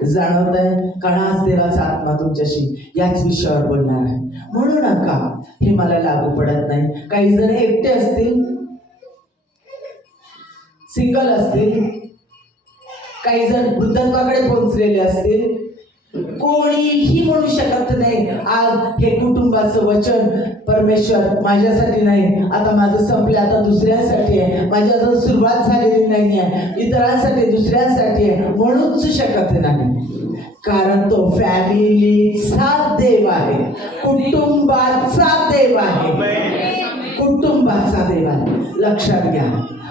जाणवत आहे कारण आज देवाचा आत्मा तुमच्याशी याच विषयावर बोलणार आहे. म्हणू नका हे मला लागू पडत नाही. काही जण एकटे असतील, सिंगल असतील, काही जण वृद्धत्वाकडे पोहोचलेले असतील. कोणीही म्हणू शकत नाही आज हे कुटुंबाचं वचन परमेश्वर माझ्यासाठी नाही, आता माझं संपलं, आता दुसऱ्यांसाठी आहे, माझी अजून सुरुवात झालेली नाही आहे, इतरांसाठी दुसऱ्यांसाठी आहे म्हणूच शकत नाही. कारण तो फॅमिलीचा देव आहे, कुटुंबाचा देव आहे, कुटुंबाचा देव आहे. लक्षात घ्या.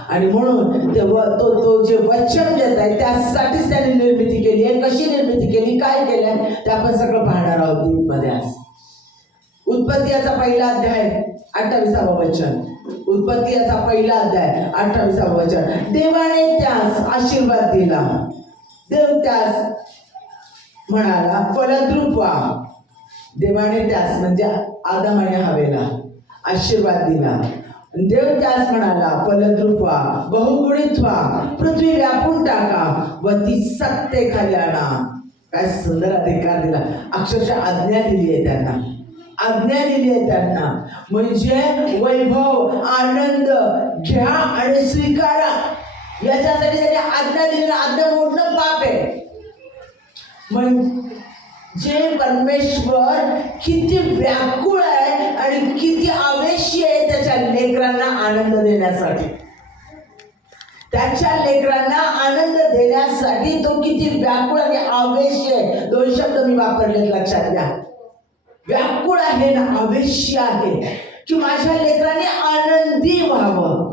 आणि म्हणून तो जे वचन देत आहे त्यासाठीच त्याने निर्मिती केली आहे. कशी निर्मिती केली, काय केलंय ते आपण सगळं पाहणार आहोत दीपमध्ये आज. उत्पत्ती याचा पहिला अध्याय 28वा वचन. उत्पत्ती याचा पहिला अध्याय 28वा वचन. देवाने त्यास आशीर्वाद दिला. देव त्यास म्हणाला फलद्रूप व्हा. देवाने त्यास म्हणजे आदम आणि हवेला आशीर्वाद दिला. देव त्यास म्हणाला फलद्रूप व्हा, बहुगुणित व्हा, पृथ्वी व्यापून टाका व ती सत्तेखाली आणा. काय सुंदर अधिकार दिला. अक्षरशः आज्ञा दिली आहे त्यांना, आज्ञा दिली आहे त्यांना. म्हणजे वैभव आनंद घ्या आणि स्वीकारा याच्यासाठी त्यांनी आज्ञा दिली. आज्ञा मोडणं पाप आहे. म्हणजे परमेश्वर किती व्याकुळ आहे आणि किती आवेशी आहे त्याच्या लेकरांना आनंद देण्यासाठी. त्याच्या लेकरांना आनंद देण्यासाठी तो किती व्याकुळ आणि आवेशी आहे. दोन शब्द मी वापरले, लक्षात घ्या. व्याकुळ आहे ना, आवेशी आहे की माझ्या लेकरांनी आनंदी व्हावं.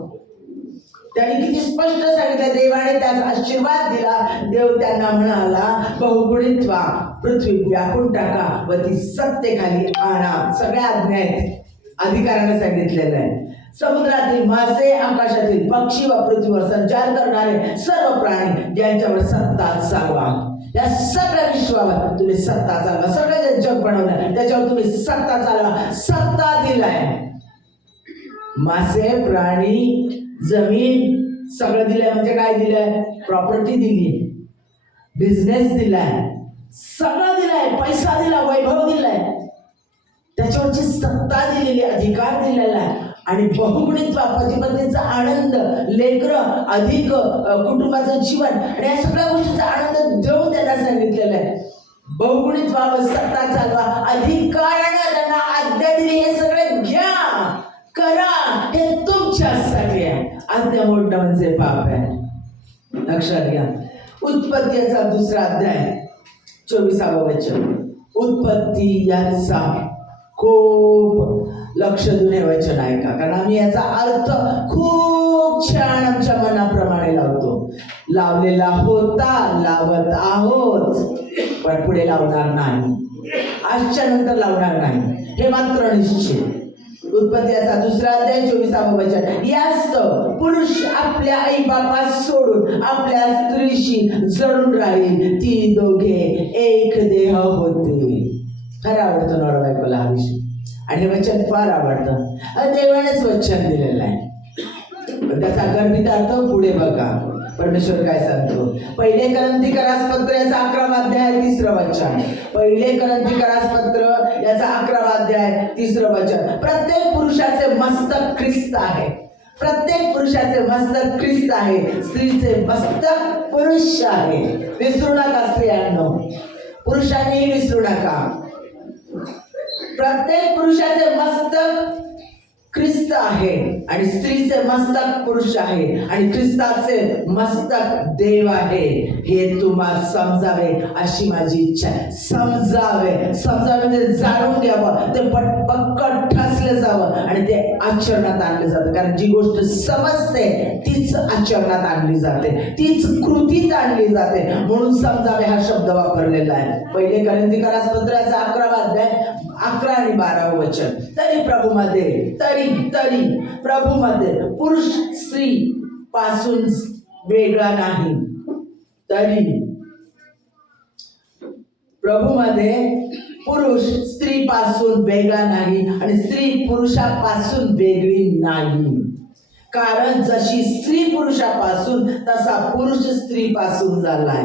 त्यांनी किती स्पष्ट सांगितलं. देवाने त्यास आशीर्वाद दिला. देव त्यांना म्हणाला बहुगुणित व्हा, पृथ्वी व्यापून टाका व ती सत्तेखाली आणा. सगळ्या आज्ञा आहेत, अधिकाराने सांगितलेलं आहे. समुद्रातील मासे, आकाशातील पक्षी व पृथ्वीवर संचार करणारे सर्व प्राणी यांच्यावर सत्ता चालवा. या सगळ्या विश्वावर तुम्ही सत्ता चालवा. सगळं जे जग बनवलं त्याच्यावर तुम्ही सत्ता चालवा. सत्ता दिलाय. मासे, प्राणी, जमीन सगळं दिलंय. म्हणजे काय दिलंय? प्रॉपर्टी दिली, बिझनेस दिलाय, सगळं दिलाय, पैसा दिला, वैभव दिलाय, त्याच्यावरची सत्ता दिलेली, अधिकार दिलेला आहे. आणि बहुगुणित पती पत्नीचा आनंद, लेकर, अधिक कुटुंबाचं जीवन आणि या सगळ्या गोष्टीचा आनंद देऊन त्यांना सांगितलेलं आहे. बहुगुणित व्हावं, सत्ता चालवा, अधिकाराने त्यांना आज्ञा दिली. हे सगळं घ्या, करा, हे तुमच्यासाठी आहे. आज्ञा मोडणं म्हणजे पाप आहे. लक्षात घ्या. उत्पत्तीचा दुसरा अध्याय 24वा वचन. उत्पत्ती याचा खूप लक्ष देऊन वचन ऐका, कारण आम्ही याचा अर्थ खूप छान आमच्या मनाप्रमाणे लावतो. लावलेला होता, लावत आहोत, पण पुढे लावणार नाही. आजच्या नंतर लावणार नाही, हे मात्र निश्चित. उत्पत्ती याचा दुसरा अध्याय 24वा वचन. यास्तव पुरुष आपल्या आई बापास सोडून आपल्या स्त्रीशी जळून राहील, ती दोघे एक देह होते. फार आवडतं नवरा बायकोला हा विषय आणि हे वचन फार आवडतं. देवानेच वचन दिलेलं आहे, पण त्याचा गर्भित अर्थ पुढे बघा. परमेश्वर काय सांगतो. पहिले करंथीकरास पत्र याचा 11वा अध्याय 3रं वचन. पहिले करंथीकरास पत्र याचा 11वा अध्याय 3रं वचन. प्रत्येक पुरुषाचे मस्तक ख्रिस्त आहे. प्रत्येक पुरुषाचे मस्तक ख्रिस्त आहे. स्त्रीचे मस्तक पुरुष आहे. विसरू नका स्त्रियांनो, पुरुषांनीही विसरू नका. प्रत्येक पुरुषाचे मस्तक ख्रिस्त आहे आणि स्त्रीचे मस्तक पुरुष आहे आणि ख्रिस्ताचे मस्तक देव आहे. हे तुम्हाला समजावे अशी माझी इच्छा आहे. समजावे, समजावे म्हणजे जाणून घ्यावं, ते पक्क ठसलं जावं आणि ते आचरणात आणलं जातं. कारण जी गोष्ट समजते तीच आचरणात आणली जाते, तीच कृतीत आणली जाते. म्हणून समजावे हा शब्द वापरलेला आहे. पहिले करंथीकरास पत्राचा 11वा अध्याय 11 आणि 12 वचन. तरी प्रभूमध्ये, तरी प्रभूमध्ये पुरुष स्त्री पासून वेगळा नाही. तरी प्रभूमध्ये पुरुष स्त्री पासून वेगळा नाही आणि स्त्री पुरुषापासून वेगळी नाही. कारण जशी स्त्री पुरुषापासून तसा पुरुष स्त्रीपासून झालाय.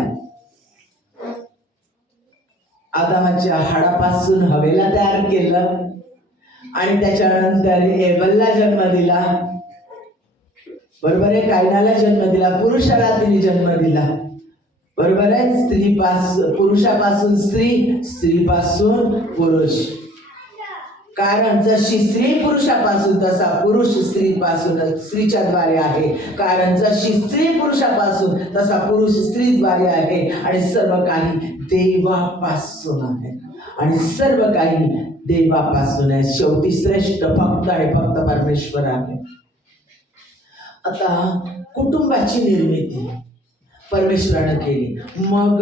आदामाच्या हाडापासून हवेला तयार केलं आणि त्याच्यानंतर एबलला जन्म दिला. बरोबर आहे. कायनाला जन्म दिला, पुरुषाला तिने जन्म दिला. बरोबर आहे. पुरुषापासून स्त्री, स्त्रीपासून पुरुष. कारण जशी स्त्री पुरुषापासून तसा पुरुष स्त्रीपासून स्त्रीच्या द्वारे आहे. कारण जशी स्त्री पुरुषापासून तसा पुरुष स्त्रीद्वारे आहे. आणि सर्व काही देवापासून आहे. आणि सर्व काही देवापासून आहे. शेवटी श्रेष्ठ फक्त आणि फक्त परमेश्वर आहे. आता कुटुंबाची निर्मिती परमेश्वरानं केली. मग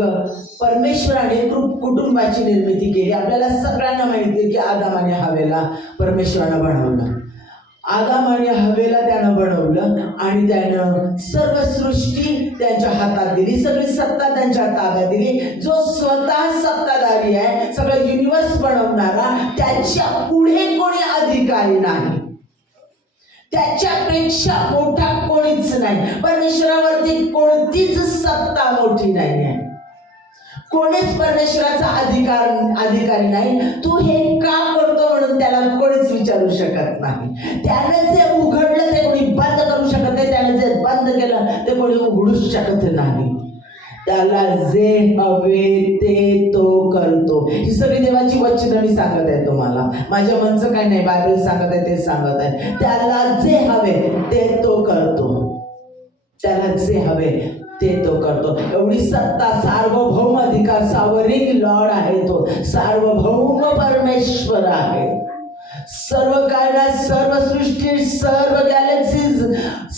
परमेश्वराने कुटुंबाची निर्मिती केली. आपल्याला सगळ्यांना माहिती आहे की आदाम आणि हवेला परमेश्वरानं बनवलं. आदाम आणि हवेला त्यानं बनवलं आणि त्यानं सर्व सृष्टी त्यांच्या हातात दिली. सगळी सत्ता त्यांच्या ताब्यात दिली. जो स्वतः सत्ताधारी आहे, सगळं युनिवर्स बनवणारा, त्याच्या पुढे कोणी अधिकारी नाही. त्याच्यापेक्षा मोठा कोणीच नाही. परमेश्वरावरती कोणतीच सत्ता मोठी नाही आहे. कोणीच परमेश्वराचा अधिकारी नाही. तू हे का करतो म्हणून त्याला कोणीच विचारू शकत नाही. त्याने जे उघडलं ते कोणी बंद करू शकत नाही. त्याने जे बंद केलं ते कोणी उघडूच शकत नाही. त्याला जे हवे ते तो करतो. ही सगळी देवाची वचनं मी सांगत आहे तुम्हाला. माझ्या मनचं काही नाही, बायबल सांगत आहे ते सांगत आहे. त्याला जे हवे ते तो करतो. त्याला जे हवे ते तो करतो. एवढी सत्ता, सार्वभौम अधिकार, सावरिंग लॉर्ड आहे तो. सार्वभौम परमेश्वर आहे. सर्व कायनात, सर्व सृष्टी, सर्व गॅलेक्सीज,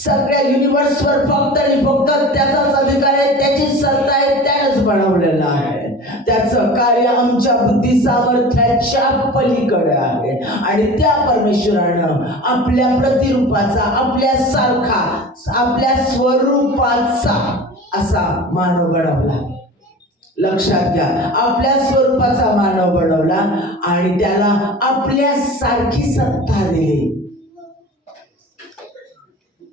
सगळ्या युनिवर्सवर फक्त आणि फक्त त्याचाच अधिकार आहे. त्याची सत्ता आहे. त्यानंच बनवलेलं आहे. त्याचं कार्य आमच्या बुद्धी सामर्थ्याच्या पलीकडे आहे. आणि त्या परमेश्वरानं आपल्या प्रतिरूपाचा, आपल्या सारखा, आपल्या स्वरूपाचा असा मानव बनवला. लक्षात घ्या, आपल्या स्वरूपाचा मानव बनवला आणि त्याला आपल्या सारखी सत्ता दिली.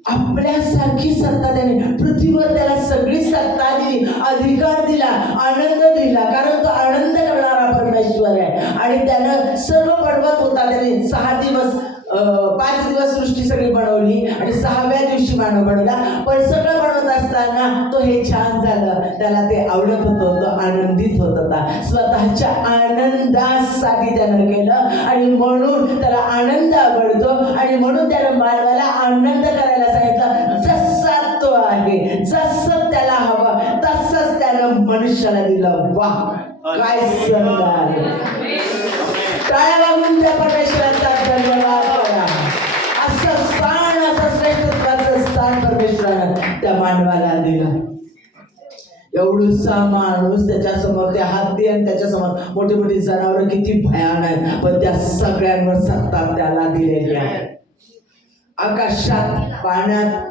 आपल्यासारखी सत्ता त्याने पृथ्वीवर त्याला सगळी सत्ता दिली, अधिकार दिला, आनंद दिला. कारण तो आनंद करणारा परमेश्वर आहे. आणि त्यानं सर्व बनवत होता. त्याने 6 दिवस 5 दिवस सृष्टी सगळी बनवली आणि 6व्या दिवशी मानव बनवला. पण सगळं बनवत असताना तो हे छान झालं, त्याला ते आवडत होतं, तो आनंदित होत होता. स्वतःच्या आनंदासाठी त्यानं केलं आणि म्हणून त्याला आनंद आवडतो. आणि म्हणून त्यानं मानवाला आनंद करायला सांगितलं. जसा तो आहे, जसं त्याला हवं तसंच त्यानं मनुष्याला दिलं. वा, काय सुंदर. टाळ्या वाजवून त्या परमेश्वराचा धन्यवाद करा. असं स्थान, असं श्रेष्ठत्वाचं स्थान परमेश्वरानं त्या मानवाला दिलं. एवढूसा माणूस, त्याच्यासमोर त्या हत्ती आणि त्याच्यासमोर मोठी मोठी जनावरं किती भयान आहेत, पण त्या सगळ्यांवर सत्ता त्याला दिलेली आहे. आकाशात, पाण्यात,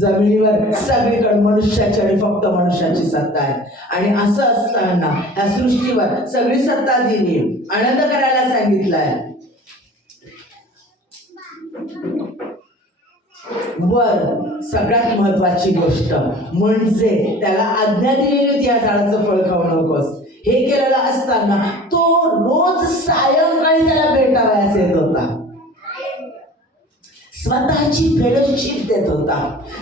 जमिनीवर सगळीकडे मनुष्याची आणि फक्त मनुष्याची सत्ता आहे. आणि असं असताना या सृष्टीवर सगळी सत्ता दिली, आनंद करायला सांगितलाय. वर सगळ्यात महत्वाची गोष्ट म्हणजे त्याला आज्ञा दिलेली होती, या झाडाचं फळ खाऊ नकोस. हे केलेलं असताना तो रोज सायंकाळी त्याला भेटावयास येत होता. स्वतःची फेलोशिप देत होता,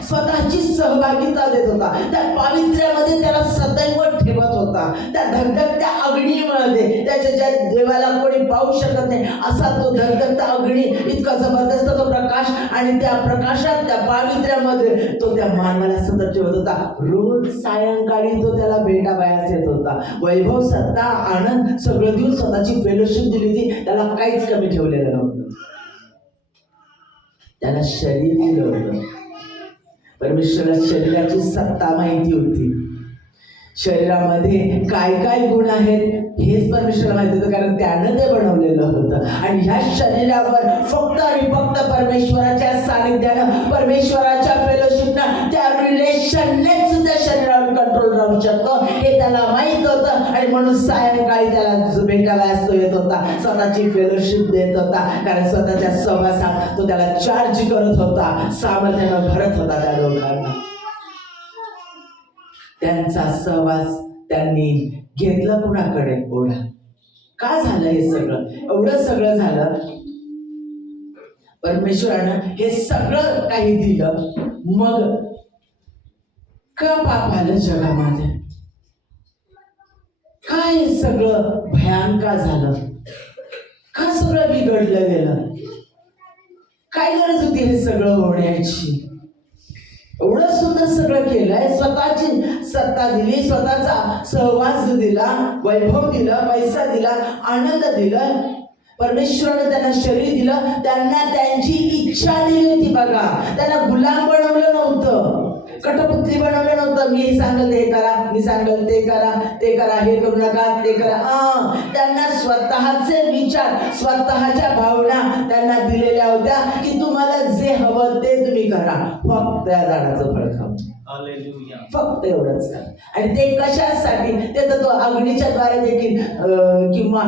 स्वतःची सहभागिता देत होता. त्या पावित्र्यामध्ये त्याला सदैव ठेवत होता. त्या धगधगत्या अग्नीमध्ये, त्याच्या ज्या देवाला कोणी पाहू शकत नाही असा तो धगधगता अग्नी, इतका जबरदस्त तो प्रकाश. आणि त्या प्रकाशात, त्या पावित्र्यामध्ये तो त्या मानवाला सतत ठेवत होता. रोज सायंकाळी तो त्याला भेटावयास येत होता. वैभव, सत्ता, आनंद सगळं देऊन स्वतःची फेलोशिप दिली होती. त्याला काहीच कमी ठेवलेलं नव्हतं. त्याला शरीर दिलं होतं. परमेश्वराला शरीराची सत्ता माहिती होती. शरीरामध्ये काय काय गुण आहेत हेच परमेश्वराला माहिती होतं, कारण त्यानं ते बनवलेलं होतं. आणि ह्या शरीरावर फक्त आणि फक्त परमेश्वराच्या सानिध्यानं, परमेश्वराच्या फेलोशिपनं, त्या रिलेशननेच त्या शरीरावर कंट्रोल राहू शकतो. हे त्या त्याला माहित होतं आणि म्हणून सायंकाळी त्याला भेटायला तो येत होता, स्वतःची फेलोशिप देत होता, कारण स्वतःच्या सहवासात तो त्याला चार्ज करत होता, सामर्थ्यानं भरत होता त्या दोघांना. त्यांचा सहवास त्यांनी घेतलं कुणाकडे? ओढा. का झालं हे सगळं? एवढं सगळं झालं, परमेश्वरानं हे सगळं काही दिलं, मग का पाप आलं जगामध्ये? काय हे सगळं भयानक झालं? का सगळं बिघडलं गेलं? काय गरज होती हे सगळं होण्याची? एवढं सुंदर सगळं केलंय, स्वतःची सत्ता दिली, स्वतःचा सहवास दिला, वैभव दिला, पैसा दिला, आनंद दिला, परमेश्वराने त्यांना शरीर दिलं, त्यांना त्यांची इच्छा दिली होती. बघा, त्यांना गुलाम बनवलं नव्हतं, कठपुतली बनवलं नव्हतं. मी सांगल हे करा, मी सांगल ते करा, ते करा, हे करू नका, ते करा. त्यांना स्वतःचे विचार, स्वतःच्या भावना त्यांना दिलेल्या होत्या की तुम्हाला जे हवं ते तुम्ही करा, फक्त त्या झाडाचं फळ खाऊ, फक्त एवढंच करा. आणि ते कशासाठी? ते तर तो अग्नीच्या द्वारे देखील किंवा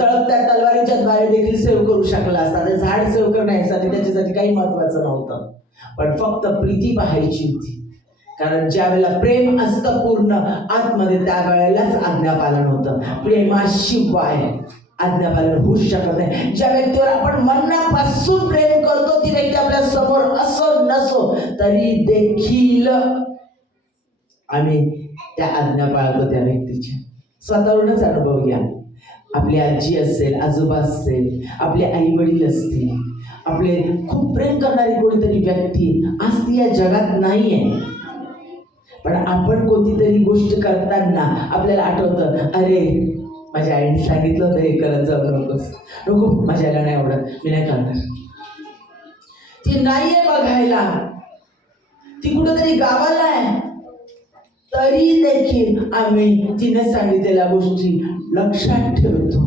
तळपत्या तलवारीच्या द्वारे देखील सेव करू शकला असता. ते झाड सेव करण्यासाठी त्याच्यासाठी काही महत्वाचं नव्हतं, पण फक्त प्रीती पाहायची होती. कारण ज्या वेळेला प्रेम असतं पूर्ण आतमध्ये, त्या वेळेलाच आज्ञापालन होतं. प्रेमाशिवाय आज्ञापालन होऊ शकत नाही. ज्या व्यक्तीवर आपण मनापासून प्रेम करतो, ती व्यक्ती आपल्या समोर असो नसो तरी देखील आम्ही त्या आज्ञा पाळतो त्या व्यक्तीच्या. स्वतःवरूनच अनुभव घ्या. आपली आजी असेल, आजोबा असेल, आपले आई वडील असतील, आपले खूप प्रेम करणारी कोणीतरी व्यक्ती आज ती या जगात नाहीये, पण आपण कोणतीतरी गोष्ट करताना आपल्याला आठवतं, अरे माझ्या आईने सांगितलं होतं हे करत जाऊ नकोस, नको, माझ्या आईला नाही आवडत, मी नाही करणार. ती नाहीये बघायला, ती कुठंतरी गावाला आहे, तरी देखील आम्ही तिने सांगितलेल्या गोष्टी लक्षात ठेवतो,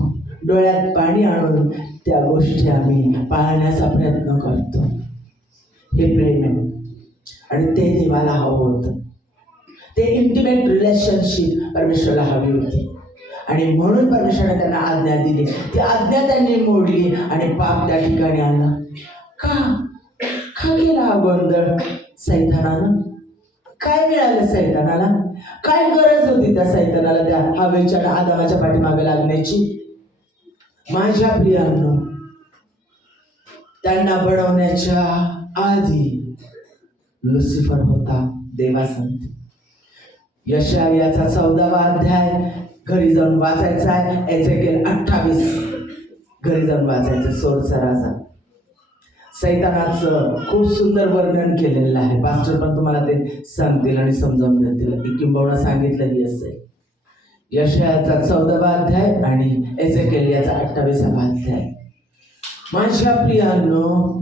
डोळ्यात पाणी आणून त्या गोष्टी आम्ही पाळण्याचा प्रयत्न करतो. हे प्रेम आहे आणि ते देवाला हवं होतं. ते इंटिमेट रिलेशनशिप परमेश्वराला हवी होती आणि म्हणून परमेश्वराने त्यांना आज्ञा दिली. ती आज्ञा त्यांनी मोडली आणि पाप त्या ठिकाणी आला. का केला हा गोंधळ सैतानानं? काय मिळालं सैतानाला? काय गरज होती त्या सैतानाला त्या हवेच्या आदामाच्या पाठीमागे लागण्याची? माझ्या प्रियांनो, त्यांना बनवण्याच्या आधी लुसिफर होता देवासंत. यशायाचा 14वा अध्याय घरी जाऊन वाचायचा आहे. एजेकिएल 28 घरी जाऊन वाचायचं. सोरचा राजा सैतानाचं खूप सुंदर वर्णन केलेलं आहे. पास्टर पण तुम्हाला ते सांगतील आणि समजावून देतील. किंबहुना सांगितलंही असेल. यशायाचा 14वा अध्याय आणि एजेकिएल याचा 28वा अध्याय. माझ्या प्रियांनो,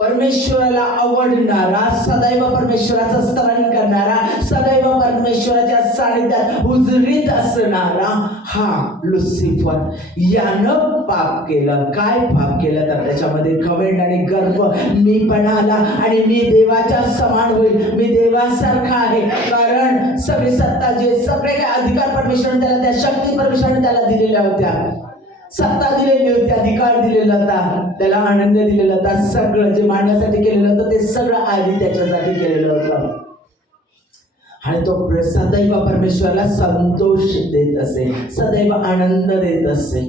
परमेश्वराला आवडणारा, सदैव परमेश्वराचं स्मरण करणारा, सदैव परमेश्वराच्या सानिध्यात हुजरीत असणारा हा लुसिफर यानं पाप केलं. काय पाप केलं? तर त्याच्यामध्ये घमंड आणि गर्व, मीपणा आला आणि मी देवाच्या समान होईल, मी देवासारखा आहे. कारण सगळी सत्ता, जे सगळे काय अधिकार परमेश्वराने त्याला, त्या शक्ती परमेश्वराने त्याला दिलेल्या होत्या, सत्ता दिलेली होती, अधिकार दिलेला होता, त्याला आनंद दिलेला होता. सगळं जे मांडण्यासाठी केलेलं होतं ते सगळं आधी त्याच्यासाठी केलेलं होतं आणि तो सदैव परमेश्वराला संतोष देत असे, सदैव आनंद देत असे.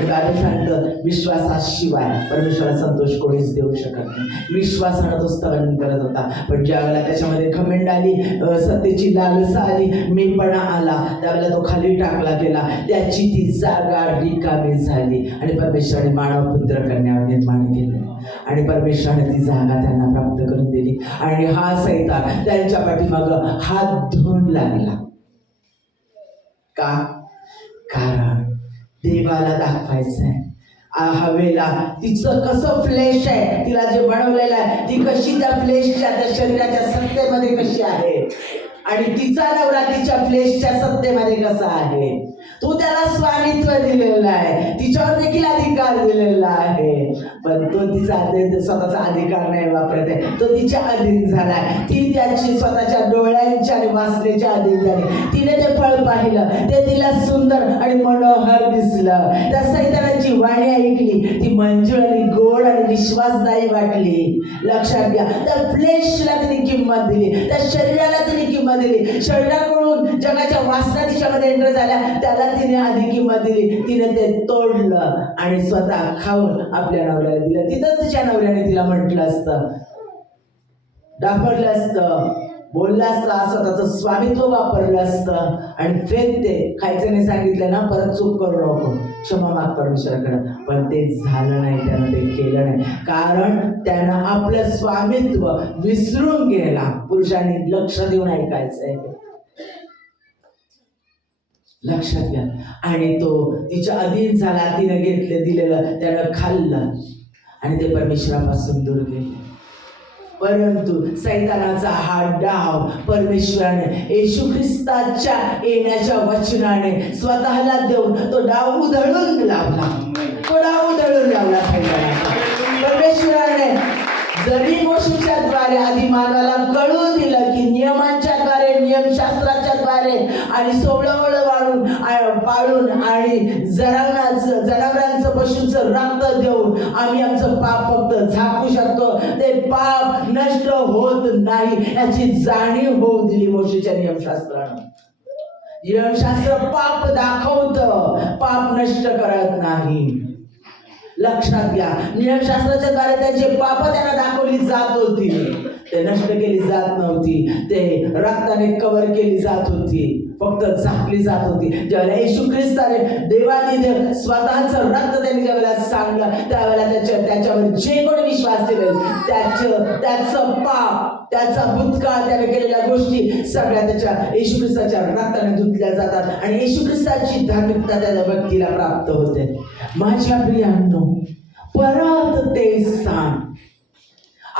बायबल सांगतं, विश्वासाशिवाय परमेश्वराला संतोष कोणीच देऊ शकत नाही. विश्वासानं तो स्तवन करत होता. पण ज्या वेळेला त्याच्यामध्ये घमंड आली, सत्तेची लालसा आली, मीपणा आला, त्यावेळेला तो खाली टाकला गेला. त्याची ती जागा रिकामी झाली आणि परमेश्वराने मानव पुत्र कन्या निर्माण केले आणि परमेश्वराने ती जागा त्यांना प्राप्त करून दिली. आणि हा सैतान त्यांच्या पाठीमागं हात धुवून लागला. का? कारण देवाला दाखवायचंय हवेला तिचं कसं फ्लेश आहे, तिला जे बनवलेलं आहे ती कशी त्या फ्लेशच्या, त्या शरीराच्या सत्तेमध्ये कशी आहे आणि तिचा नवरा तिच्या फ्लेशच्या सत्तेमध्ये कसा आहे. तू त्याला स्वामित्व दिलेलं आहे, तिच्यावर देखील अधिकार दिलेला आहे, पण तो तिचा स्वतःचा अधिकार नाही वापरत आहे, तो तिच्या अधीन झालाय. ती त्याची स्वतःच्या डोळ्यांच्या आणि वासनेच्या अधीन झाली. तिने ते फळ पाहिलं, ते तिला सुंदर आणि मनोहर दिसलं. त्या सैतानाची वाणी ऐकली, ती मंजूळ आणि गोड आणि विश्वासदायी वाटली. लक्षात घ्या, त्या फ्लेशला तिने किंमत दिली, त्या शरीराला तिने किंमत दिली. शरीराकडून जगाच्या वासना तिच्यामध्ये एंटर झाल्या, त्याला तिने आधी किंमत दिली. तिने ते तोडलं आणि स्वतः खाऊन आपल्या नवऱ्याला दिलं. तिथंच तिच्या नवऱ्याने तिला म्हटलं असतं, दाखवलं असतं, बोललं असतं, स्वतःचं स्वामित्व वापरलं असतं आणि फेक ते खायचं नाही सांगितलं ना, परत चूक करू नको, क्षमा माग परमेश्वराकडे. पण ते झालं नाही, त्यानं ते केलं नाही, कारण त्यानं आपलं स्वामित्व विसरून गेला. पुरुषांनी लक्ष देऊन ऐकायचंय, लक्षात घ्या. आणि तो तिच्या अधीन झाला, तिने घेतलं दिलेलं त्यानं खाल्लं आणि ते परमेश्वरापासून दूर गेले. परंतु सैतानाचा हा डाव परमेश्वराने येशू ख्रिस्ताच्या येण्याच्या वचनाने स्वतःला देऊन तो डाव उधळून लावला. तो डाव उधळून लावला सैतानाचा. परमेश्वराने जरी मोशेच्या द्वारे आधी मानवाला कळून दिलं की नियमांच्या द्वारे, नियमशास्त्राच्या द्वारे आणि सोवळं पाळून आणि जनावरांचं पशूंचं रक्त देऊन आम्ही आमचं पाप फक्त झाकू शकतो, ते पाप नष्ट होत नाही याची जाणीव होऊ दिली मोशेच्या नियमशास्त्रानं. नियमशास्त्र पाप दाखवतं, पाप नष्ट करत नाही. लक्षात घ्या, नियमशास्त्राच्या द्वारे त्यांचे पाप त्यांना दाखवली जात होती, ते नष्ट केली जात नव्हती, ते रक्ताने कव्हर केली जात होती, फक्त झाकली जात होती. ज्यावेळेला येशू ख्रिस्ताने देवादिदेव स्वतःचं रक्त त्यांनी ज्यावेळेला सांगलं, त्यावेळेला त्याच्यावर जे कोणी विश्वास ठेवेल त्याचं पाप, त्याचा भूतकाळ, त्याने केलेल्या गोष्टी सगळ्या त्याच्या येशू ख्रिस्ताच्या रक्ताने धुतल्या जातात आणि येशू ख्रिस्ताची धार्मिकता त्या व्यक्तीला प्राप्त होते. माझ्या प्रियांनो, परत ते स्थान,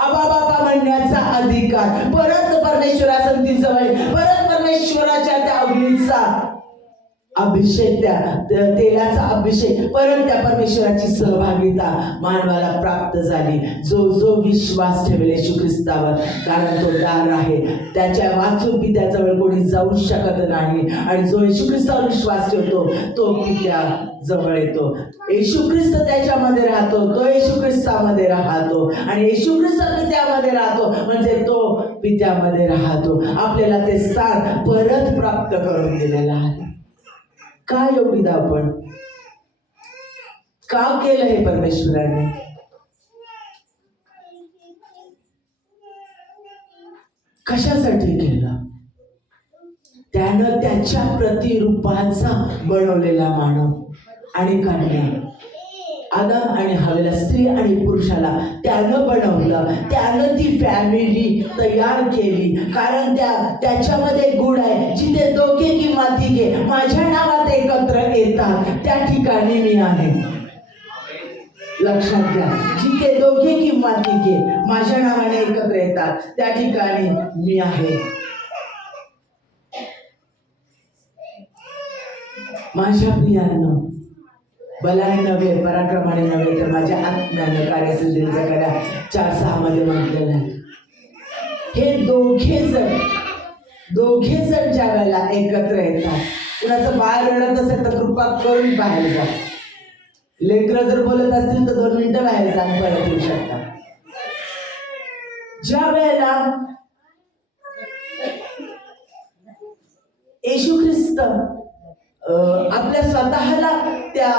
आबा बाबा म्हणण्याचा अधिकार, परत परमेश्वरा संतीजवळ, परत परमेश्वराच्या त्या अग्नीचा अभिषेक, त्या तेलाचा अभिषेक, परत त्या परमेश्वराची सहभागिता मानवाला प्राप्त झाली. जो विश्वास ठेवेल येशू ख्रिस्तावर, कारण तो दार आहे, त्याच्या वाचून पित्याजवळ कोणी जाऊ शकत नाही. आणि जो येशू ख्रिस्तावर विश्वास ठेवतो तो पित्या जवळ येतो. येशू ख्रिस्त त्याच्यामध्ये राहतो, तो येशू ख्रिस्तामध्ये राहतो आणि येशू ख्रिस्त पित्यामध्ये राहतो, म्हणजे तो पित्यामध्ये राहतो. आपल्याला ते स्थान परत प्राप्त करून दिलेलं आहे. का एवढी धावपळ का केलं हे परमेश्वराने? कशासाठी केलं? त्यानं त्याच्या प्रतिरूपाचा बनवलेला मानव आणि कन्या, आदम आणि हवेला, स्त्री आणि पुरुषाला त्यानं बनवलं, त्यानं ती फॅमिली तयार केली. कारण त्याच्यामध्ये गुण आहे, जिथे दोघे किंवा तिघे माझ्या नावात एकत्र येतात त्या ठिकाणी मी आहे. लक्षात घ्या, जिथे दोघे किंवा तिघे माझ्या नावाने एकत्र येतात त्या ठिकाणी मी आहे. माझ्या प्रियांनो, बलाने नव्हे, पराक्रमाने नव्हे, तर माझ्या आत्म्यानं कार्यसिद्धीचा करा 4:6 मध्ये म्हटलेलं आहे. हे दोघे जण ज्या वेळेला एकत्र येतात, कुणाचं बाळ रडत असेल तर कृपा करून बाहेर जा. लेकरं जर बोलत असतील तर 2 मिनिटं बाहेर जा, परत येऊ शकता. ज्या वेळेला येशू ख्रिस्त आपल्या स्वतःला त्या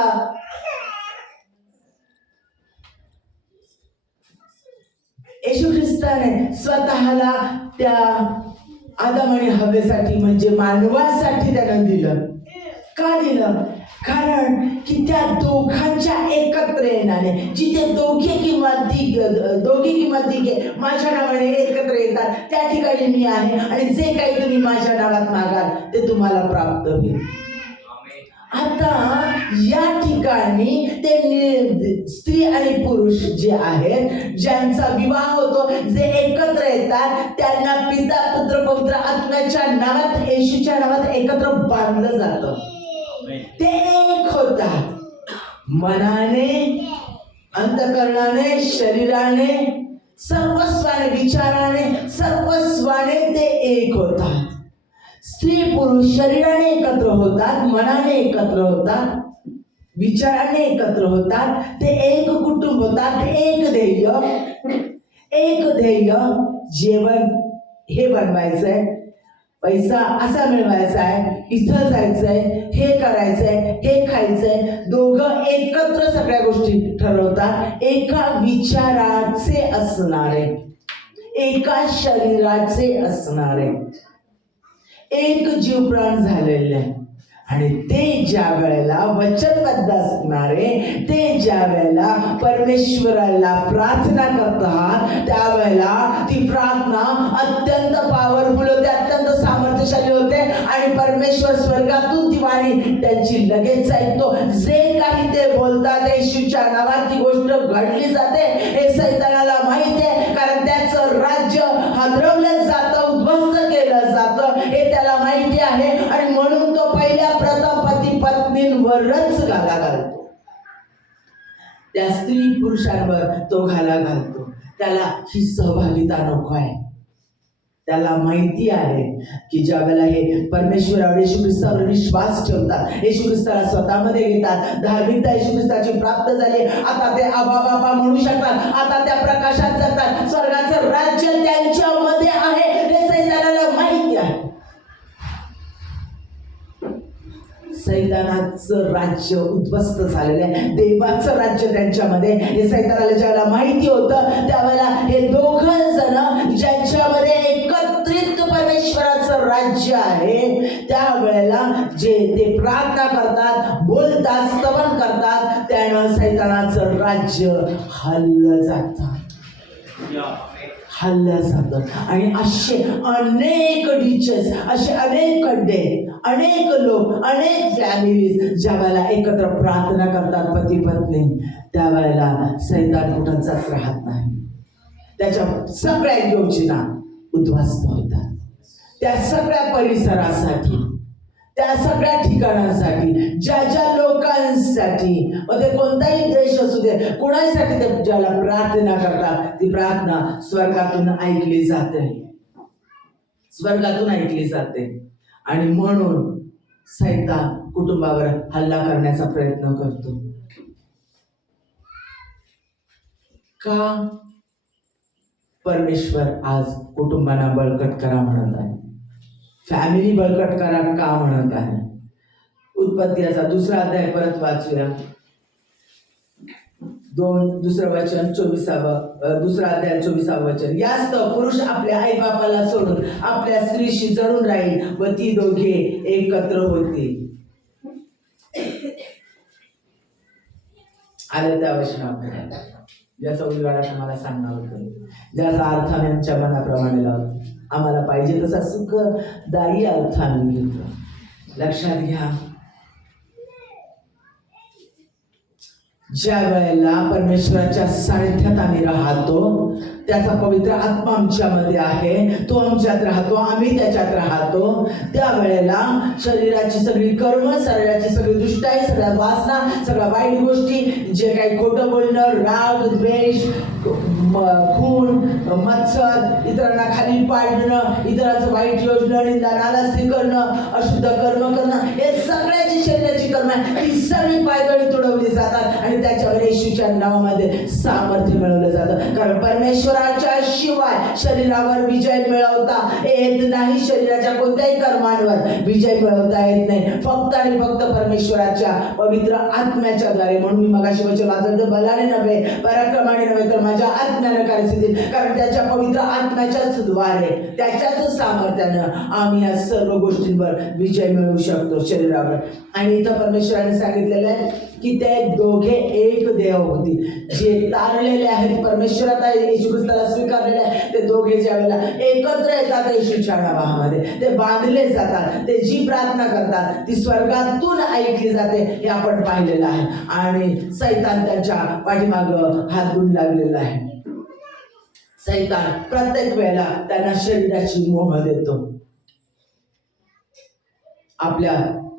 येशू ख्रिस्ताने स्वतःला त्या आदम आणि हवेसाठी, म्हणजे मानवासाठी त्यानं दिलं. का दिलं? कारण की त्या दोघांच्या एकत्र येण्याने, जिथे दोघे किंवा तिघे माझ्या नावाने एकत्र येतात त्या ठिकाणी मी आहे आणि जे काही तुम्ही माझ्या नावात मागाल ते तुम्हाला प्राप्त होईल. आता या ठिकाणी ते स्त्री आणि पुरुष जे आहेत, ज्यांचा विवाह होतो, जे एकत्र येतात, त्यांना पिता पुत्र पवित्र आत्म्याच्या नावात, येशूच्या नावात एकत्र बांधलं जातं. ते एक होतात. मनाने, अंतःकरणाने, शरीराने, सर्वस्वाने, विचाराने, सर्वस्वाने ते एक होतात. स्त्री पुरुष शरीराने एकत्र होतात, मनाने एकत्र होतात, विचाराने एकत्र होतात. ते एक कुटुंब होतात. एक ध्येय, जेवण हे बनवायचंय, पैसा असा मिळवायचा आहे, इथं जायचंय, हे करायचंय, हे खायचंय. दोघं एकत्र सगळ्या गोष्टी ठरवतात. एका विचाराचे असणारे, एका शरीराचे असणारे, एक जीव प्राण झालेले. आणि ते ज्या वेळेला वचनबद्ध असणारे, ते ज्या वेळेला परमेश्वराला प्रार्थना करतात, त्यावेळेला ती प्रार्थना अत्यंत पॉवरफुल होते, अत्यंत सामर्थ्यशाली होते. आणि परमेश्वर स्वर्गातून ती वाणी त्यांची लगेच ऐकतो. जे काही ते बोलतात येशूच्या नावात ती गोष्ट घडली जाते. हे सैतानाला माहिती आहे, कारण त्याचं राज्य हादरवलं जातं, उद्ध्वस्त केलं जातं, हे त्याला माहिती आहे. आणि म्हणून तो पहिल्या प्रथम पती पत्नींवरच घाला घालतो, त्या स्त्री पुरुषांवर तो घाला घालतो. त्याला ही सहभागिता नको आहे. त्याला माहिती आहे की ज्या वेळेला हे परमेश्वरावर, येशू ख्रिस्तावर विश्वास ठेवतात, येशू ख्रिस्ताला स्वतःमध्ये घेतात, धार्मिकता येशू ख्रिस्ताची प्राप्त झाली, आता ते आबा बाबा म्हणू शकतात, आता त्या प्रकाशात जातात, स्वर्गाचं राज्य त्यांच्यामध्ये आहे, हे सैतानाला माहिती आहे. सैतानाचं राज्य उद्ध्वस्त झालेलं आहे, देवाचं राज्य त्यांच्यामध्ये. हे सैतानाला ज्याला माहिती होतं, त्यावेळेला हे दोघं जण ज्यांच्यामध्ये एकत्रित परमेश्वराचं राज्य आहे, त्यावेळेला जे ते प्रार्थना करतात, बोलतात, स्तवन करतात, त्यानं सैतानाचं राज्य हल्लं जातं, हल्लं जातं. आणि असे अनेक डिचेस, असे अनेक खड्डे, अनेक लोक, अनेक फॅमिलीज ज्या वेळेला एकत्र प्रार्थना करतात पती पत्नी, त्यावेळेला सैतान कुठंच राहत नाही. त्याच्या सगळ्या योजना उद्ध्वस्त होतात. त्या सगळ्या परिसरासाठी, त्या सगळ्या ठिकाणांसाठी, ज्या ज्या लोकांसाठी, मग ते कोणताही देश असू दे, कोणासाठी ते ज्याला प्रार्थना करतात, ती प्रार्थना स्वर्गातून ऐकली जाते, स्वर्गातून ऐकली जाते. आणि म्हणून सैतान कुटुंबावर हल्ला करण्याचा प्रयत्न करतो. का? परमेश्वर आज कुटुंबांना बळकट करा म्हणत आहे, फॅमिली बळकट करा का म्हणत आहे. उत्पत्तीचा 2 अध्याय परत वाचूया. 2 वचन 24, 2 अध्याय 24 वचन. यास्तव पुरुष आपल्या आई बापाला सोडून आपल्या स्त्रीशी जळून राहील व ती दोघे एकत्र होतील. आलं त्या वचनात, ज्याचा उलगडा तुम्हाला सांगणार होतं, ज्याचा अर्थ आमच्या मनाप्रमाणे लावतो, आम्हाला पाहिजे तसा सुखदायी अर्थाने घेतो. लक्षात घ्या, ज्या वेळेला परमेश्वराच्या सानिध्यात आम्ही राहतो, त्याचा पवित्र आत्मा आमच्यामध्ये आहे, तो आमच्यात राहतो, आम्ही त्याच्यात राहतो, त्या वेळेला शरीराची सगळी कर्म, शरीराची सगळी दुष्टाई, सगळ्या वासना, सगळ्या वाईट गोष्टी, जे काही खोटं बोलणं, राग, द्वेष, खून, मत्सर, इतरांना खाली पाडणं, इतरांचं वाईट योजना, निंदा नाराजी करणं, अशुद्ध कर्म करणं, हे सगळ्याची शरीराची कर्म आहे, ती सगळी पायदळी तुडवली जातात. आणि त्याच्यावर येशूच्या नावामध्ये सामर्थ्य मिळवलं जातं. कारण परमेश्वराच्या शिवाय शरीरावर विजय मिळवता येत नाही, शरीराच्या कोणत्याही कर्मांवर विजय मिळवता येत नाही, फक्त आणि फक्त परमेश्वराच्या पवित्र आत्म्याच्या द्वारे. म्हणून मी मगाशी वचन वाचलं, बलाने नव्हे, पराक्रमाने नव्हे, तर माझ्या आत्म्यानं कार्यसिद्धी. कारण त्याच्या पवित्र आत्म्याच्याच द्वारे, त्याच्याच सामर्थ्यानं आम्ही या सर्व गोष्टींवर विजय मिळवू शकतो शरीरावर. आणि इथं परमेश्वराने सांगितलेलं आहे की ते दोघे एक देह होतील. जे तारलेले आहेत, परमेश्वरात येशू ख्रिस्ताला स्वीकारलेले आहे, ते दोघे ज्या वेळेला एकत्र येतात येशूच्या नावामध्ये, ते बांधले जातात. ते जी प्रार्थना करतात ती स्वर्गातून ऐकली जाते, हे आपण पाहिलेलं आहे. आणि सैतान त्यांच्या पाठीमागं हात धुवून लागलेला आहे. सैतान प्रत्येक वेळेला त्यांना शरीराची मोह देतो. आपल्या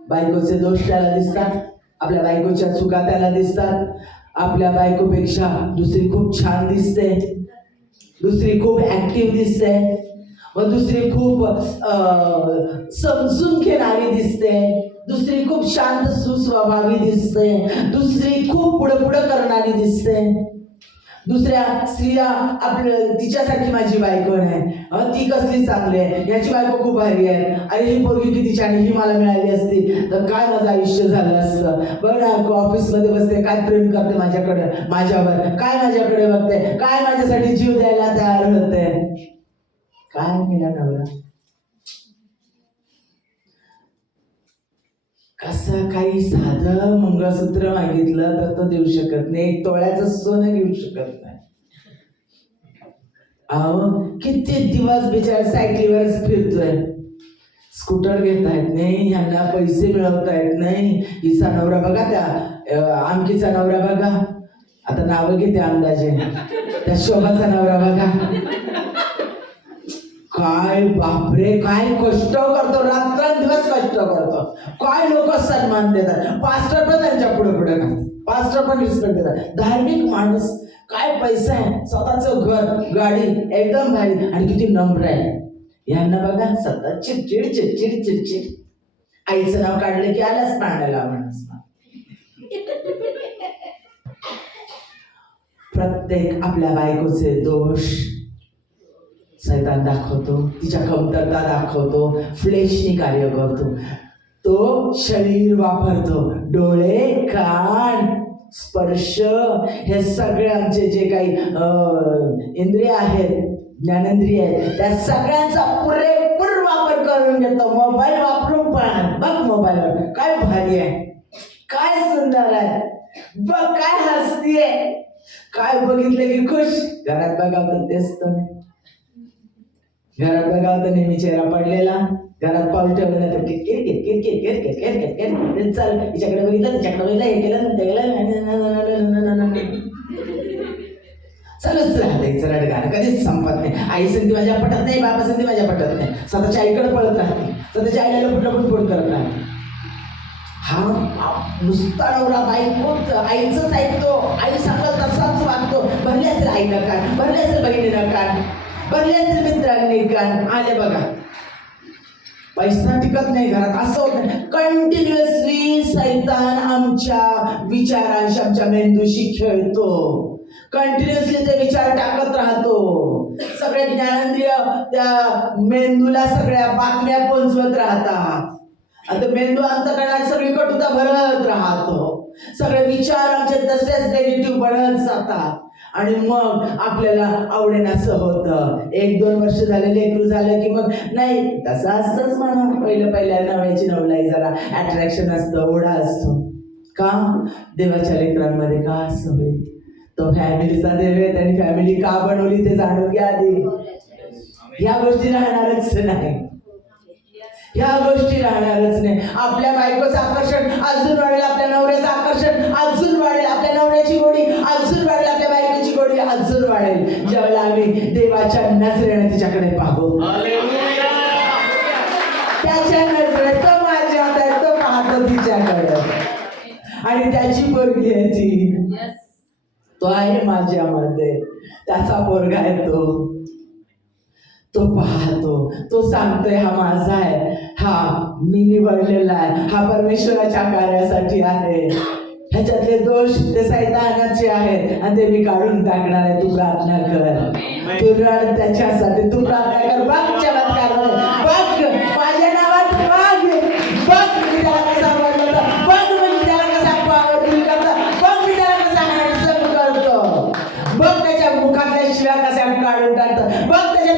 बायकोचे दोष त्याला दिसतात, आपल्या बायकोच्या चुका त्याला दिसतात. आपल्या बायकोपेक्षा दुसरी खूप छान दिसते, दुसरी खूप ऍक्टिव्ह दिसते, व दुसरी खूप समजून घेणारी दिसते, दुसरी खूप शांत सुस्वभावी दिसते, दुसरी खूप पुढं करणारी दिसते. दुसऱ्या स्त्रिया आपलं तिच्यासाठी माझी बायको नाही, ती कसली चांगली आहे, याची बायको खूप भारी आहे, अरे ही पोरगी किती छान, ही मला मिळाली असती तर काय माझं आयुष्य झालं असतं. बघ ना, ऑफिसमध्ये बसते, काय प्रेम करते माझ्याकडे, माझ्यावर काय माझ्याकडे बघते, काय माझ्यासाठी जीव द्यायला तयार होते. काय मिळा नवरा, कसं काही साधं मंगळसूत्र मागितलं तर तो देऊ शकत नाही, 1 तोळ्याचं सोनं घेऊ शकत नाही. अहो किती दिवस बिचार सायकलीवर फिरतोय, स्कूटर घेता येत नाही, ह्यांना पैसे मिळवता येत नाही. हिचा नवरा बघा, त्या आमकीचा नवरा बघा, आता नावं घेते अंदाजे, त्या शोभाचा नवरा बघा, काय बापरे, काय कष्ट करतो, रात्रंदिवस कष्ट करतो, काय लोक सन्मान देतात. पास्टर पण त्यांच्या पुढे पास्टर पण रिस्पेक्ट देतात. धार्मिक माणूस, काय पैसा आहे, स्वतःचं घर गाडी एकदम भारी, आणि किती नम्र आहे. यांना बघा सतत चिडचिड. आईचं नाव काढलं की आलाच पाण्याला माणूस. प्रत्येक आपल्या बायकोचे दोष सैतान दाखवतो, तिच्या कमतरता दाखवतो, फ्लेशनी कार्य करतो. तो शरीर वापरतो, डोळे, कान, स्पर्श, हे सगळे आमचे जे काही इंद्रिय आहेत, ज्ञानेंद्रिय आहेत, त्या सगळ्यांचा पुरेपूर वापर करून घेतो. मोबाईल वापरून पण बघ, मोबाईलवर काय भारी आहे, काय सुंदर आहे, बघ काय हसतीये, काय बघितलं की खुश. घरात बघावं तेच तर, घरात बघावं नेहमी चेहरा पडलेला, घरात पाऊल ठेवलं नाही तर चाल, तिच्याकडे बघितलं, त्याच्याकडे बघितलं, हे केलं ते केलं, चालूच राहते रडगाणं, कधीच संपत नाही. आई संधी माझ्या पटत नाही, बाबा संधी माझ्या पटत नाही, स्वतःच्या आईकडे पळत राहते, स्वतःच्या आईला लपून फोन करत राहते. हा नुसता नवरा बायको आईचंच ऐकतो, आई सांगत तसाच वागतो. भरले असेल आईनं कान, भरले असेल बहिणीनं कान, भरले असेल मित्रांनी कान, आले बघा पैसा टिकत नाही घरात, असं होत. कंटिन्युअसली सैतान आमच्या विचारांशी, आमच्या मेंदूशी खेळतो, कंटिन्युअसली ते विचार टाकत राहतो. सगळे ज्ञानेंद्रिय त्या मेंदूला सगळ्या बातम्या पोहोचवत राहतात, आता मेंदू अंतकरणात सगळी कटुता भरत राहतो, सगळे विचार आमचे तसेच नेगेटिव्ह बनत जातात, आणि मग आपल्याला आवडेनासं होतं. 1-2 वर्ष झाले, लेकरू झालं की मग नाही, तसं असतंच म्हणा, पहिल्या नव्याची नवलाई जरा अट्रॅक्शन असतं, ओढा असतो. का देवाच्या लेकरांमध्ये का असं होईल? तो फॅमिलीचा देव आहे, त्यांनी फॅमिली का बनवली ते जाणून घ्या आधी. ह्या गोष्टी राहणारच नाही, ह्या गोष्टी राहणारच नाही. आपल्या बायकोचं आकर्षण अजून वाढेल, आपल्या नवऱ्याचं आकर्षण अजून वाढेल, आपल्या नवऱ्याची गोडी अजून वाढेल, आपल्या बायकोची गोडी अजून वाढेल, ज्यावेळेला आम्ही देवाच्या नजरेने तिच्याकडे पाहू. त्याच्या नजरेने तो माझ्यात आहे, तो पाहतो तिच्याकडे, आणि त्याची पोरगी आहे ती, तो आहे माझ्यामध्ये, त्याचा पोरगा आहे तो पाहतो, तो सांगतोय हा माझा आहे, हा मी निवडलेला आहे, हा परमेश्वराच्या कार्यासाठी आहे, ह्याच्यातले दोष ते सैतानाचे आहेत आणि ते मी काढून टाकणार आहे. तू प्रार्थना कर, तू रड त्याच्यासाठी, तू प्रार्थना कर. बघ चमत्कार, बघ माझ्या नावात, बघ मी त्याला कसा बनवतो, बघ मी त्याला कसा पॉवरफुल करतो, बघ मी त्याला कसा हँडसम करतो, बघ त्याच्या मुखातल्या शिव्या कशा काढून टाकतो, बघ त्याच्या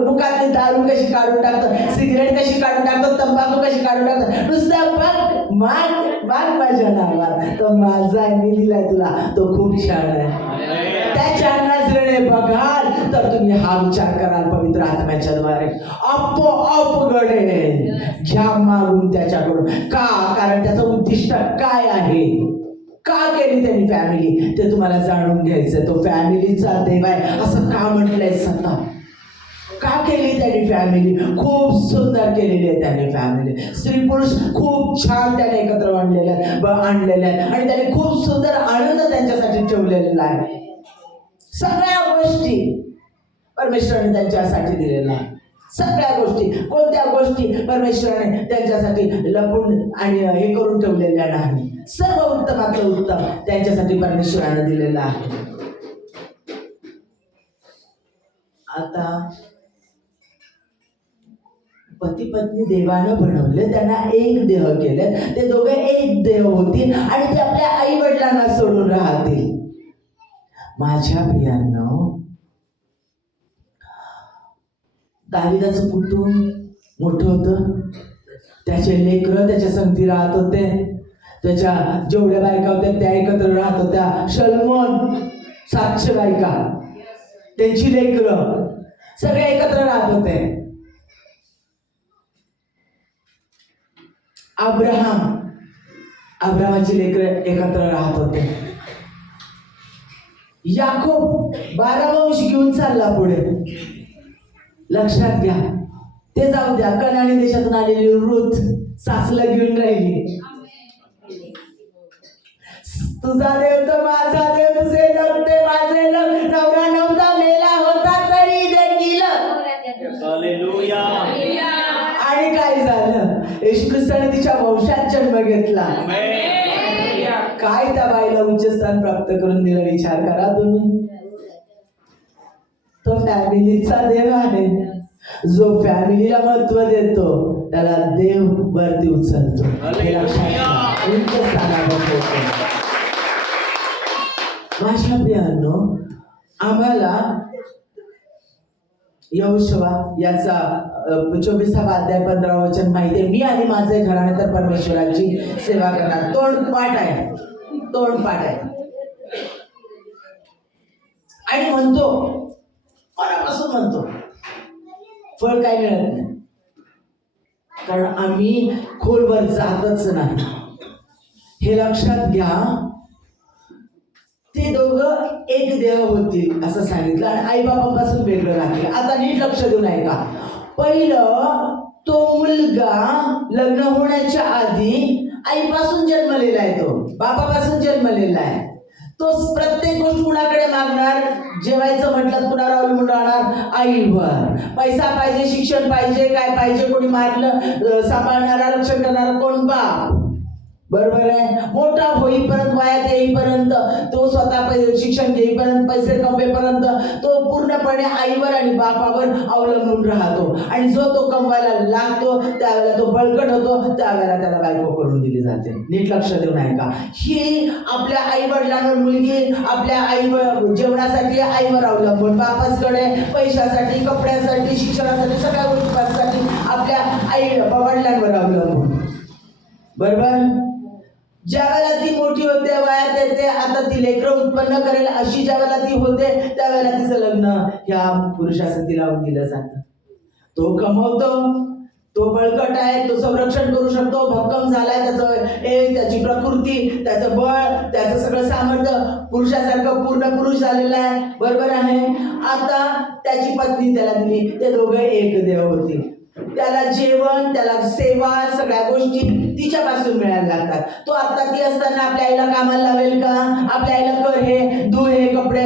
मुखातली दारू कशी काढून टाकतो, सिगरेट कशी काढून टाकतो, तंबाखू कशी काढून टाकतो. नुसतं बघ, माग माझ्या नावात, तो माझा आहे, मी दिलाय तुला, तो खूप छान आहे. त्याच्या नजरेने बघाल तर तुम्ही हा विचार कराल, पवित्र आत्म्याच्या द्वारे आपोआप घडेल. घ्या मागून त्याच्याकडून. का? कारण त्याचं उद्दिष्ट काय आहे, का केली त्यांनी फॅमिली, ते तुम्हाला जाणून घ्यायचं. तो फॅमिलीचा देव आहे असं का म्हटलंय? सता का केली त्यांनी फॅमिली? खूप सुंदर केलेली आहे त्यांनी फॅमिली. स्त्री पुरुष खूप छान त्याने एकत्र आणलेले आहेत आणि त्याने खूप सुंदर आनंद त्यांच्यासाठी ठेवलेला आहे. सगळ्या गोष्टी परमेश्वराने त्यांच्यासाठी दिलेल्या आहे. सगळ्या गोष्टी, कोणत्या गोष्टी परमेश्वराने त्यांच्यासाठी लपून आणि हे करून ठेवलेल्या नाही. सर्व उत्तमातलं उत्तम त्यांच्यासाठी परमेश्वराने दिलेलं आहे. आता पती पत्नी देवानं बनवले, त्यांना एक देह केले, ते दोघे एक देह होतील आणि ते आपल्या आई वडिलांना सोडून राहतील. माझ्या प्रियांनो, दाविदाचं कुटुंब मोठं होतं. त्याचे लेकरं त्याच्या संगती राहत होते. त्याच्या जेवढ्या बायका होत्या त्या एकत्र राहत होत्या. शलोमोन 700 बायका, त्यांची लेकरं सगळे एकत्र राहत होते. अब्राहामाची लेकरं एकत्र राहत होते. याकोब 12 वंश घेऊन चालला पुढे. लक्षात घ्या, ते जाऊ द्या. कनानी देशातून आलेली रूथ सासला घेऊन राहिली. तुझा देव तर माझा देव, तुझे लोक ते माझे लोक. नवरा नव्हता, मेला होता तरी देखील. हालेलुया. आणि काय झालं? येशू ख्रिस्ताने तिच्या वंशात जन्म घेतला. काय त्या बाईला उच्चस्थान प्राप्त करून दिलं विचार करा तुम्ही. तो फॅमिलीचा देव आहे. जो फॅमिलीला महत्व देतो त्याला देव वरती उचलतो. माझ्या प्रियांनो, आम्हाला यहोशुआ याचा 24वा अध्याय 15वा वचन माहिती आहे. मी आणि माझे घराणे तर परमेश्वराची सेवा करणार. तोंडपाठ आहे, तोंडपाठ आहे. आणि म्हणतो, मनापासून म्हणतो, फळ काय मिळत नाही, कारण आम्ही खोलवर जातच नाही. हे लक्षात घ्या. ते दोघं एक देह होतील असं सांगितलं आणि आई बाबापासून वेगळं राहतील. आता नीट लक्ष देऊन ऐका. पहिलं, तो मुलगा लग्न होण्याच्या आधी आईपासून जन्मलेला आहे, तो बापापासून जन्मलेला आहे. तो प्रत्येक गोष्ट कुणाकडे मागणार? जेवायचं म्हटलं कुणावर अवलंबून राहणार? आईवर. पैसा पाहिजे, शिक्षण पाहिजे, काय पाहिजे, कोणी मारलं सांभाळणारा, रक्षण करणारा कोण? बाप. बरोबर आहे. मोठा होईपर्यंत, वयात येईपर्यंत, तो स्वतः शिक्षण घेईपर्यंत, पैसे कमवेपर्यंत तो पूर्णपणे आईवर आणि बापावर अवलंबून राहतो. आणि जो तो कमवायला लागतो त्यावेळेला तो बळकट होतो, त्यावेळेला त्याला बायको करून दिली जाते. नीट लक्ष देऊन ऐका. ही आपल्या आई वडिलांवर मुलगी आपल्या आईवर जेवणासाठी आईवर अवलंबून, बापासकडे पैशासाठी, कपड्यासाठी, शिक्षणासाठी, सगळ्या गोष्टींसाठी आपल्या आई वडिलांवर अवलंबून. बरोबर. ज्यावेळेला ती मोठी होते, वयात येते, आता ती लेकरं उत्पन्न करेल अशी ज्यावेळेला ती होते, त्यावेळेला तिचं लग्न ह्या पुरुषासाठी लावून दिलं जातं. तो कमवतो, तो बळकट आहे, तो संरक्षण करू शकतो, भक्कम झालाय, त्याची प्रकृती, त्याचं बळ, त्याचं सगळं सामर्थ्य पुरुषासारखं पूर्ण पुरुष झालेला आहे. बरोबर आहे. आता त्याची पत्नी त्याला दिली. ते दोघे एक देव होतील. त्याला जेवण, त्याला सेवा, सगळ्या गोष्टी तिच्यापासून मिळायला लागतात. तो आता ती असताना आपल्या आईला कामाला लावेल का? आपल्या आईला कर हे, धु हे कपडे,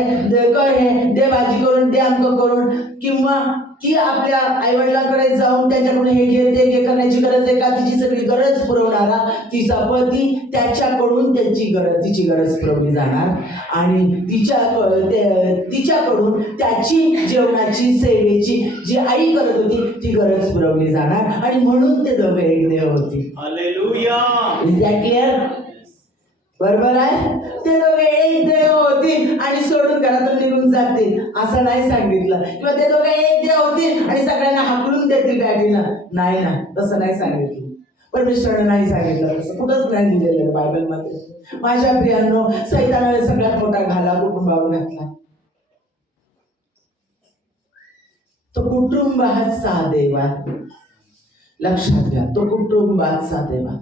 कर हे, दे भाजी करून, दे आमक करून, किंवा ती आपल्या आईवडिलांकडे जाऊन त्यांच्याकडून हे घे ते घे करण्याची गरज आहे का? तिची सगळी गरज पुरवणारा तिचा पती त्याच्याकडून तिची गरज पुरवली जाणार आणि तिच्याकडून त्याची जेवणाची, सेवेची जी आई करत होती ती गरज पुरवली जाणार आणि म्हणून ते दोघे एक देव होते. हालेलुया. Is that clear? बरोबर आहे. ते दोघे एक देव होतील आणि सोडून घरातून निघून जातील असं नाही सांगितलं. किंवा ते दोघे एक देव होतील आणि सगळ्यांना हाकलून देतील बॅटीनं. नाही ना, तसं नाही सांगितलं. परमेश्वराने नाही सांगितलं, तसं कुठंच नाही दिलेलं बायबलमध्ये. माझ्या प्रियांनो, सैतानाने सगळ्यात मोठा घाला कुटुंबावर घातला. तो कुटुंबाचा देवा. लक्षात घ्या, तो कुटुंबाचा देवा.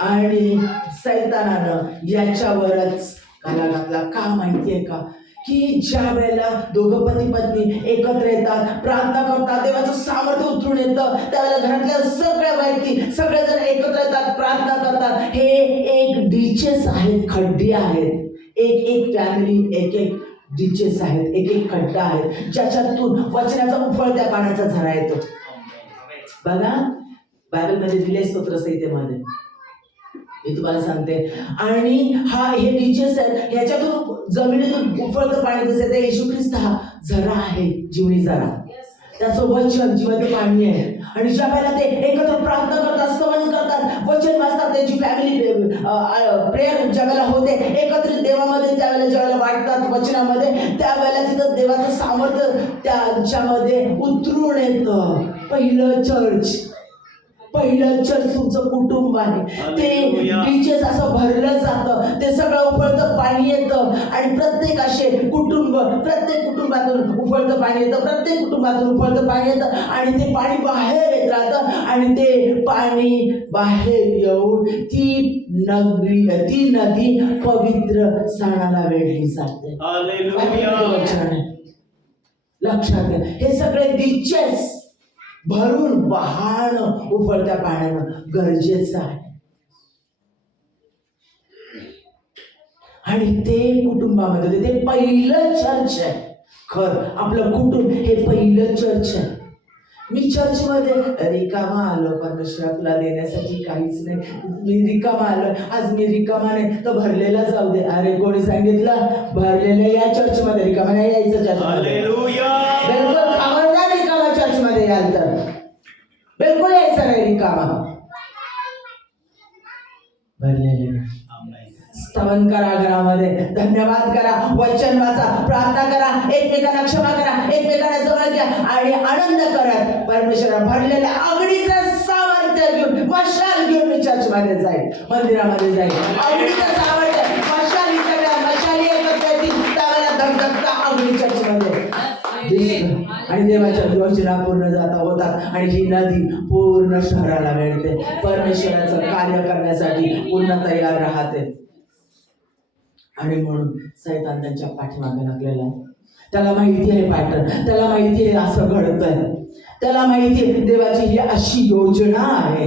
आणि सैतानानं याच्यावरच घाला घातला. का माहितीये का? की ज्या वेळेला दोघं पती पत्नी एकत्र येतात, प्रार्थना करतात, देवाचं सामर्थ्य उतरून येतं, त्यावेळेला घरातल्या सगळ्या व्यक्ती सगळेजण एकत्र येतात, प्रार्थना करतात. हे एक डीचेस आहेत, खड्डे आहेत. एक एक फॅमिली, एक एक डीचेस आहेत, एक एक खड्डा आहेत, ज्याच्यातून वचनाचा उफळत्या पाण्याचा झरा येतो. बघा बायबलमध्ये दिले स्तोत्र संहितेमध्ये, मी तुम्हाला सांगते. आणि हे डीचेस आहेत, ह्याच्यातून जमिनीतून उफळतं पाणी जसं ते येशू ख्रिस्त हा झरा आहे, जीवनी झरा. त्याचं वचन जिवंत पाणी आहे. आणि ज्या वेळेला ते एकत्र प्रार्थना करतात, स्तवन करतात, वचन वाचतात, त्यांची फॅमिली प्रेयर ज्या वेळेला होते एकत्रित देवामध्ये, त्यावेळेला ज्या वेळेला वाटतात वचनामध्ये, त्यावेळेला तिथं देवाचं सामर्थ्य त्यांच्यामध्ये उतरून येतं. पहिलं चर्च तुमचं कुटुंब आहे. ते डीचेस असं भरलं जातं, ते सगळं उफळतं पाणी येतं. आणि प्रत्येक कुटुंबातून उफळतं पाणी येतं, प्रत्येक कुटुंबातून उफळतं पाणी येतं. आणि ते पाणी बाहेर येत राहतं. आणि ते पाणी बाहेर येऊन ती नदी पवित्र स्थानाला वेढली जाते. लक्षात घ्या, हे सगळे डीचेस भरून वाहणं उफळत्या पाण्यानं गरजेचं आहे. आणि ते कुटुंबामध्ये ते पहिलं चर्च आहे. आपलं कुटुंब हे पहिलं चर्च आहे. मी चर्चमध्ये रिकामा आलो, परमेश्वरा तुला देण्यासाठी काहीच नाही, मी रिकामा आलो. आज मी रिकामा नाही तर भरलेला जाऊ दे. अरे कोणी सांगितलं भरलेलं या चर्चमध्ये, रिकामा नाही यायचं चर्चमध्ये. बिलकुल खबरदार, रिकामा चर्चमध्ये याल तर बिलकुल यायचं नाही रिकामा. भरलेले स्तवन करा, घरामध्ये धन्यवाद करा, वचन वाचा, प्रार्थना करा, एकमेकांना क्षमा करा, एकमेकांना जवळ घ्या आणि आनंद करत परमेश्वरा भरलेल्या अग्नीचं सामर्थ्य घेऊन, मशाल घेऊन मी चर्चमध्ये जाईल, मंदिरामध्ये जाईल. अग्नीचं सामर्थ्य, मशाली, सगळ्या मशाली एकत्र येतील, त्यावेळेला धगधगता अग्नी चर्चमध्ये दिसतं. आणि देवाच्या योजना पूर्ण होतात आणि ही नदी पूर्ण शहराला मिळते. परमेश्वराचं कार्य करण्यासाठी पूर्ण तयार राहते. आणि म्हणून सैतान त्यांच्या पाठीमागे लागलेला आहे. त्याला माहिती आहे पॅटर्न, त्याला माहिती आहे असं घडतंय, त्याला माहिती आहे देवाची ही अशी योजना आहे.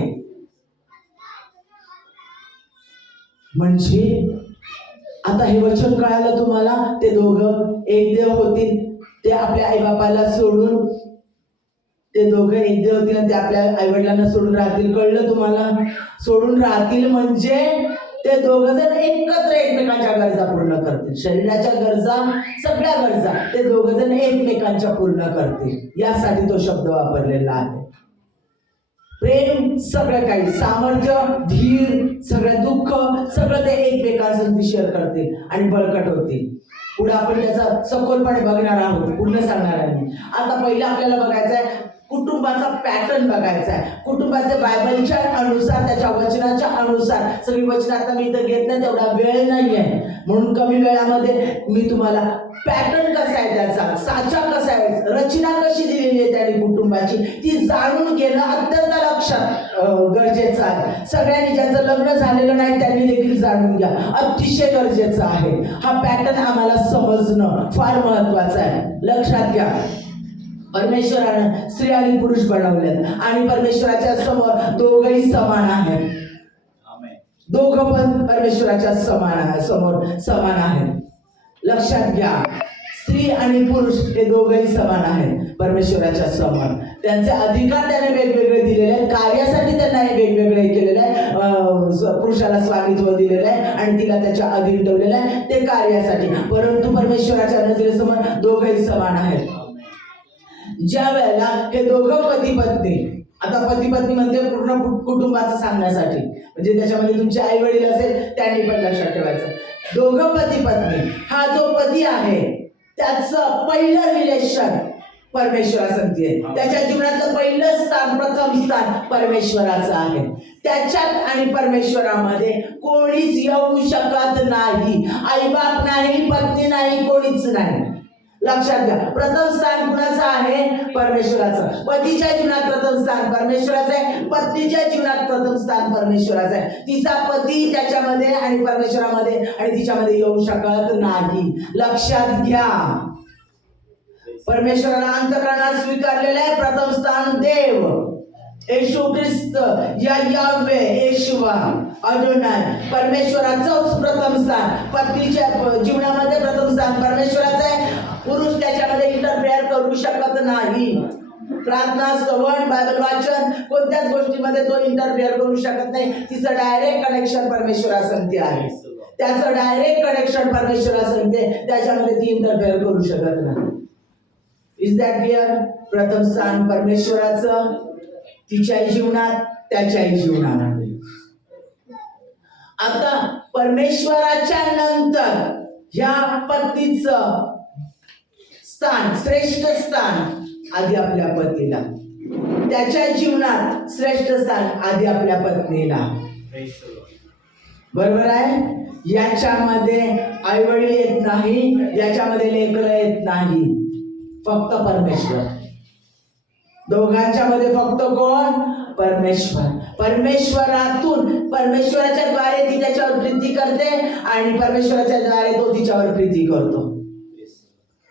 म्हणजे आता हे वचन कळालं तुम्हाला. ते दोघं एक देव होतील, ते आपल्या आईबापाला सोडून, ते दोघं एक देव होतील आणि ते आपल्या आईवडिलांना सोडून राहतील. कळलं तुम्हाला? सोडून राहतील म्हणजे ते दोघं जण एकत्र एकमेकांच्या गरजा पूर्ण करतील. शरीराच्या गरजा, सगळ्या गरजा ते दोघं जण एकमेकांच्या पूर्ण करतील. यासाठी तो शब्द वापरलेला आहे. प्रेम, सगळं काही, सामर्थ्य, धीर, सगळं दुःख, सगळं ते एकमेकांसंगती शेअर करतील आणि बळकट होतील. पुढे आपण त्याचा सखोलपणे बघणार आहोत, पूर्ण सांगणार आहे मी. आता पहिलं आपल्याला बघायचं आहे कुटुंबाचा पॅटर्न बघायचा आहे. कुटुंबाचे बायबलच्या अनुसार, त्याच्या वचनाच्या अनुसार, सगळी वचन आता मी इथं घेत नाही, तेवढा वेळ नाही आहे म्हणून कमी वेळामध्ये मी तुम्हाला पॅटर्न कसा आहे, त्याचा साचा कसा आहे, रचना कशी दिलेली आहे त्याने कुटुंबाची, ती जाणून घेणं अत्यंत गरजेचं आहे. सगळ्यांनी, ज्यांचं लग्न झालेलं नाही त्यांनी देखील जाणून घ्या, अतिशय गरजेचं आहे. हा पॅटर्न आम्हाला समजणं फार महत्वाचं आहे. लक्षात घ्या, परमेश्वरानं स्त्री आणि पुरुष बनवलेत आणि परमेश्वराच्या समोर दोघंही समान आहेत. दोघं पण परमेश्वराच्या समोर समान आहेत. लक्षात घ्या, स्त्री आणि पुरुष हे दोघंही समान आहेत परमेश्वराच्या समोर. त्यांचे अधिकार त्याने वेगवेगळे दिलेले आहेत, कार्यासाठी त्यांना हे वेगवेगळे केलेले आहे. पुरुषाला स्वामित्व दिलेलं आहे आणि तिला त्याच्या अधीन ठेवलेलं आहे, ते कार्यासाठी. परंतु परमेश्वराच्या नजरेसमोर दोघंही समान आहेत. ज्या वेळेला हे दोघं पती पत्नी, आता पती पत्नी म्हणजे पूर्ण कुटुंबाचं सांगण्यासाठी, म्हणजे त्याच्यामध्ये तुमचे आई वडील असेल त्यांनी पण लक्षात ठेवायचं. दोघं पती पत्नी, हा जो पती आहे त्याचं पहिलं रिलेशन परमेश्वरासंगती आहे. त्याच्या जीवनातलं पहिलं स्थान, प्रथम स्थान परमेश्वराचं आहे. त्याच्यात आणि परमेश्वरामध्ये कोणीच येऊ शकत नाही. आईबाप नाही, पत्नी नाही, कोणीच नाही. लक्षात घ्या, प्रथम स्थान कुणाचं आहे? परमेश्वराचं. पतीच्या जीवनात प्रथम स्थान परमेश्वराचं आहे, पत्नीच्या जीवनात प्रथम स्थान परमेश्वराचं आहे. तिचा पती त्याच्यामध्ये आणि परमेश्वरामध्ये आणि तिच्यामध्ये येऊ शकत नाही. लक्षात घ्या, परमेश्वराला अंतःकरणात स्वीकारलेलं आहे प्रथम स्थान देव येशू ख्रिस्त, याह्वे, येशुवा, अडोनाय, परमेश्वराचंच प्रथम स्थान. पत्नीच्या जीवनामध्ये प्रथम स्थान परमेश्वराचं आहे. पुरुष त्याच्यामध्ये इंटरफेअर करू शकत नाही. प्रार्थना, श्रवण, बायबल वाचन कोणत्याच गोष्टीमध्ये तो इंटरफेअर करू शकत नाही. तिचं डायरेक्ट कनेक्शन परमेश्वरासंगती आहे, त्याचं डायरेक्ट कनेक्शन परमेश्वरासंगती, त्याच्यामध्ये ती इंटरफेअर करू शकत नाही. Is that clear? प्रथम स्थान परमेश्वराचं, तिच्याही जीवनात, त्याच्याही जीवनात. आता परमेश्वराच्या नंतर ह्या पत्नीचं स्थान, श्रेष्ठ स्थान आधी आपल्या पतीला, त्याच्या जीवनात श्रेष्ठ स्थान आधी आपल्या पत्नीला. बरोबर आहे? याच्यामध्ये आई वडील येत नाही, याच्यामध्ये लेकरं येत नाही, फक्त परमेश्वर. दोघांच्या मध्ये फक्त कोण? परमेश्वर. परमेश्वरातून, परमेश्वराच्या द्वारे ती त्याच्यावर प्रीती करते आणि परमेश्वराच्या द्वारे तो तिच्यावर प्रीती करतो.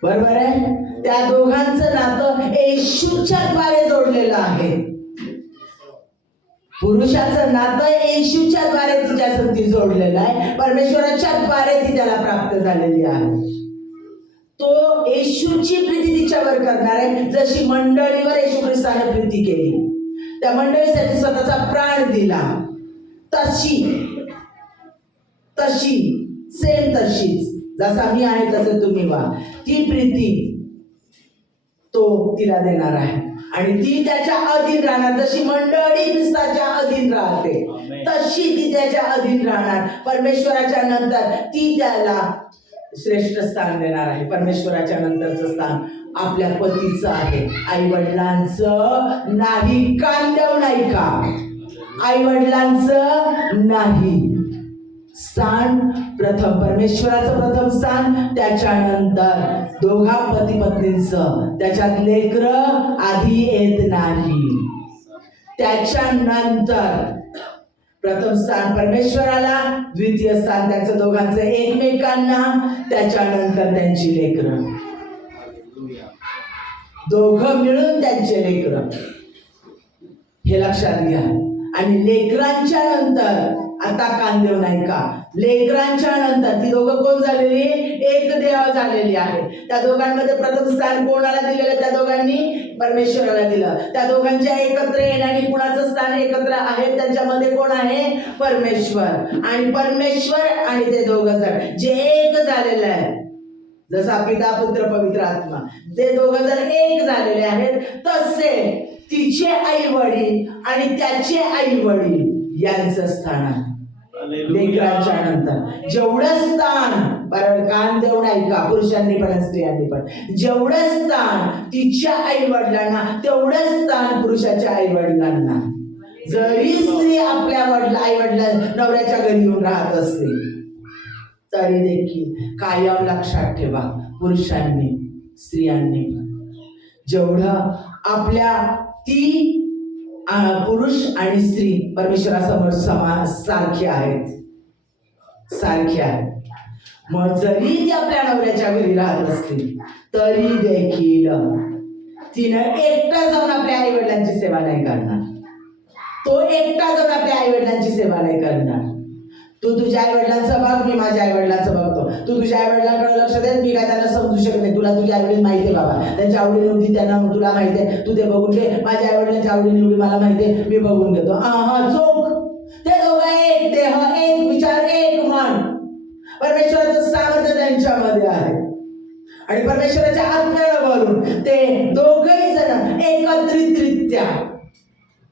बरोबर आहे? त्या दोघांचं नातं येशूच्या द्वारे जोडलेलं आहे. पुरुषाचं नातं येशूच्या द्वारे तिच्यासंगती जोडलेलं आहे, परमेश्वराच्या द्वारे ती त्याला प्राप्त झालेली आहे. तो येशूची प्रीती तिच्यावर करणार आहे. जशी मंडळीवर येशू ख्रिस्ताने प्रीती केली, त्या मंडळीसाठी स्वतःचा प्राण दिला, तशी सेम तशीच, जसा मी आहे तसं तुम्ही व्हा, ती प्रीती तो तिला देणार आहे. आणि ती त्याच्या अधीन राहणार. जशी मंडळी ख्रिस्ताच्या अधीन राहते, तशी ती त्याच्या अधीन राहणार. परमेश्वराच्या नंतर ती त्याला श्रेष्ठ स्थान देणार आहे. परमेश्वराच्या नंतरचं स्थान आपल्या पतीचं आहे, आई वडिलांचं नाही. कान देऊ नाही का? आई वडिलांचं नाही. स्थान प्रथम परमेश्वराचं प्रथम स्थान, त्याच्यानंतर दोघा पती पत्नींचं, त्याच्यात लेकरं आधी येत नाही. त्याच्यानंतर प्रथम स्थान परमेश्वराला, द्वितीय स्थान त्यांचं दोघांचं एकमेकांना, त्याच्यानंतर त्यांची लेकरं, दोघं मिळून त्यांचे लेकरं. हे लक्षात घ्या. आणि लेकरांच्या नंतर, आता कान देऊ नाही का, लेकरांच्या नंतर ती दोघं कोण झालेली? एक देह झालेली आहे. त्या दोघांमध्ये प्रथम स्थान कोणाला दिलेलं? त्या दोघांनी परमेश्वराला दिलं. त्या दोघांच्या एकत्र येण्याने कुणाचं स्थान एकत्र आहे? त्यांच्यामध्ये कोण आहे? परमेश्वर. आणि परमेश्वर आणि ते दोघं जण जे एक झालेलं आहे, जसा पिता पुत्र पवित्र आत्मा, ते दोघं जण एक झालेले आहेत, तसे तिचे आई वडील आणि त्याचे आई वडील यांचं स्थान आहे. लेकरांच्या नंतर जेवढं स्थान, बरं कान देऊ नाही का, पुरुषांनी पण स्त्रियांनी पण, जेवढं स्थान तिच्या आई वडिलांना, तेवढं स्थान पुरुषाच्या आई वडिलांना. जरी स्त्री आपल्या आई वडिलां नवऱ्याच्या घरी येऊन राहत असते, तरी देखील कायम लक्षात ठेवा, पुरुषांनी स्त्रियांनी जेवढं आपल्या ती पुरुष आणि स्त्री परमेश्वरासमोर सारखे आहेत, सारखे आहेत. मग जरी ती आपल्या नवऱ्याच्या घरी राहत असतील, तरी देखील तिनं एकटा जाऊन आपल्या आई वडिलांची सेवा नाही करणार. तो एकटा जाऊन आपल्या आई वडिलांची सेवा नाही करणार. तू तुझ्या आई वडिलांचं बघ, मी माझ्या आई वडिलांचं बघतो. तू तुझ्या आई वडिलांकडे लक्ष दे, मी काय त्यांना समजू शकत नाही. तुला तुझ्या आई वडील माहिती आहे बाबा, त्यांच्या आवडी निवडी त्यांना तुला माहिती आहे, तू ते बघून घे. माझ्या आई वडिलांच्या आवडी निवडी मला माहिती आहे, मी बघून घेतो. हा चोख. ते दोघं एक देह, एक विचार, एक मन. परमेश्वराचं सामर्थ्य त्यांच्यामध्ये आहे आणि परमेश्वराच्या आत्म्याला भरून ते दोघही जण एकत्रितरित्या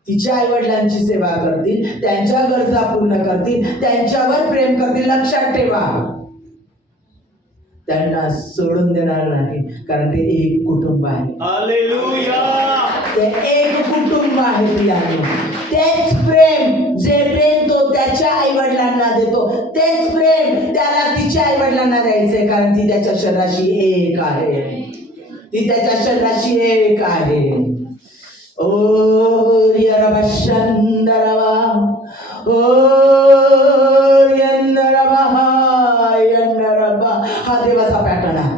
तिच्या आई वडिलांची सेवा करतील, त्यांच्या गरजा पूर्ण करतील, त्यांच्यावर प्रेम करतील. लक्षात ठेवा, त्यांना सोडून देणार नाही, कारण ते एक कुटुंब आहे. हालेलुया. ते एक कुटुंब आहे प्रियानो. तेच प्रेम, जे प्रेम तो त्याच्या आई वडिलांना देतो, तेच प्रेम त्याला तिच्या आई वडिलांना द्यायचंय, कारण ती त्याच्या शरीराशी एक आहे. ती त्याच्या शरीराशी एक आहे. ओ रियरबशंदरवा ओ यंदरबा यंदरबा. हा देवाचा पॅटर्न आहे.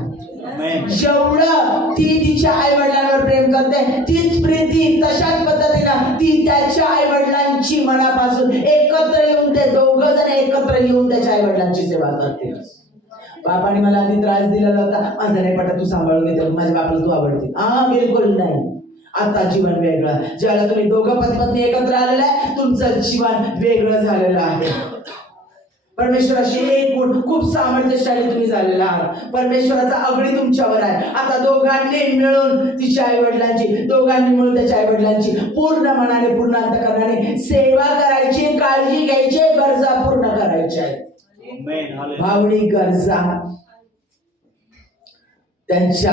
जेवढं ती तिच्या आई वडिलांवर प्रेम करते तीच प्रीती तशाच पद्धतीनं ती त्याच्या आई वडिलांची मनापासून एकत्र येऊन ते दोघं जण एकत्र येऊन त्याच्या आई वडिलांची सेवा करते. बापाने मला आधी त्रास दिलेला होता, माझं नाही पटत, तू सांभाळून घेते, माझ्या बापाला तू आवडते. हा बिलकुल नाही. आता जीवन वेगळं. ज्याला तुम्ही दोघं पती पत्नी एकत्र आलेलं आहे, तुमचं जीवन वेगळं झालेलं आहे. परमेश्वराशी एक गुण, खूप सामर्थ्यशाली तुम्ही झालेला आहात. परमेश्वराचा अगदी तुमच्यावर आहे. आता दोघांनी मिळून तिच्या आई वडिलांची, दोघांनी मिळून त्याच्या आई वडिलांची पूर्ण मनाने पूर्ण अंतःकरणाने सेवा करायची, काळजी घ्यायची, गरजा पूर्ण करायच्या आहेत. भावनिक गरजा, त्यांच्या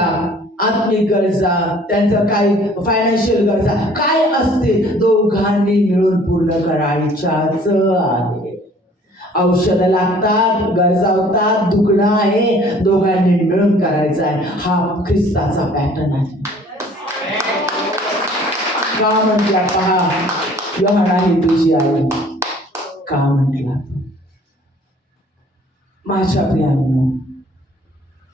आत्मिक गरजा, त्यांचं काही फायनान्शियल गरजा काय असतील दोघांनी मिळून पूर्ण करायच्याच आहे. औषध लागतात, गरजा होतात, दुखणं आहे, दोघांनी मिळून करायचं आहे. हा ख्रिस्ताचा पॅटर्न आहे. का म्हटला पहा, योहाना ही तुझी आई. का म्हटला? माझ्या प्रियांनो,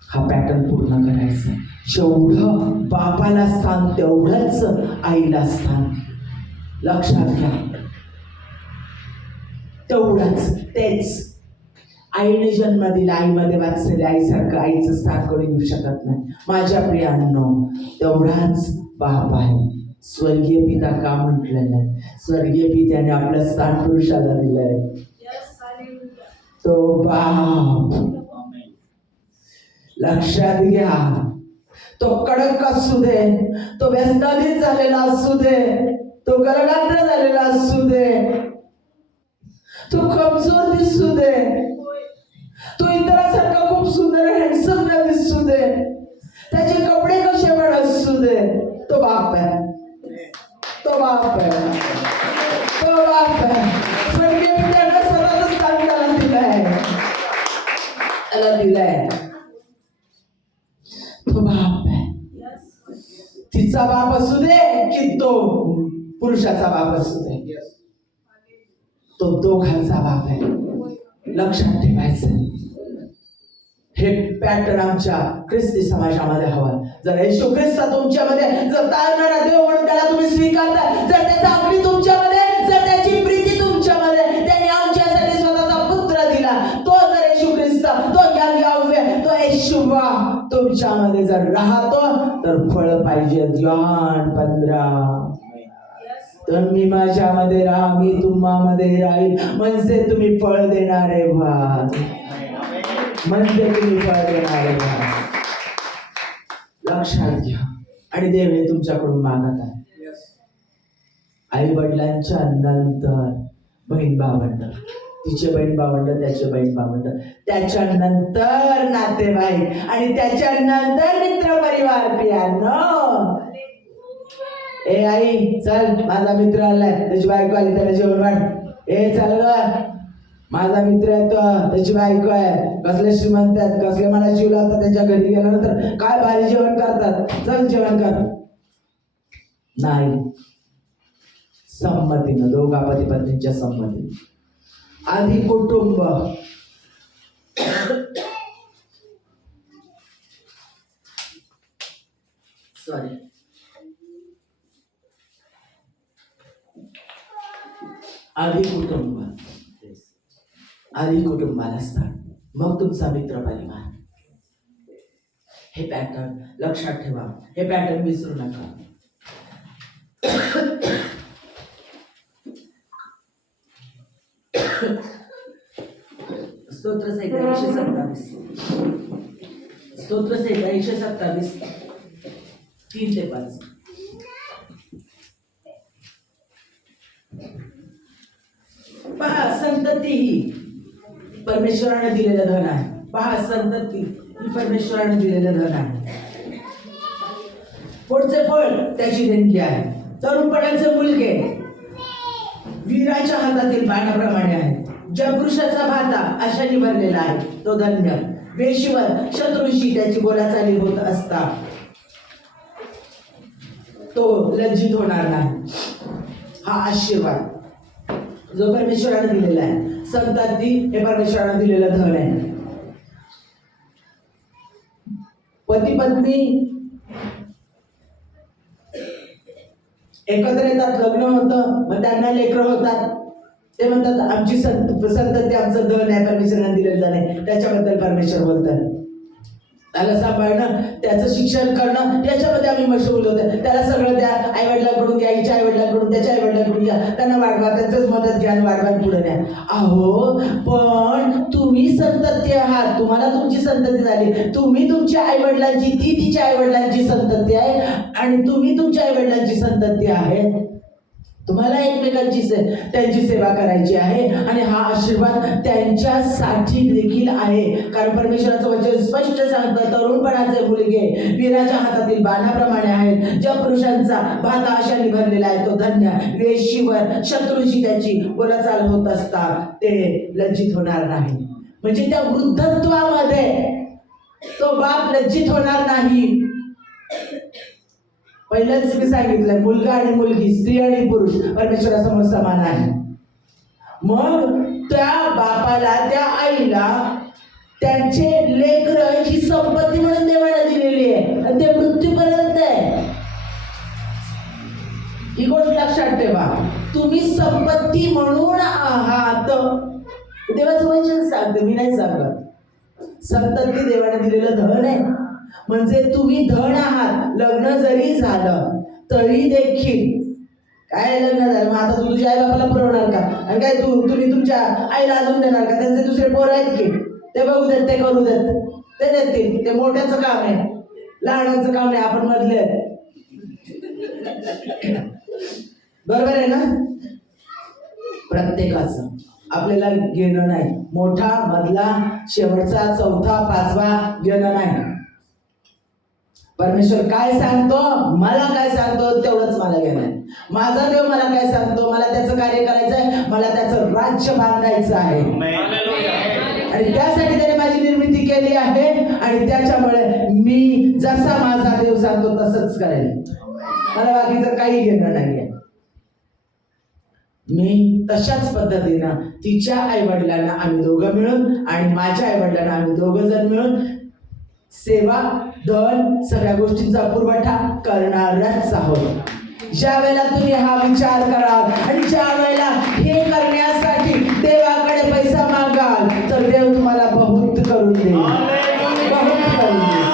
हा पॅटर्न पूर्ण करायचा. जेवढं बापाला स्थान तेवढंच आईला स्थान. लक्षात घ्या, तेवढंच तेच. आईने जन्म दिला, आईमध्ये वात्सल्य, आईसारखं आईचं स्थान कोणी घेऊ शकत नाही. माझ्या प्रियांनो, तेवढाच बाप आहे. स्वर्गीय पिता का म्हटलेलं आहे? स्वर्गीय पित्याने आपलं स्थान पुरुषाला दिलंय. तो बाप, लक्षात घ्या, तो कडक असू दे, तो व्यसनाधीन झालेला असू दे, तो गलगात्र झालेला असू दे, तो कमजोर दिसू दे, तो इतरांसारखा खूप सुंदर हँडसम न दिसू दे, त्याचे कपडे कसे पण असू दे, तो बाप आहे. तो बाप आहे. तो बाप आहे. स्वर्गीय पित्याने स्वतःचं स्थान त्याला दिलंय. त्याला दिलंय. तो बाप आहे. तिचा बाप असू दे की तो पुरुषाचा बाप असू दे, तो दोघांचा बाप आहे. लक्षात ठेवायचं. हे पॅटर्न आमच्या ख्रिस्ती समाजामध्ये हवं. जर येशू ख्रिस्त तुमच्यामध्ये, जर तारणारा देव म्हणून त्याला तुम्ही स्वीकारता, जर त्याचा अगदी तुमच्यामध्ये, जर त्याची प्रीती तुमच्यामध्ये, त्याने आमच्यासाठी स्वतःचा पुत्र दिला, तो जर येशू ख्रिस्त, तो याहवे, तो येशूवा तुमच्यामध्ये जर राहतो, तर फळ पाहिजे. योहान 15, तुम्ही माझ्यामध्ये राहा, मी तुम्हामध्ये राहील, म्हणजे तुम्ही फळ देणारे व्हा. म्हणजे तुम्ही फळ देणारे व्हा. लक्षात घ्या. आणि देव हे तुमच्याकडून मागत आहे. आई वडिलांच्या नंतर बहीण भावंड, तिचे बहीण भावंड, त्याचे बहीण भावंड, त्याच्यानंतर नातेवाईक, आणि त्याच्यानंतर मित्र परिवार. प्रियांनो, ए आई चल, माझा मित्र आलाय, त्याची बायको आली, त्याला जेवण वाढ. ए चल ग, माझा मित्र आहे तो, त्याची बायको आहे, कसले श्रीमंत आहेत, कसले मला जीव लावतात, त्यांच्या घरी गेल्यानंतर काय भारी जेवण करतात, चल जेवण कर. नाही, संमतीनं, दोघा पती पत्नीच्या संमतीनं. आधी कुटुंब, सॉरी, आधी कुटुंब, आधी कुटुंबाला स्थान, मग तुमचा मित्र परिवार. हे पॅटर्न लक्षात ठेवा. हे पॅटर्न विसरू नका. स्तोत्र संहिता 127, स्तोत्र संहिता 127, 3 ते 5. पहा, संतती ही परमेश्वराने दिलेलं धन आहे. पहा, संतती ही परमेश्वराने दिलेलं धन आहे. पुढचे फळ त्याची देणगी आहे. तरुणपणाचे मुलगे वीराच्या हातातील बाणाप्रमाणे आहे. ज्या पुरुषाचा भाता आशाने भरलेला आहे तो धन्य. वेशीवर शत्रूंशी त्याची बोलाचाली होत असता तो लज्जित होणार नाही. हा आशीर्वाद जो परमेश्वराने दिलेला आहे. संतती हे परमेश्वराने दिलेलं धन आहे. पती पत्नी एकत्र येतात, लग्न होतं, मग त्यांना लेकरं होतात. ते म्हणतात आमची संतती आमचं धन आहे, परमेश्वराने दिलेलं धन आहे. त्याच्याबद्दल परमेश्वर बोलतात त्याला सांभाळणं, त्याचं शिक्षण करणं, याच्यामध्ये आम्ही मशगूल होतो. त्याला सगळं द्या, आई वडिलांकडून घ्या, हिच्या आई वडिलांकडून, त्याच्या आई वडिलांकडून घ्या, त्यांना वाढवा, त्यांचंच मदत घ्या आणि वाढवा पुढे द्या. अहो पण तुम्ही संतती आहात, तुम्हाला तुमची संतती झाली, तुम्ही तुमच्या आई वडिलांची, ती तिच्या आई वडिलांची संतती आहे आणि तुम्ही तुमच्या आई वडिलांची संतती आहे. तुम्हाला एकमेकांची त्यांची सेवा करायची आहे आणि हा आशीर्वाद त्यांच्यासाठी देखील आहे. कारण परमेश्वराचं वचन स्पष्ट सांगतं, तरुणपणाचे मुलगे वीराच्या हातातील बाणाप्रमाणे आहेत. ज्या पुरुषांचा भात आशांनी भरलेला आहे तो धन्य. वेशीवर शत्रूची त्याची बोलाचाल होत असता ते लज्जित होणार नाही. म्हणजे त्या वृद्धत्वामध्ये तो बाप लज्जित होणार नाही. पहिल्याच मी सांगितलंय, मुलगा आणि मुलगी, स्त्री आणि पुरुष परमेश्वरासमोर समान आहे. मग त्या बापाला, त्या आईला त्यांचे लेकरं ही संपत्ती म्हणून देवाला दिलेली आहे आणि ते मृत्यूपर्यंत आहे. ही गोष्ट लक्षात ठेवा. तुम्ही संपत्ती म्हणून आहात. देवाचं वचन सांगते, मी नाही सांगत. संतती देवाने दिलेलं धन आहे. म्हणजे तुम्ही धन आहात. लग्न जरी झालं तरी देखील, काय लग्न झालं मग आता तू तुझ्या आई बापाला पुरवणार का? आणि काय तुम्ही तुमच्या आईला अजून देणार का? त्यांचे दुसरे पोर आहेत की, ते बघू देत, ते करू देत, ते देतील. ते मोठ्याचं काम आहे, लहानाचं काम नाही. आपण मधले आहेत. बरोबर आहे ना? प्रत्येकाचं आपल्याला घेणं नाही. मोठा, मधला, शेवटचा, चौथा, पाचवा घेणं नाही. परमेश्वर काय सांगतो, मला काय सांगतो तेवढंच मला घेणं आहे. माझा देव मला काय सांगतो, मला त्याचं कार्य करायचं आहे, मला त्याचं राज्य बांधायचं आहे आणि त्यासाठी त्याने माझी निर्मिती केली आहे आणि त्याच्यामुळे मी जसा माझा देव सांगतो तसंच करेल. मला बाकीचं काही घेणं नाहीये. मी तशाच पद्धतीनं तिच्या आई वडिलांना आम्ही दोघं मिळून आणि माझ्या आई वडिलांना आम्ही दोघं जण मिळून सेवा, धन, सगळ्या गोष्टींचा पुरवठा करणारच आहोत. ज्या वेळेला तुम्ही हा विचार कराल आणि ज्या वेळेला हे करण्यासाठी देवाकडे पैसा मागाल तर देव तुम्हाला बहुत करून देईल, बहुत करून देईल.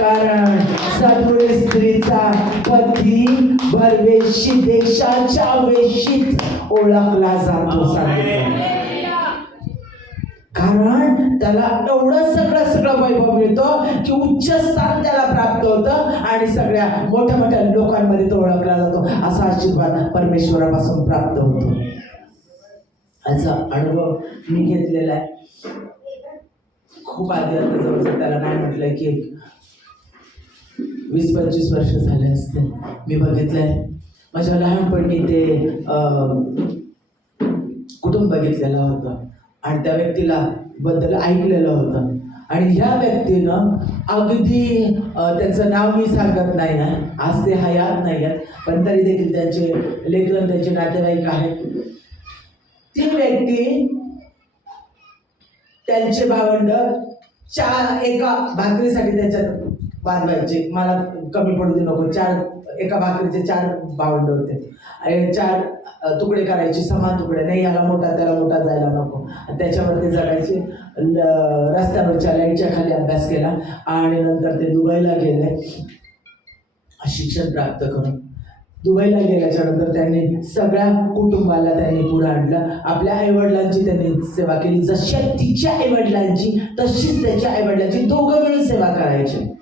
कारण सद्गुणी स्त्रीचा पती भरवेशी देशाच्या वेशीत ओळखला जातो. कारण त्याला एवढं सगळं वैभव मिळतो की उच्च स्थान त्याला प्राप्त होतं आणि सगळ्या मोठ्या मोठ्या लोकांमध्ये तो ओळखला जातो. असा आशीर्वाद परमेश्वरापासून प्राप्त होतो. असा अनुभव मी घेतलेला आहे. खूप आधी जवळजवळ त्याला नाही म्हटलं की 20-25 वर्ष झाले असते. मी बघितलंय माझ्या लहानपणी ते कुटुंब बघितलेलं होतं आणि त्या व्यक्तीला बद्दल ऐकलेलं होतं आणि ह्या व्यक्तीनं अगदी त्यांचं नाव मी सांगत नाही आहे, आज ते हयात नाही आहेत, पण तरी देखील त्यांचे लेकरं, त्यांचे नातेवाईक आहेत. ती व्यक्ती, त्यांचे भावंड एका भाकरीसाठी त्याच्यात बांधवायचे. मला कमी पडू दे नको, एका भाकरीचे 4 भावंड होते आणि 4 तुकडे करायचे, समान तुकडे, नाही याला मोठा त्याला मोठा जायला नको. त्याच्यावरती जगायचे. रस्त्यावरच्या लाईटच्या खाली अभ्यास केला आणि नंतर ते दुबईला गेले शिक्षण प्राप्त करून. दुबईला गेल्याच्या नंतर त्यांनी सगळ्या कुटुंबाला त्यांनी पुढे आणलं. आपल्या आईवडिलांची त्यांनी सेवा केली. जशा तिच्या आईवडिलांची तशीच त्याच्या आईवडिलांची, दोघं मिळून सेवा करायचे.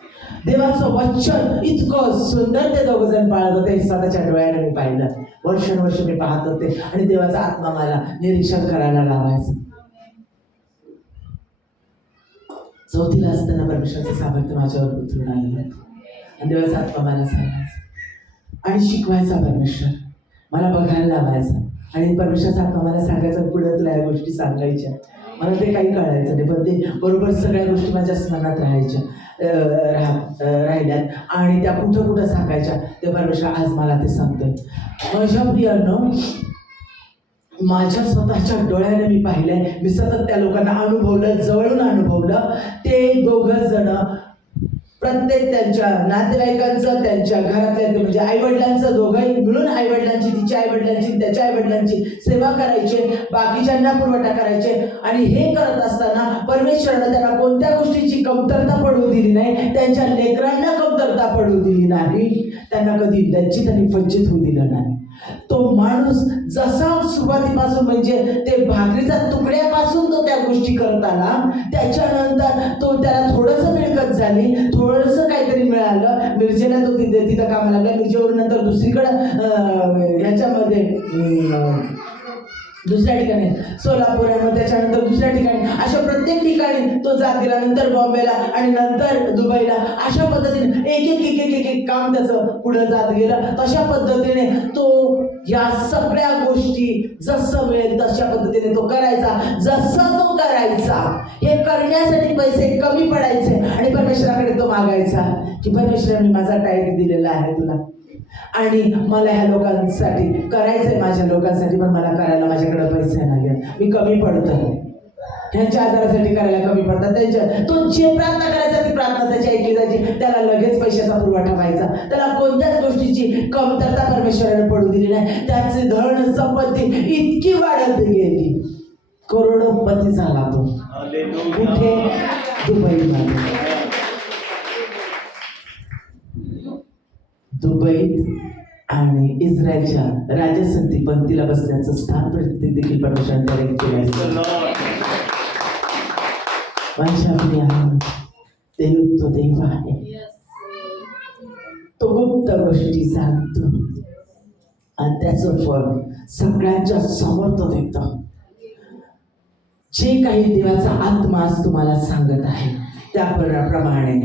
देवाचं वचन इतकं सुंदर ते दोघं जण पाळत होते. स्वतःच्या डोळ्याने मी पाहिलं. वर्षानुवर्ष मी पाहत होते आणि देवाचा आत्मा मला निरीक्षण करायला लावायचं. 4थीला असताना परमेश्वराचं सामर्थ्य माझ्यावर उतरून आलेलं आणि देवाचा आत्मा मला सांगायचा आणि शिकवायचा. परमेश्वर मला बघायला लावायचा आणि परमेश्वराचा आत्मा मला सांगायचा, पुढे तुला या गोष्टी सांगायच्या. मला ते काही कळायचं नाही, पण ते बरोबर सगळ्या गोष्टी माझ्या स्मरणात राहिल्यात आणि त्या कुठं कुठं सांगायच्या ते परमेश्वर आज मला ते सांगतोय. माझ्या प्रियांनो, माझ्या स्वतःच्या डोळ्याने मी पाहिलंय, मी सतत त्या लोकांना अनुभवलं, जवळून अनुभवलं. ते दोघं जण प्रत्येक त्यांच्या नातेवाईकांचं, त्यांच्या घरातल्या म्हणजे आईवडिलांचं, दोघंही मिळून आईवडिलांची, तिच्या आईवडिलांची, त्याच्या आईवडिलांची सेवा करायचे, बाकीच्यांना पुरवठा करायचे. आणि हे करत असताना परमेश्वराने त्यांना कोणत्या गोष्टीची कमतरता पडू दिली नाही, त्यांच्या लेकरांना कमतरता पडू दिली नाही, त्यांना कधी लज्जित आणि फज्जित होऊ दिलं नाही. तो माणूस जसा सुरुवातीपासून म्हणजे ते भाकरीच्या तुकड्यापासून तो त्या गोष्टी करत आला, त्याच्यानंतर तो त्याला थोडंसं मिळकत झाली, थोडंसं काहीतरी मिळालं, मिरजेला तो तिथं कामाला लागला. मिरजेवरून नंतर दुसरीकडं ह्याच्यामध्ये दुसऱ्या ठिकाणी सोलापूर आहे, मग त्याच्यानंतर दुसऱ्या ठिकाणी, अशा प्रत्येक ठिकाणी तो जात गेला. नंतर बॉम्बेला आणि नंतर दुबईला. अशा पद्धतीने एक काम त्याचं पुढे जात गेलं. तशा पद्धतीने तो या सगळ्या गोष्टी जसं मिळेल तशा पद्धतीने तो करायचा. जसं तो करायचा, हे करण्यासाठी पैसे कमी पडायचे आणि परमेश्वराकडे तो मागायचा की परमेश्वर, मी माझा टाईम दिलेला आहे तुला आणि मला ह्या लोकांसाठी करायचंय, माझ्या लोकांसाठी, पण मला करायला माझ्याकडे पैसे नाही, मी कमी पडतोय. ह्यांच्या आजारासाठी करायला कमी पडतात. त्यांच्या तो जे प्रार्थना करायचा ती प्रार्थना त्याची ऐकली जायची, त्याला लगेच पैशाचा पुरवठा व्हायचा, त्याला कोणत्याच गोष्टीची कमतरता परमेश्वराने पडू दिली नाही. त्याची धन संपत्ती इतकी वाढत गेली, करोडोपती झाला तो. कुठे? दुबईमध्ये. दुबईत आणि इस्रायलच्या राजसंती पंक्तीला बसण्याचं स्थान देखील परमेश्वराने केलं. माझ्या प्रिया, देव तो देव आहे, तो गुप्त गोष्टी सांगतो आणि त्याचं फळ सगळ्यांच्या समोर तो देतो. जे काही देवाचा आत्मा आज तुम्हाला सांगत आहे त्याप्रमाणे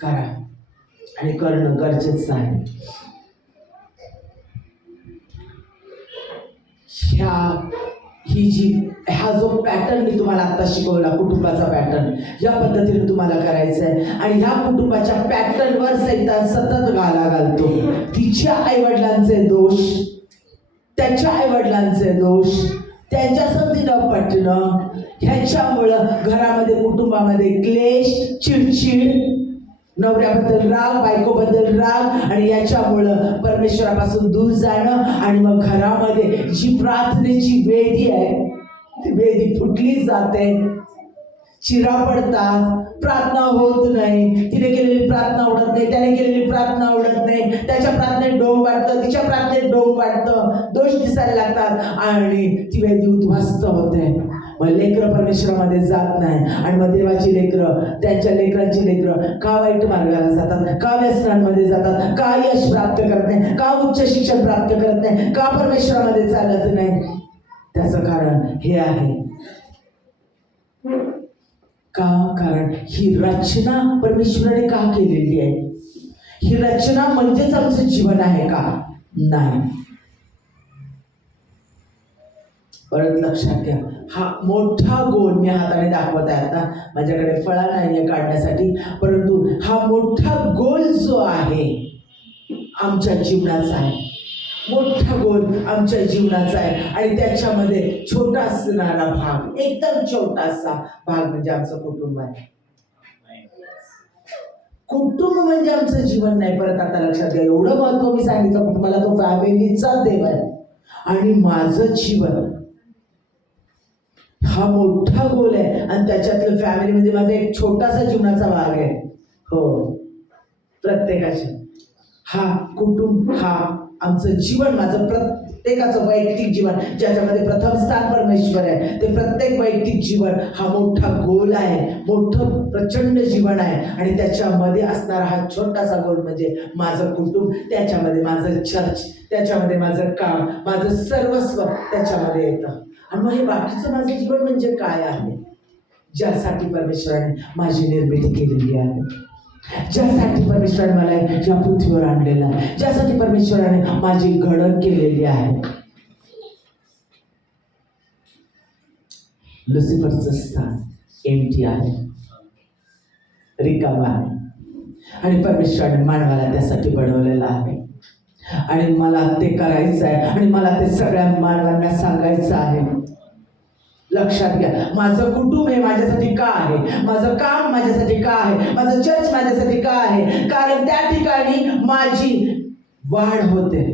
करा आणि करणं गरजेचं आहे. हा जो पॅटर्न मी तुम्हाला आता शिकवला, कुटुंबाचा पॅटर्न, या पद्धतीने तुम्हाला करायचं आहे. आणि ह्या कुटुंबाच्या पॅटर्नवर सैतान सतत घाला घालतो. तिच्या आईवडिलांचे दोष, त्याच्या आईवडिलांचे दोष, त्यांच्या संधीनं पटणं, ह्याच्यामुळं घरामध्ये, कुटुंबामध्ये क्लेश, चिडचिड, नवऱ्याबद्दल राग, बायकोबद्दल राग, आणि याच्यामुळं परमेश्वरापासून दूर जाणं. आणि मग घरामध्ये जी प्रार्थनेची वेदी आहे ती वेदी फुटली जाते, चिरा पडतात, प्रार्थना होत नाही, तिने केलेली प्रार्थना आवडत नाही, त्याने केलेली प्रार्थना आवडत नाही, त्याच्या प्रार्थनेत डोंग वाटतं, तिच्या प्रार्थनेत डोंग वाटतं, दोष दिसायला लागतात आणि ती वेदी उद्ध्वस्त होते. मग लेकरं परमेश्वरामध्ये जात नाही आणि मग देवाची लेकरं, त्यांच्या लेकरांची लेकरं का वाईट मार्गाला जातात, का व्यसनांमध्ये जातात, का यश प्राप्त करत नाही, का उच्च शिक्षण प्राप्त करत नाही, का परमेश्वरामध्ये चालत नाही. त्याचं कारण हे आहे. का? कारण ही रचना परमेश्वराने का केलेली आहे? ही रचना म्हणजेच आमचं जीवन आहे का? नाही. परत लक्षात घ्या, हा मोठा गोल मी हाताने दाखवत आहे. आता माझ्याकडे फळा नाहीये काढण्यासाठी, परंतु हा मोठा गोल जो आहे आमच्या जीवनाचा आहे, मोठा गोल आमच्या जीवनाचा आहे. आणि त्याच्यामध्ये छोटा असणारा भाग, एकदम छोटासा भाग म्हणजे आमचं कुटुंब आहे. कुटुंब म्हणजे आमचं जीवन नाही. परत आता लक्षात घ्या, एवढं महत्व मी सांगितलं तुम्हाला, तो फॅमिलीचा देव आहे आणि माझं जीवन हा मोठा गोल आहे. आणि त्याच्यातलं फॅमिली म्हणजे माझा एक छोटासा जीवनाचा भाग आहे. हो, प्रत्येकाच्या हा कुटुंब, हा आमचं जीवन, माझं प्रत्येकाचं वैयक्तिक जीवन, ज्याच्यामध्ये प्रथम स्थान परमेश्वर आहे, ते प्रत्येक वैयक्तिक जीवन हा मोठा गोल आहे, मोठं प्रचंड जीवन आहे. आणि त्याच्यामध्ये असणारा हा छोटासा गोल म्हणजे माझं कुटुंब, त्याच्यामध्ये माझं चर्च, त्याच्यामध्ये माझं काम, माझं सर्वस्व त्याच्यामध्ये येतं. आणि मग हे बाकीचं माझं जीवन म्हणजे काय आहे? ज्यासाठी परमेश्वराने माझी निर्मिती केलेली आहे, ज्यासाठी परमेश्वराने मला या पृथ्वीवर आणलेलं आहे, ज्यासाठी परमेश्वराने माझी घडण केलेली आहे. लुसिफरचं स्थान एम्प्टी आहे, रिकामा आहे. आणि परमेश्वराने मानवाला त्यासाठी बनवलेलं आहे. आणि मला ते करायचं आहे आणि मला ते सगळ्या मानवांना सांगायचं आहे. लक्षात घ्या, माझं कुटुंब हे माझ्यासाठी का आहे, माझं काम माझ्यासाठी का आहे, माझं चर्च माझ्यासाठी का आहे. कारण त्या ठिकाणी माझी वाढ होते.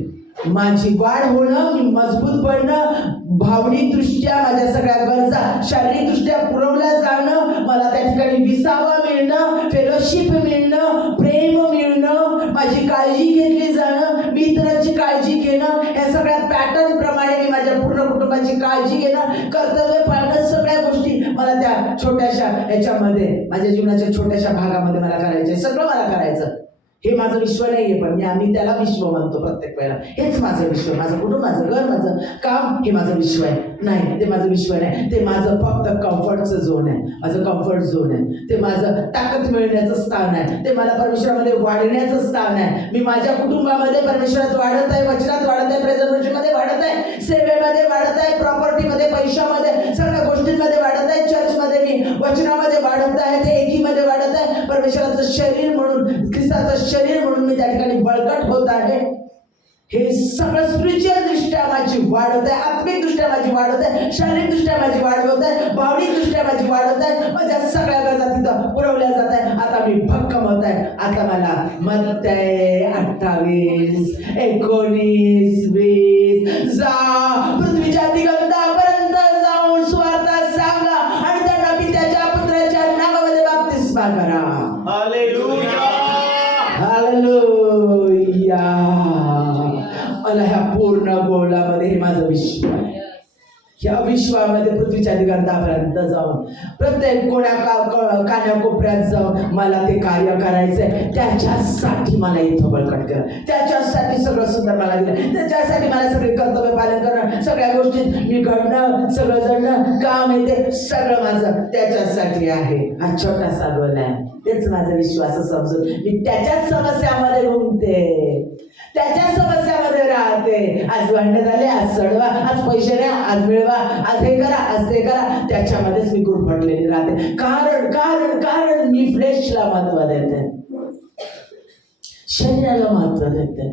माझी वाढ होणं, मी मजबूत बनणं, भावनिकदृष्ट्या माझ्या सगळ्या गरजा शारीरिकदृष्ट्या पुरवल्या जाणं, मला त्या ठिकाणी विसावा मिळणं, फेलोशिप मिळणं, प्रेम मिळणं, माझी काळजी घेतली जाणं, मी इतरांची काळजी घेणं, या सगळ्या पॅटर्न प्रमाणे मी माझ्या पूर्ण कुटुंबाची काळजी घेणं, कर्तव्य पाळणं, सगळ्या गोष्टी मला त्या छोट्याशा ह्याच्यामध्ये माझ्या जीवनाच्या छोट्याशा भागामध्ये मला करायचे. सगळं मला करायचं. हे माझं विश्व नाहीये, पण आम्ही त्याला विश्व म्हणतो प्रत्येक वेळेला. हेच माझं विश्व, माझं कुटुंब, माझं घर, माझं काम, हे माझं विश्व आहे. नाही, ते माझं विश्व नाही. ते माझं फक्त कम्फर्टचं झोन आहे. माझं कम्फर्ट झोन आहे. ते माझं ताकद मिळण्याचं स्थान आहे. ते मला परमेश्वरामध्ये वाढण्याचं स्थान आहे. मी माझ्या कुटुंबामध्ये परमेश्वरात वाढत आहे, वचनात वाढत आहे, प्रेझर्वेशनमध्ये वाढत आहे, सेवेमध्ये वाढत आहे, प्रॉपर्टीमध्ये, पैशामध्ये, सगळ्या गोष्टींमध्ये वाढत आहे, चर्चमध्ये मी वचनामध्ये वाढत आहे, ते एकीमध्ये वाढत आहे. परमेश्वराचं शरीर म्हणून, ख्रिस्ताचं शरीर म्हणून मी त्या ठिकाणी बळकट होत आहे. हे सगळं स्पिरिच्युअल दृष्ट्या माझी वाढ होत आहे, आत्मिक दृष्ट्या माझी वाढ होत आहे, शारीरिक दृष्ट्या माझी वाढ होत आहे, भावनिक दृष्ट्या माझी वाढ होत आहे. माझ्या सगळ्या गरजा तिथं पुरवल्या जात आहे. आता मी भक्कम होत आहे. आता मला मत्तय 28, 19, 20 जा पृथ्वीच्या दिगंतापर्यंत जाऊन सुवार्ता सांगा आणि त्यांना पित्याच्या पुत्राच्या नावामध्ये बप्तिस्मा करा. Hallelujah, hallelujah. मला ह्या पूर्ण गोलामध्ये हे माझं विश्व आहे. ह्या विश्वामध्ये पृथ्वीच्या दिगंतापर्यंत जाऊन प्रत्येक कानाकोपऱ्यात जाऊन मला ते कार्य करायचंय. त्याच्यासाठी मला इथं बळकट करा, त्याच्यासाठी सगळं सुंदर मला दिलं, त्याच्यासाठी मला सगळे कर्तव्य पालन करणं, सगळ्या गोष्टीत मी घडणं, सगळं जडणं, काम येते, सगळं माझं त्याच्यासाठी आहे. हा छोटासा गोल आहे. तेच माझा विश्वास समजून मी त्याच्याच समस्यामध्ये घुमते, त्याच्या समस्यामध्ये राहते. आज भांडण झाले, आज सडवा, आज पैसे नाही, आज मिळवा, आज हे करा, आज ते करा, त्याच्यामध्येच मी गुरफटलेली राहते. कारण कारण कारण मी फ्लेशला महत्व देते, शरीराला महत्व देते.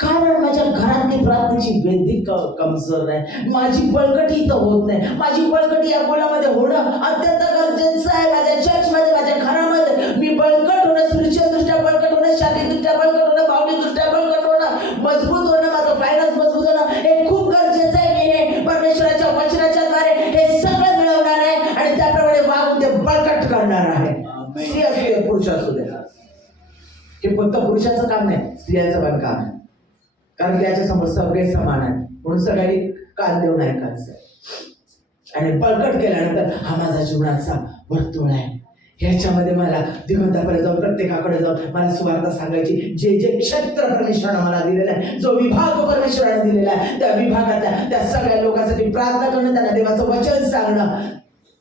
कारण माझ्या घरातली प्रार्थनेची वेदी कमजोर आहे. माझी बळकटी इथं होत नाही. माझी बळकटी या गोलामध्ये होणं अत्यंत गरजेचं आहे. माझ्या चर्चमध्ये, माझ्या घरामध्ये मी बळकट होणं, स्पिरिच्युअल दृष्ट्या बळकट होणं, शारीरिक दृष्ट्या बळकट होणं, भावनिक दृष्ट्या बळकट होणं, मजबूत होणं, माझं फायनान्स मजबूत होणं, हे खूप गरजेचं आहे. मी हे परमेश्वराच्या वचनाच्या द्वारे हे सगळं मिळवणार आहे आणि त्याप्रमाणे वागून ते बळकट करणार आहे. स्त्री असू दे, पुरुष असू दे. हे फक्त पुरुषाचं काम नाही, स्त्रियांचं पण काम आहे. कारण त्याच्या समोर सगळे समान आहेत, म्हणून सगळ्यांनी कान देऊन ऐकायचं. आणि बळकट केल्यानंतर हा माझा जीवनाचा वर्तुळ आहे. ह्याच्यामध्ये मला दिगंतापर्यंत जाऊन, प्रत्येकाकडे जाऊन मला सुवार्ता सांगायची. जे जे क्षेत्र परमेश्वरानं मला दिलेलं आहे, जो विभाग परमेश्वराने दिलेला आहे, त्या विभागातल्या त्या सगळ्या लोकांसाठी प्रार्थना करणं, त्यांना देवाचं वचन सांगणं,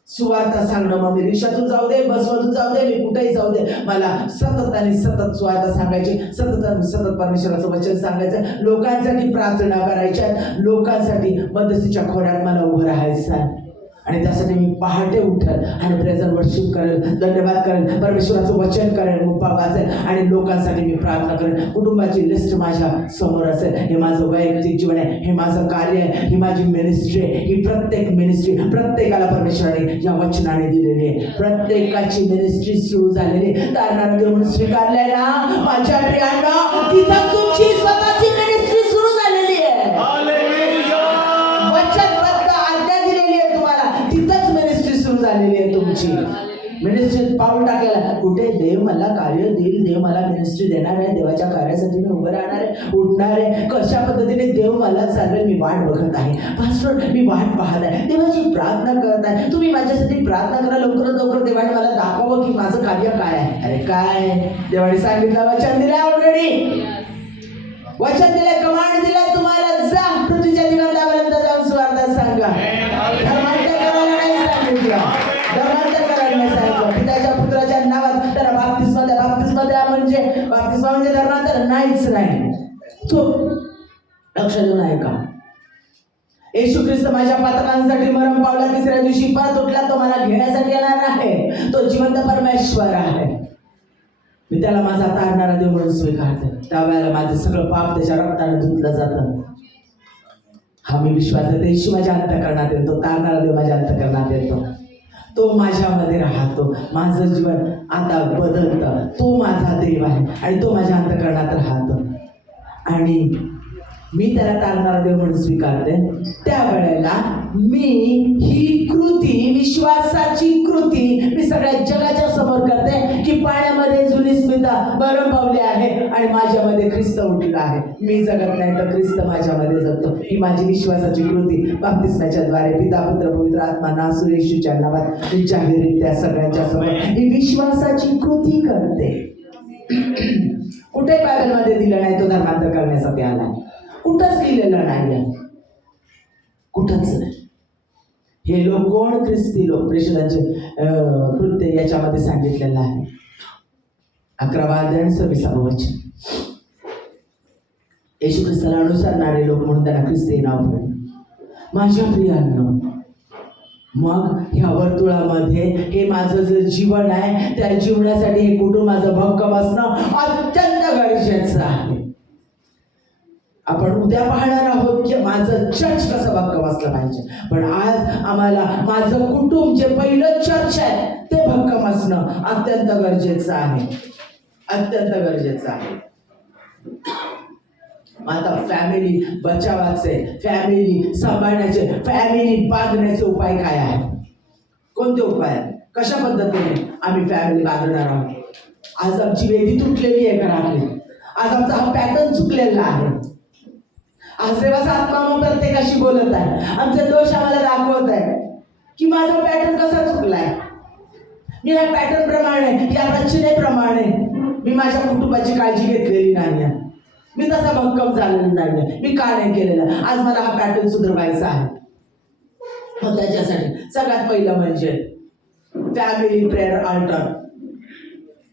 सुवार्ता सांगणं. मग मी रिक्षातून जाऊ दे, बसमधून जाऊ दे, मी कुठेही जाऊ दे, मला सतत आणि सतत सुवार्ता सांगायची, सतत आणि सतत परमेश्वराचं वचन सांगायचं, लोकांसाठी प्रार्थना करायच्या, लोकांसाठी मदतीच्या खोऱ्यात मला उभं राहायचं आहे. आणि त्यासाठी मी पहाटे उठेल आणि प्रेझेंट वर्शिप करेल, धन्यवाद करेल, परमेश्वराचं वचन करेल, मुपा वाचेल आणि लोकांसाठी मी प्रार्थना करेल. कुटुंबाची लिस्ट माझ्या समोर असेल. हे माझं वैयक्तिक जीवन आहे, हे माझं कार्य आहे, ही माझी मिनिस्ट्री आहे. ही प्रत्येक मिनिस्ट्री प्रत्येकाला परमेश्वराने या वचनाने दिलेली आहे. प्रत्येकाची मिनिस्ट्री सुरू झालेली तारणारा देव म्हणून स्वीकारलंय ना माझ्या प्रियांना, तिथं तुमची स्वतःची मिनिस्ट्री सुरू झालेली आहे. झालेली आहे तुमची मिनिस्ट्रीत पाऊल टाकायला. कुठे देव मला कार्य देईल, देव मला मिनिस्ट्री देणार आहे, देवाच्या कार्यासाठी मी उभं राहणार आहे, उठणार आहे, कशा पद्धतीने देव मला चालवेल मी वाट बघत आहे. पास्टर मी वाट पाहत आहे, देवाची प्रार्थना करत आहे. तुम्ही माझ्यासाठी प्रार्थना करा, लवकरात लवकर देवाने मला दाखवावं की माझं कार्य काय आहे. अरे काय देवाने सांगितलं, वचन दिलं ऑलरेडी, वचन दिलंय, कमांड दिलाय तुम्हाला, जा पृथ्वीच्या दिगंतापर्यंत जाऊन सुवार्ता सांगा. धर्मांतर करायला नाही सांगितलं, धर्मांतर करायला नाही सांगितलं. पित्याच्या पुत्राच्या नावात त्याला बाप्तिस्मा द्या. बाप्तिस्मा द्या म्हणजे धर्मांतर नाहीच नाही. तो लक्ष देऊन ऐका. येशू ख्रिस्त माझ्या पातकांसाठी मरण पावला, तिसऱ्या दिवशी परत उठला, तो मला घेण्यासाठी येणार आहे. तो जिवंत परमेश्वर आहे. मी त्याला माझा तारणारा देव म्हणून स्वीकारते. त्यावेळेला माझं सगळं पाप त्याच्या रक्ताने धुतलं जातं. हा मी विश्वास देते. येशू माझ्या अंतःकरणात येतो, तारणारा देव माझ्या अंतःकरणात येतो, तो माझ्यामध्ये राहतो. माझं जीवन आता बदलतं. तो माझा देव आहे आणि तो माझ्या अंतःकरणात राहतो आणि मी त्याला तारणारा देव म्हणून स्वीकारते. त्यावेळेला मी ही कृती, विश्वासाची कृती मी सगळ्या जगाच्या समोर करते की पाण्यामध्ये जुनी स्मिता मरण पावली आहे आणि माझ्यामध्ये ख्रिस्त उठला आहे. मी जगत नाही तर ख्रिस्त माझ्यामध्ये जगतो. ही माझी विश्वासाची कृती बप्तिस्म्याच्या द्वारे पिता पुत्र पवित्र आत्मा नासू येशूच्या नावात मी जाहीररित्या सगळ्यांच्या समोर ही विश्वासाची कृती करते. कुठे बायबलमध्ये दिलं नाही तो धर्मांतर करण्यासाठी आला, कुठंच लिहिलेलं नाही, कुठंच नाही. हे लोक कोण? ख्रिस्ती लोक. प्रेषितांचे कृत्य याच्यामध्ये सांगितलेलं आहे. 11वा अध्याय 26वा वचन. येशू ख्रिस्ताला अनुसरणारे लोक म्हणून त्यांना ख्रिस्ती नाव पडलं. माझ्या प्रियांनो, मग ह्या वर्तुळामध्ये हे माझं जे जीवन आहे त्या जीवनासाठी हे कुटुंब माझं भक्कम असणं अत्यंत गरजेचं आहे. आपण उद्या पाहणार आहोत की माझं चर्च कसं भक्कम असलं पाहिजे, पण आज आम्हाला माझं कुटुंब जे पहिलं चर्च आहे ते भक्कम असणं अत्यंत गरजेचं आहे, अत्यंत गरजेचं आहे. आता फॅमिली बचावाचे, फॅमिली सांभाळण्याचे, फॅमिली बांधण्याचे उपाय काय आहे? कोणते उपाय आहेत? कशा पद्धतीने आम्ही फॅमिली बांधणार आहोत? आज आमची वेदी तुटलेली आहे घरातली. आज आमचा हा पॅटर्न चुकलेला आहे. आज देवाचा आत्मा मग प्रत्येकाशी बोलत आहे, आमचे दोष आम्हाला दाखवत आहे की माझा पॅटर्न कसा चुकलाय. मी ह्या पॅटर्न प्रमाणे, या रचनेप्रमाणे मी माझ्या कुटुंबाची काळजी घेतलेली नाही आहे. मी तसा भक्कम झालेला नाही. मी का नाही केलेलं? आज मला हा पॅटर्न सुधारायचा आहे. मग त्याच्यासाठी सगळ्यात पहिलं म्हणजे फॅमिली प्रेयर अल्टर,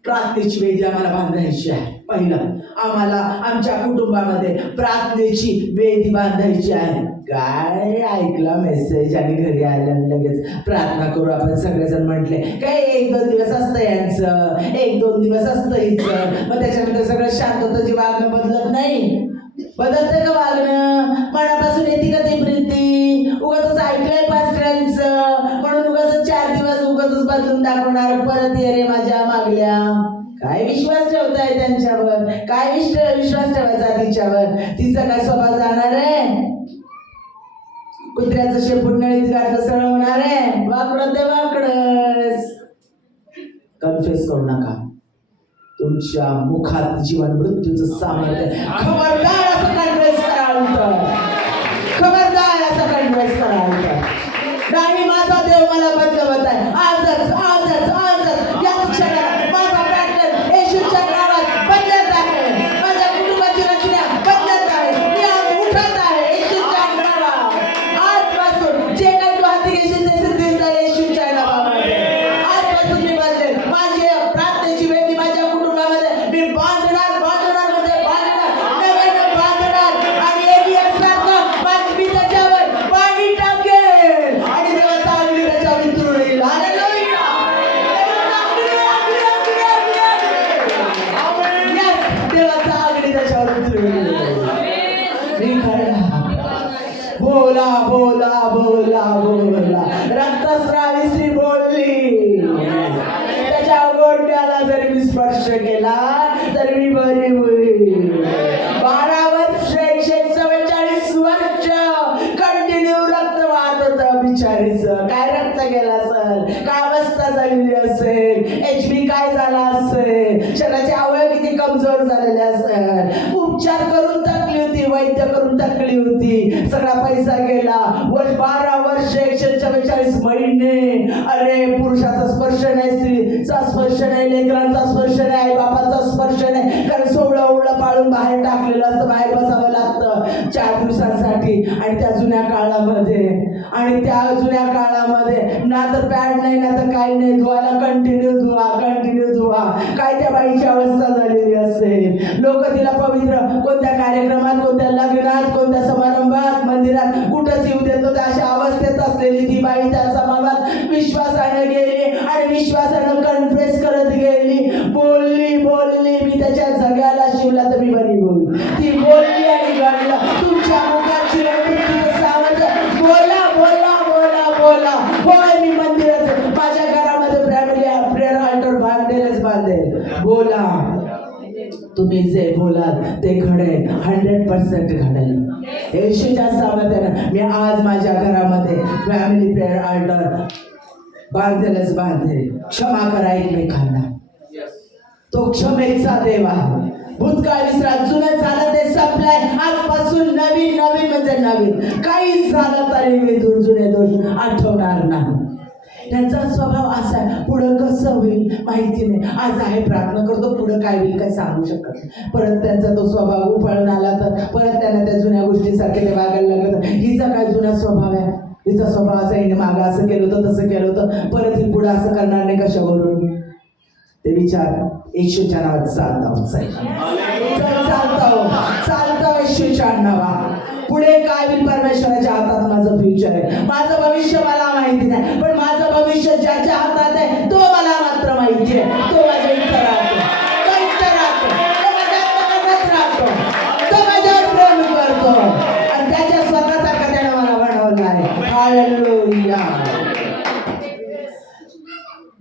प्रार्थनेची वेदी आम्हाला बांधायची आहे. पहिलं आम्हाला आमच्या कुटुंबामध्ये प्रार्थनेची वेदी बांधायची आहे. काय ऐकला मेसेज आणि घरी आल्या लगेच प्रार्थना करू आपण सगळेजण म्हटले. काय 1-2 दिवस असतं यांचं, 1-2 दिवस असतं हिचं, मग त्याच्यानंतर सगळं शांत होतं. जे वागणं बदलत नाही. बदलतं का वागणं? मनापासून येते का ती प्रीती? उगाच ऐकलंय पास्टरांचं म्हणून उगाच 4 दिवस उगाच बदलून दाखवणार, परत ये रे माझ्या मागल्या. काय विश्वास ठेवताय त्यांच्यावर? काय विश्वास ठेवायचा तिच्यावर? तिचा काय स्वभाव जाणार आहे? कुत्र्याचं शेपूट नळीत घातलं सरळ होणार आहे? वाकडं ते वाकडच. कन्फ्युज करू नका. तुमच्या मुखात जीवन मृत्यूचं सामर्थ्य. खबरदार असं कन्फ्युज करा होतं, खबरदार असं कन्फ्युज करा होतं. नाही, माझा देव मला बदलवत आहे. आजच आजच आजच या क्षणाला माझा पॅटर्न येशूच्या नावात बदलत आहे. माझ्या कुटुंबाची रचना बदलत आहे. मी आज उठत आहे येशूच्या नावात. आजपासून जे काही तू हाती घेशील ते सिद्धी झाले येशूच्या नावामध्ये. आजपासून मी बदलेल. माझी प्रार्थनेची वेदी माझ्या कुटुंबामध्ये मी बांधणार, बांधणार म्हणजे बांधणार, नव्यानं बांधणार आणि एलियासारखं माझी मी त्याच्यावर पाणी टाकेल आणि देवाचा अग्नी त्याच्यावर उतरून येईल. हालेलुया. देवाचा अग्नी त्याच्यावर उतरून येईल. मी खरं बोला बोला बोला बोला. रक्तस्रावी स्त्री बोलली. त्याच्या गोंड्याला जरी मी स्पर्श केला तरी मी बरी होईल. 12 वर्ष 144 वर्ष कंटिन्यू रक्त वाहत होतं बिचारीचं. काय रक्त गेला असेल, काय अवस्था झालेली असेल, HP काय झाला असेल, शरीराचे अवयव किती कमजोर झालेले असेल. उपचार करून थकली होती, वैद्य करून थकली होती, सगळा पैसा गेला. 12 वर्ष 144 महिने. अरे पुरुषाचा स्पर्श नाही, स्त्रीचा स्पर्श नाही, लेकरांचा स्पर्श नाही, आई बापाचा स्पर्श नाही. कारण सोवळं पाळून बाहेर टाकलेलं असतं, बाहेर बसावं लागतं 4 दिवसांसाठी. आणि त्या जुन्या काळामध्ये, आणि त्या जुन्या काळामध्ये ना तर पॅड नाही ना तर काही नाही, धुवायला कंटिन्यू धुवा, कंटिन्यू धुवा. काय त्या बाईची अवस्था झालेली असेल. लोक तिला पवित्र कोणत्या कार्यक्रमात, कोणत्या लग्नात लग्नात, कोणत्या समारंभात, मंदिरात कुठंच येऊ देत नव्हते. अशा अवस्थेत असलेली ती बाई त्या समाजात विश्वासाने गेली आणि विश्वासानं कन्फेस करत गेली. बोलली मी त्याच्या जगाला शिवला तर मी बरी होईल. ती बोलली आणि घडलं. तुमच्या मुखाची सावध बोला बोला बोला बोला. होय, मी मंदिरात माझ्या घरामध्ये प्रेयर अल्टर बांधेल. बोला, तुम्ही जे बोलाल ते घडेल, 100% घडेल. येशूच्या सामर्थ्यानं मी आज माझ्या घरामध्ये फॅमिली प्रेयर अल्टर बांधेल. क्षमा करा एकमेकांना. तो क्षमेचा देव आहे. भूतकाळ विसरा, जुनं झालं ते संपलंय. आजपासून नवीन म्हणजे नवीन. काही झालं तरी मी जुने दोष आठवणार नाही. त्यांचा स्वभाव असा आहे. पुढं कसं होईल माहिती नाही. आज आहे, प्रार्थना करतो, पुढं काय होईल काय सांगू शकत नाही. परत त्यांचा तो स्वभाव उफाळून आला तर परत त्यांना त्या जुन्या गोष्टीसारखे ते वागायला लागलं. हिचा काय जुना स्वभाव आहे, हिचा स्वभाव असा, हिने मागं असं केलं होतं तसं केलं होतं, परत ही पुढं असं करणार नाही कशावरून. ते विचार येशूच्या नावात चालतो येशूच्या नावात. पुढे काय होईल परमेश्वराच्या हातात माझं फ्युचर आहे. माझं भविष्य मला माहिती नाही, पण माझं भविष्य ज्याच्या हातात आहे तो मला मात्र माहिती आहे. तो माझ्या इथं राहतो, तो माझ्या राहतो, तो माझ्यावर प्रेम करतो आणि त्याच्या स्वतःसारखा त्याने मला बनवलं आहे. हालेलुया.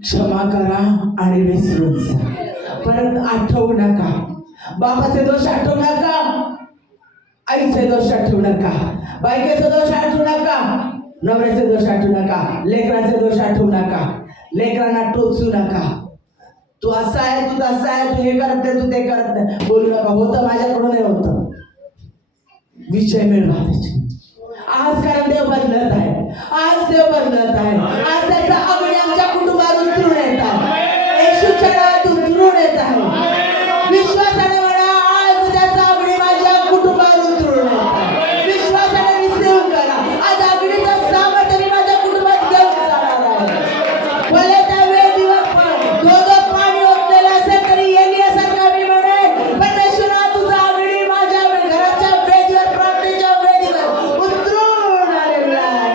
क्षमा करा आणि विसरून जा. परत आठवू नका. बापाचे दोष आठवू नका, आईचे दोष आठवू नका, बायकेचे दोष आठवू नका, नवऱ्याचे दोष आठवू नका, लेकराचे दोष आठवू नका. लेकरांना टोचू नका. तू असा आहे, तू तसा आहे, तू हे करत नाही, तू ते करत नाही बोलू नका. होतं माझ्याकडून हे होतं. विजय मिळवा आज, कारण देव बदलत आहे. आज देव बदलत आहे. आज त्याचा अग्नी आमच्या कुटुंबातून उतरून येत आहे. येशूच्या नावातून उतरून येत आहे. विश्वासाने म्हणा, आज त्याचा अग्नी माझ्या कुटुंबावर उतरून येत आहे. विश्वासाने रिसीव्ह करा. आज अग्नीचा सामर्थ्य मी माझ्या कुटुंबात घेऊन जाणार आहे. भले त्या वेळेवर दोघं पाणी ओतलेलं असेल तरी येण्यासारखा मी म्हणेन, परमेश्वरा तुझा अग्नी माझ्या घराच्या वेदीवर, प्रार्थनेच्या वेदीवर उतरून आलेला आहे.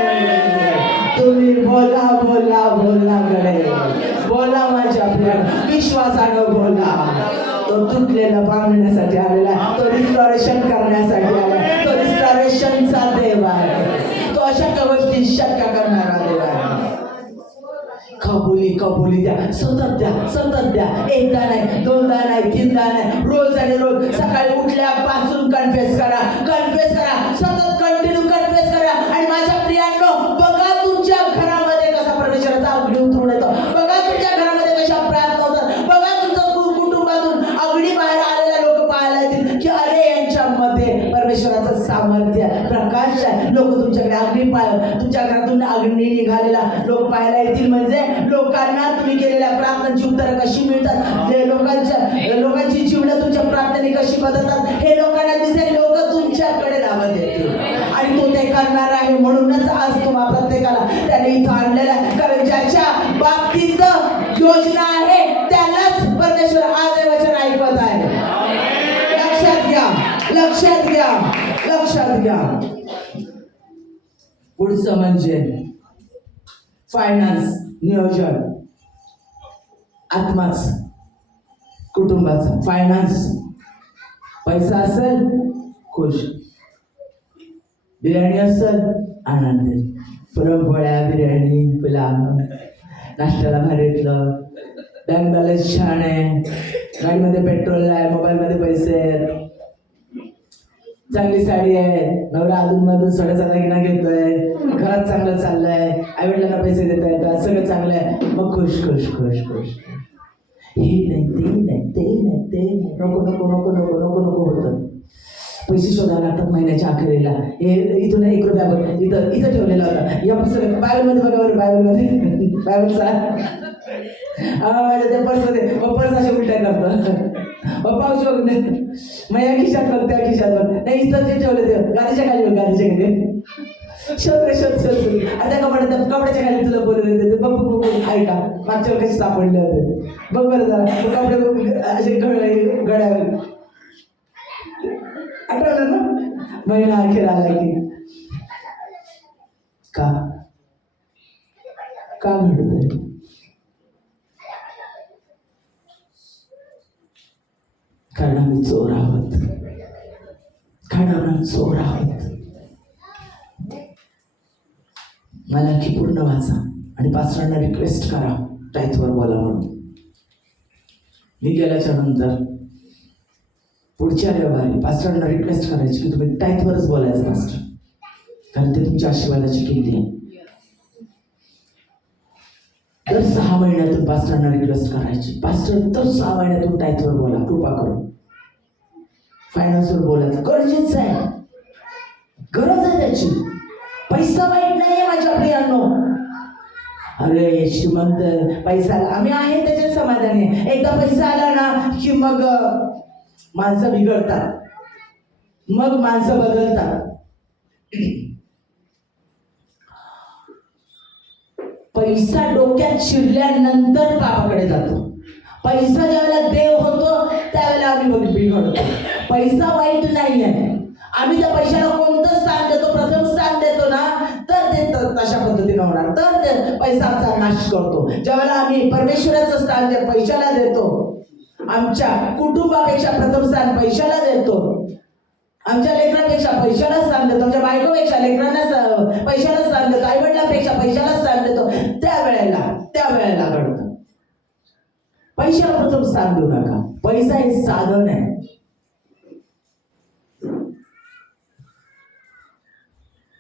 तुम्ही बोला बोला बोला कडे बोला. माझ्या विश्वासानं बोला. तो तुटलेला बांधण्यासाठी आलेला, तो रिस्टोरेशन करण्यासाठी आला. तो रिस्टोरेशनचा देव आहे. तो अशक्य गोष्टी शक्य करणारा देव आहे. कबुली द्या, सतत द्या. एकदा नाही, दोनदा नाही, तीनदा नाही, रोज आणि रोज. सकाळी उठल्यापासून कन्फेस करा, सतत कंटिन्यू कन्फेस करा. आणि माझ्या प्रियांनो, बघा तुमच्या घरामध्ये कसा परमेश्वराचा अग्नी उतरून येतो. बघा तुमच्या घरामध्ये कशा प्रार्थना होतात. बघा तुमचं कुटुंबातून अग्नी बाहेर आलेल्या लोक पाहायला येतील की अरे यांच्यामध्ये परमेश्वराचं सामर्थ्य, प्रकाश आहे. लोक तुमच्याकडे अग्नी तुमच्या घरातून अग्नी निघालेला लोक पाहायला येतील. म्हणजे लोकांना तुम्ही केलेल्या प्रार्थनांची उत्तरं कशी मिळतात, लोकांची जीवन तुमच्या प्रार्थनेने कशी बदलतात हे लोकांना दिसेल. लोक तुमच्याकडे धावत येतील आणि तो ते करणार आहे. म्हणूनच आज तुम्हा प्रत्येकाला त्याने इथं आणलेला आहे. कारण ज्याच्या बाबतीत योजना आहे त्यालाच परमेश्वर आज हे वचन ऐकवत आहे. लक्षात घ्या. पुढचं म्हणजे फायनान्स, नियोजन, आत्माच, कुटुंबाचा फायनान्स. पैसा असेल खुश, बिर्याणी असेल आनंद, पुरणपोळ्या, बिर्याणी, पुलाव, नाश्त्याला भारीतलं, बँक बॅलन्स छान आहे, गाडीमध्ये पेट्रोल आहे, मोबाईलमध्ये पैसे आहेत, चांगली साडी आहे, नवरा अधूनमधून सोड्याचा दागिना घेतोय, घरात चांगलं चाललंय, आईवडिलांना पैसे देत आहेत, सगळं चांगलं आहे. मग खुश. हे नाही, ते नाही, नको होतं. पैसे शोधावे लागतात महिन्याच्या अखेरीला. हे इथून 1 रुपया इथं ठेवलेला होता. या पुस्तकात बायबलमध्ये बघा बरं, बायबलचा माझ्या त्या पर्समध्ये पर्स अशा उलट्या करतो. पाऊस बघ, मग या खिशात बघ, त्या खिशात बघ, नाही इथं जे ठेवले ते गादीच्या खाली शोध. आता कपड्याच्या खाली तुला बोलले बघ ऐका मागच्या कसे सापडले होते बघ बरं जरा. कपडे असे घड्या आठवलं ना. महिना अखेर आला की का घडतंय? कारण आम्ही चोर आहोत. चोर आहोत. मला की पूर्ण वाचा आणि पास्टरांना रिक्वेस्ट करा टाईथवर बोला म्हणून. मी गेल्याच्या नंतर पुढच्या रविवारी पास्टरांना रिक्वेस्ट करायची की तुम्ही टाईथवरच बोलायचं पास्टर, कारण ते तुमच्या आशीर्वादाची किल्ली आहे. दर 6 महिन्यातून पास्टरांना रिक्वेस्ट करायची, पास्टर दर 6 महिन्यातून टाईथवर बोला, कृपा करून. फायनान्सवर बोलायचं गरजेचं आहे, गरज आहे त्याची. पैसा वाईट नाहीये माझ्या प्रियांनो. अरे श्रीमंत पैसा आम्ही आहे त्याच्यात समाधानी. एकदा पैसा आला ना की मग माणसं बिघडतात, मग माणसं बदलतात. पैसा डोक्यात शिरल्यानंतर पापाकडे जातो. पैसा ज्यावेळेला देव होतो त्यावेळेला आम्ही बिघडतो. पैसा वाईट नाही आहे. आम्ही त्या पैशाला कोणतं स्थान देतो? प्रथम स्थान देतो ना, तर ते तशा पद्धतीने होणार. तर ते पैसा आमचा नाश करतो. ज्यावेळेला आम्ही परमेश्वराचं स्थान त्या पैशाला देतो, आमच्या कुटुंबापेक्षा प्रथम स्थान पैशाला देतो, आमच्या लेकरांपेक्षा पैशाला स्थान देतो, आमच्या बायकोपेक्षा लेकरांना पैशाला स्थान देतो, आई वडिलांपेक्षा पैशाला स्थान देतो, त्यावेळेला घडतं. पैशाला प्रथम स्थान देऊ नका. पैसा हे साधन आहे.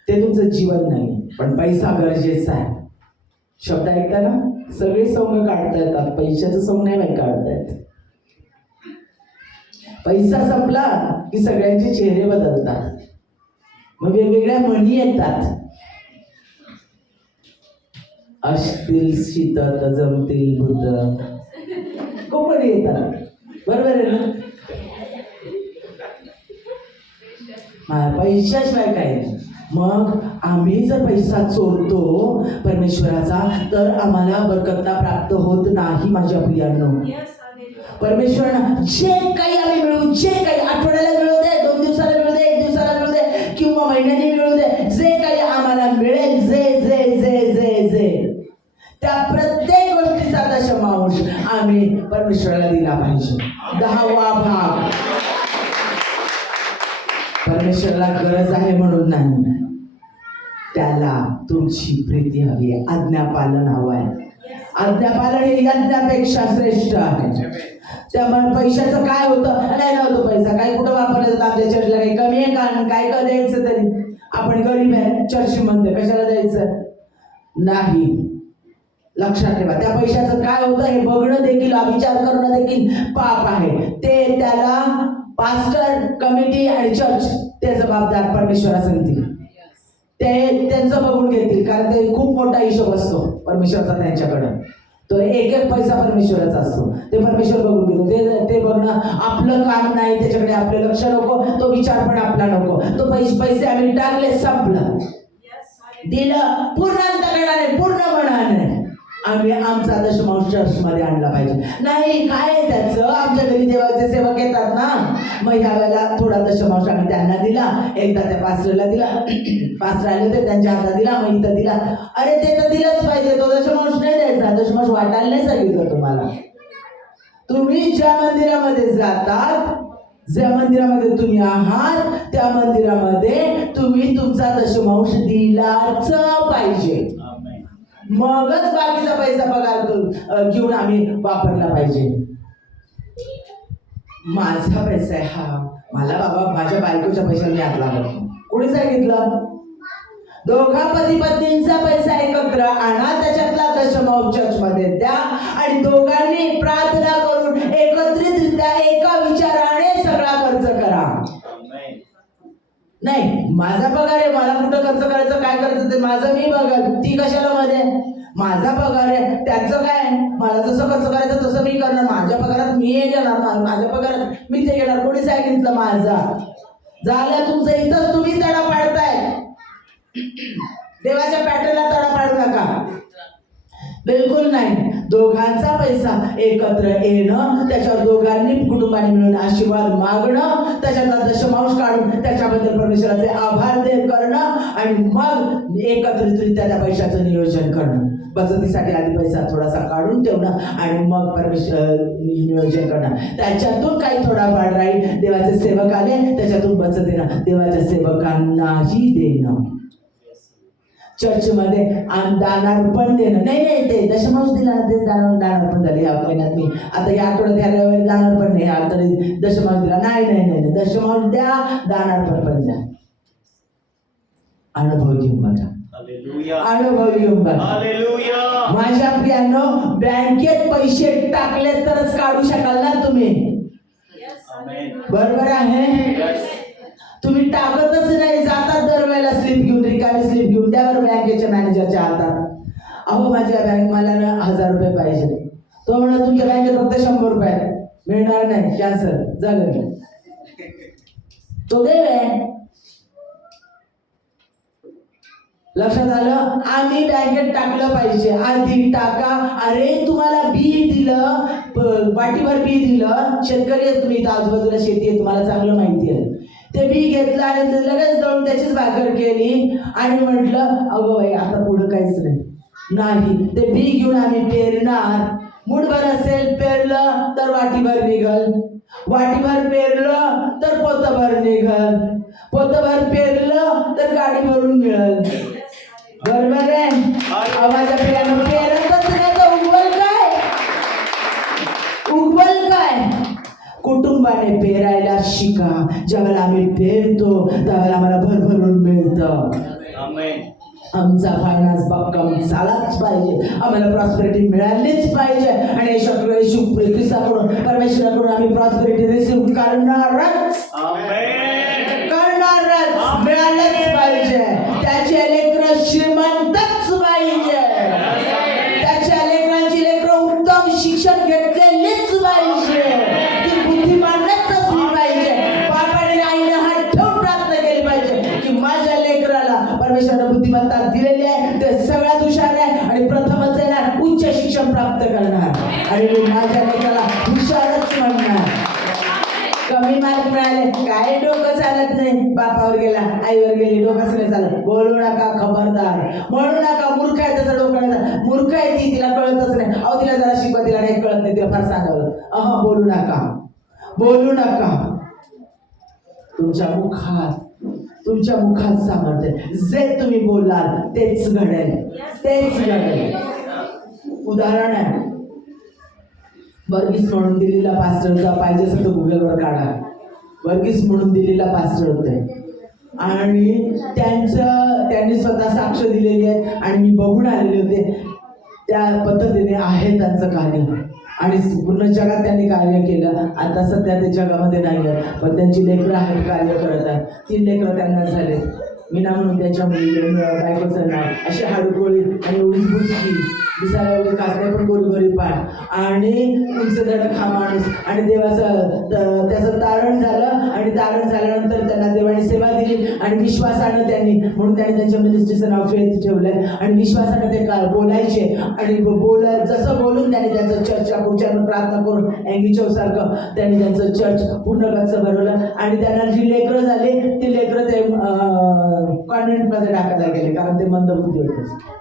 ते तुमचं जीवन नाही, पण पैसा गरजेचा आहे. शब्द ऐकता ना, सगळे सोंग काढता येतात, पैशाचं सोंग नाही माहीत काढता येत. पैसा संपला की सगळ्यांचे चेहरे बदलतात, मग वेगवेगळ्या म्हणी येतात. असतील शीतत जमतील भूत, खूप म्हणी येतात. बरोबर आहे ना? पैशाशिवाय काय? मग आम्ही जर पैसा चोरतो परमेश्वराचा, तर आम्हाला बरकत प्राप्त होत नाही माझ्या प्रियांनो. परमेश्वरानं जे काही आम्ही मिळवू, जे काही आठवड्याला मिळू दे, 2 दिवसाला मिळू दे, 1 दिवसाला मिळू दे, किंवा महिन्याने मिळू दे, जे काही आम्हाला मिळेल, जे जे जे जे जे त्या प्रत्येक गोष्टीचा दशमांश आम्ही परमेश्वराला दिला पाहिजे. 10वा भाग. परमेश्वराला गरज आहे म्हणून नाही, त्याला तुमची प्रीती हवी आहे, आज्ञापालन हवं आहे. आज्ञापालन हे यज्ञापेक्षा श्रेष्ठ आहे. त्यामुळे पैशाचं काय होतं? नाही नव्हतं पैसा काही कुठं वापरला जातं? आपल्या चर्चला काही कमी आहे का? काय का द्यायचं तरी? आपण गरीब आहे, चर्च म्हणते, कशाला द्यायचं? नाही. लक्षात ठेवा, त्या पैशाचं काय होतं हे बघणं देखील, विचार करणं देखील पाप आहे. ते त्याला पास्टर, कमिटी आणि चर्च ते जबाबदार परमेश्वरा सांगतील. ते त्यांचं बघून घेतील, कारण ते खूप मोठा हिशोब असतो परमेश्वरचा त्यांच्याकडं. तो एक एक पैसा परमेश्वराचा असतो, ते परमेश्वर बघून घेतो. ते बघणं आपलं काम नाही, त्याच्याकडे आपले लक्ष नको, तो विचार पण आपला नको. तो पैसे आम्ही टाकले, संपलं. दिलं पूर्ण अंतकरणाने, पूर्ण मनाने आम्ही आमचा दशमांश चर्चमध्ये आणला पाहिजे. नाही काय त्याचं, आमच्या घरी देवाचे सेवक येतात ना, मग ह्या वेळेला थोडा दशमांश आम्ही त्यांना दिला, एकदा त्या पास्टरला दिला, पास्टर आले होते त्यांच्या हातात दिला, मग इथं दिला. अरे ते तर दिलंच पाहिजे, तो दशमांश नाही द्यायचा. दशमांश वाटायला नाही सांगितलं तुम्हाला. तुम्ही ज्या मंदिरामध्ये जातात, ज्या मंदिरामध्ये तुम्ही आहात, त्या मंदिरामध्ये तुम्ही तुमचा दशमांश दिलाच पाहिजे. मगच बाकीचा पैसा पगार घेऊन आम्ही वापरला पाहिजे. माझा पैसा आहे हा, मला बाबा माझ्या बायकोच्या पैशाला मी हात लावत. कोणी सांगितलं? दोघा पती पत्नींचा पैसा एकत्र आणा, त्याच्यातला दशमांश चर्चमध्ये द्या आणि दोघांनी प्रार्थना करून एकत्रितरित्या एका विचाराने सगळा खर्च करा. नाही माझा पगार आहे, मला कुठं खर्च करायचं, काय करायचं ते माझं मी बघा, ती कशाला मध्ये? माझा पगार आहे, त्याचं काय? मला जसं खर्च करायचं तसं मी करणार. माझ्या पगारात मी हे घेणार, माझ्या पगारात मी ते घेणार. कोणी सांगितलं माझा? झालं तुमचं, इथंच तुम्ही तडा पाडताय. देवाच्या पॅटर्नला तडा पाडू नका. बिलकुल नाही. दोघांचा पैसा एकत्र येणं, त्याच्यावर दोघांनी कुटुंबाने मिळून आशीर्वाद मागणं, त्याच्यातला दशमांश काढून त्याच्याबद्दल परमेश्वराचे आभार करणं आणि मग एकत्रितरित्या त्या पैशाचं नियोजन करणं. बचतीसाठी आधी पैसा थोडासा काढून ठेवणं आणि मग परमेश्वर नियोजन करणं. त्याच्यातून काही थोडाफार राहील, देवाचे सेवक आले त्याच्यातून बचत देणं, देवाच्या सेवकांनाही देणं. चर्चमध्ये दानार्पण देणं नाही, ते दशमांश दिला ना, तेच दानार्पण झाले ह्या महिन्यात. मी आता या आठवड्यात ह्या रविवारी दानार्पण नाही, आता दशमांश दिला नाही, दशमांश द्या, दानार्पण पण द्या. अनुभव घेऊन बघा, अनुभव घेऊन बघा. माझ्या प्रियानो, बँकेत पैसे टाकले तरच काढू शकाल ना तुम्ही, बरोबर आहे? तुम्ही टाकतच नाही, जातात दरवेळेला स्लिप घेऊन, रिकामी स्लिप घेऊन त्यावर बँकेच्या मॅनेजरच्या हातात. अहो माझ्या बँक मला ना 1000 रुपये पाहिजे. तो म्हणा तुमच्या बँकेत फक्त 100 रुपये मिळणार नाही, कॅन्सल झालं. तो देव आहे. लक्षात आलं? आम्ही बँकेत टाकलं पाहिजे, आधी टाका. अरे तुम्हाला बी दिलं, वाटीभर बी दिलं, शेतकरी आहेत तुम्ही, आजूबाजूला शेती आहे, तुम्हाला चांगलं माहिती आहे. ते बी घेतलं आणि लगेच दळून त्याचीच भाकर केली आणि म्हटलं अगं बाई आता पुढं काहीच नाही. ते बी घेऊन आम्ही पेरणार, मुठभर असेल पेरलं तर वाटीभर निघल, वाटीभर पेरलं तर पोतभर निघल, पोतभर पेरलं तर गाडी भरून मिळल. बरोबर आहे? माझ्या प्रियानं पेरतच नाही तर उगवल काय? उगवल काय? कुटुंबाने पेरायला शिका. ज्यावेळेला आम्ही पेरतो त्यावेळेला आम्हाला भरभरून मिळतं. आमचा फायनान्स भक्कम झालाच पाहिजे, आम्हाला प्रॉस्पेरिटी मिळालीच पाहिजे आणि येशू ख्रिस्ताकडून, परमेश्वराकडून आम्ही प्रॉस्पेरिटी रिसीव्ह करणारच, मिळालंच पाहिजे. त्याचे लेकरं श्रीमंतच पाहिजे, त्याच्या लेकरांची लेकरं उत्तम शिक्षण घेतलेलीच पाहिजे, ती बुद्धिमानच असली पाहिजे. बापाने आईने हात ठेवून प्रार्थना केली पाहिजे की माझ्या लेकराला परमेश्वराने बुद्धिमत्ता दिलेली आहे, ते सगळ्यात हुशार आहे आणि प्रथमच आहे ना उच्च शिक्षण प्राप्त करणार आणि मी माझ्या लेकराला हुशारच म्हणणार. कमी मार्क मिळाले काय डोकं चालत नाही, बापावर गेला आईवर गेली डोकंच नाही चालत, बोलू नका, खबरदार म्हणू नका. मूर्ख आहे त्याचं डोकं नाही, मूर्ख आहे ती, तिला कळतच नाही. अहो तिला जरा शिकवा, तिला नाही कळत नाही, तिला फार सांगावं. बोलू नका, बोलू नका. तुमच्या मुखात सामर्थ्य, जे तुम्ही बोलाल तेच घडेल, तेच घडेल. उदाहरण आहे, वर्गीस म्हणून दिल्लीला पास्टर होता, पाहिजे असं तो गुगलवर काढा. वर्गीस म्हणून दिल्लीला पास्टर होते आणि त्यांनी स्वतः साक्ष दिलेली आहे आणि मी बघून आलेले होते. त्या पद्धतीने आहे त्यांचं कार्य आणि पूर्ण जगात त्यांनी कार्य केलं. आता सध्या ते जगामध्ये नाही आहे, पण त्यांची लेकरं आहेत, कार्य करत आहेत. 3 लेकरं त्यांना झाले. मीना म्हणून त्याच्या मुलीकडे बायकोचं नाव, अशी हाडूकोळी आणि एवढी बुचकी, दिसायला एवढी कासरे पण गोरी पाय आणि उंच धडक हा माणूस. आणि देवाचं त्याचं तारण झालं आणि तारण झाल्यानंतर त्यांना देवाने सेवा दिली आणि विश्वासानं त्यांनी त्यांच्या मिनिस्ट्रीचं नाव फेथ ठेवलंय आणि विश्वासानं ते बोलायचे आणि जसं बोलून त्यांनी त्यांचं चर्चला पुढच्यानं प्रार्थना करून अँगीचोसारखं त्यांनी त्यांचं चर्च पूर्ण गच्च भरवलं आणि त्यांना जी लेकरं झाली ती लेकरं ते कॉन्व्हेंटमध्ये टाकायला गेले, कारण ते मंदबुद्धी होते.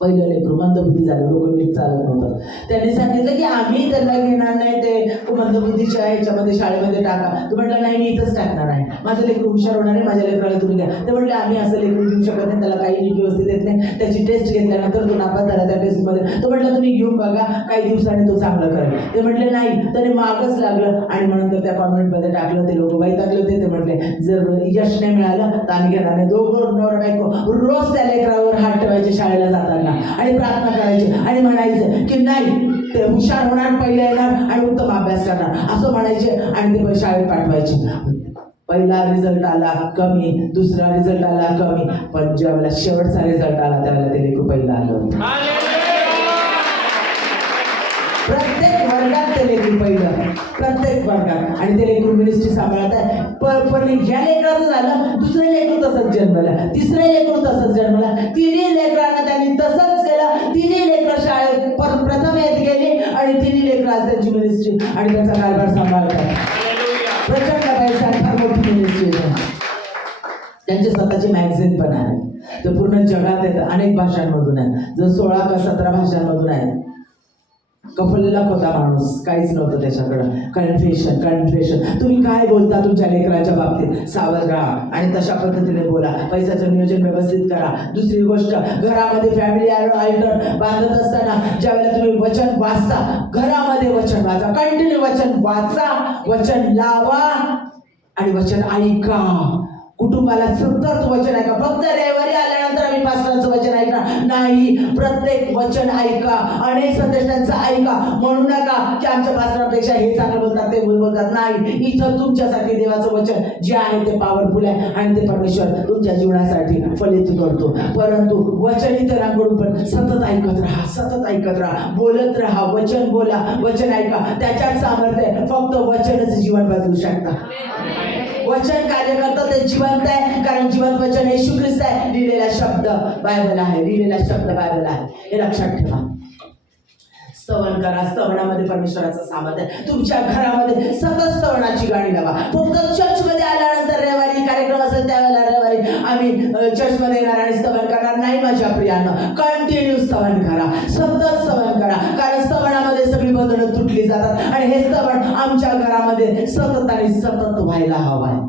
पहिलं लेकरू मंदबुद्धी झालं, लोक नीट चालत नव्हतं. त्यांनी सांगितलं की आम्ही त्यांना घेणार नाही, ते मंदबुद्धीच्या ह्याच्यामध्ये शाळेमध्ये टाका. तो म्हटलं नाही, मी इथंच टाकणार आहे, माझं लेकरू हुशार होणार आहे, माझ्या लेकराला तुम्ही द्या. ते म्हटले आम्ही असं लेकरू घेऊ शकत नाही, त्याला काही नीट व्यवस्थित येत नाही, त्याची टेस्ट घेतल्यानंतर तो नापास झाला त्या टेस्टमध्ये. तो म्हटलं तुम्ही घेऊन बघा, काही दिवसांनी तो चांगलं करेल. ते म्हटले नाही, त्याने मागच लागलं आणि म्हणून तर त्या कॉन्व्हेंटमध्ये टाकलं. ते लोक वैतागले होते. ते म्हटले जर यश नाही मिळालं तर आम्ही घेणार नाही. दोघं नवरा बायको रोज त्या लेकरावर हात ठेवायचे शाळेला जाताना आणि प्रार्थना करायची आणि म्हणायचं की नाही, ते हुशार होणार, पहिले येणार आणि उत्तम अभ्यास करणार असं म्हणायचे आणि ते शाळेत पाठवायचे. पहिला रिझल्ट आला कमी, दुसरा रिझल्ट आला कमी, पण ज्यावेळेला शेवटचा रिझल्ट आला त्यावेळेला ते लेकरू पहिला आलं. प्रत्येक वर्गात ते लेकरू पहिलं, प्रत्येक वर्गात. आणि ते लेकरू मिनिस्ट्री सांभाळत आहे. पण ह्या लेकराचं झालं, दुसरे लेकरू तसंच जन्मला, तिसरे लेकरू तसंच जन्मला, 3 लेकरांना त्यांनी तसंच केलं. 3 लेकरं त्यांची मिनिस्ट्री आणि त्यांचा कारभार सांभाळतात. प्रचंड पैसा आणि फार मोठी मिनिस्ट्री आहे. त्यांचे स्वतःचे मॅगझिन पण आहे. ते पूर्ण जगात आहेत, अनेक भाषांमधून आहे. जर 16 का 17 भाषांमधून आहे. कफलला होता माणूस, काहीच नव्हतं त्याच्याकडं. कन्फ्युशन. तुम्ही काय बोलता तुमच्या लेकराच्या बाबतीत, सावध राहा आणि तशा पद्धतीने बोला. पैशाचं नियोजन व्यवस्थित करा. दुसरी गोष्ट, घरामध्ये फॅमिली अल्टर बांधत असताना ज्यावेळेला तुम्ही वचन वाचता, घरामध्ये वचन वाचा, कंटिन्यू वचन वाचा, वचन लावा आणि वचन ऐका. कुटुंबाला सतत वचन ऐका. फक्त रविवारी आल्यानंतर आम्ही पास्टरांचं वचन ऐकणार नाही. प्रत्येक वचन ऐका. अनेक संदेशांचं ऐका. म्हणू नका की आमच्या पास्टरांपेक्षा हे चांगलं बोलतात, ते बोलतात. नाही, इथं तुमच्यासाठी देवाचं वचन जे आहे ते पॉवरफुल आहे आणि ते परमेश्वर तुमच्या जीवनासाठी फलित करतो. परंतु वचन इतरांकडून पण सतत ऐकत राहा, बोलत राहा. वचन बोला, वचन ऐका. त्याच्यात सामर्थ्य आहे. फक्त वचनच जीवन बदलू शकतं. वचन कार्य करतं, ते जिवंत आहे. कारण जिवंत वचन येशू ख्रिस्त आहे. लिहिलेला शब्द बायबल आहे. हे लक्षात ठेवा. स्तवन करा. स्तवनामध्ये परमेश्वराचं सामर्थ्य आहे. तुमच्या घरामध्ये सतत स्तवनाची गाणी लावा. फक्त चर्चमध्ये आल्यानंतर रविवारी कार्यक्रम असेल त्यावेळेला रविवारी आम्ही चर्चमध्ये येणार आणि स्तवन करणार नाही. माझ्या प्रियांनो, कंटिन्यू स्तवन करा, सतत स्तवन करा. कारण स्तवनामध्ये सगळी बंधनं तुटली जातात आणि हे स्तवन आमच्या घरामध्ये सतत आणि सतत व्हायला हवं आहे.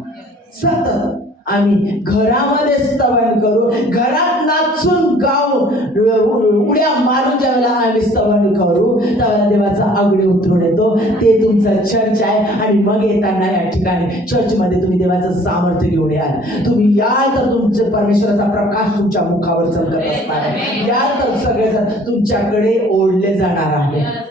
सतत आम्ही घरामध्ये स्तवन करू. घरात नाचून गाऊन उड्या मारून ज्यावेळेला आम्ही स्तवन करू त्यावेळेला देवाचा अग्नी उतरून येतो. ते तुमचं चर्च आहे. आणि मग येताना या ठिकाणी चर्चमध्ये तुम्ही देवाचं सामर्थ्य घेऊन याल. तुम्ही याल तर तुमचं परमेश्वराचा प्रकाश तुमच्या मुखावर चमकत असणार आहे. याल तर सगळेजण तुमच्याकडे ओढले जाणार आहे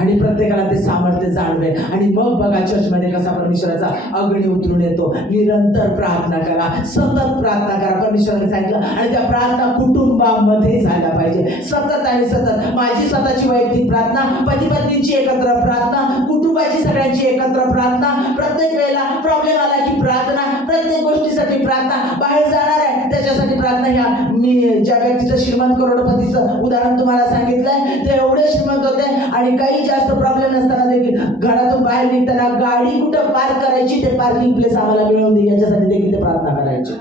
आणि प्रत्येकाला ते सामर्थ्य जाणवेल. आणि मग बघा चर्चमध्ये कसा परमेश्वराचा अग्नी उतरून येतो. निरंतर प्रार्थना करा, सतत प्रार्थना करा. परमेश्वराने सांगितलं आणि त्या प्रार्थना कुटुंबामध्ये झाल्या पाहिजे. सतत आणि सतत. माझी स्वतःची वैयक्तिक प्रार्थना, पती पत्नीची एकत्र प्रार्थना, कुटुंबाची सगळ्यांची एकत्र प्रार्थना. प्रत्येक वेळेला प्रॉब्लेम आला की प्रार्थना, प्रत्येक गोष्टीसाठी प्रार्थना. बाहेर जाणार आहे त्याच्यासाठी प्रार्थना. ह्या मी ज्या व्यक्तीचं श्रीमंत करोडपतीचं उदाहरण तुम्हाला सांगितलंय, ते एवढे श्रीमंत होते आणि काही जास्त प्रॉब्लेम नसताना देखील घरातून बाहेर निघताना गाडी कुठं पार्क करायची ते पार्किंग प्लेस आम्हाला मिळवून दे याच्यासाठी देखील ते प्रार्थना करायची.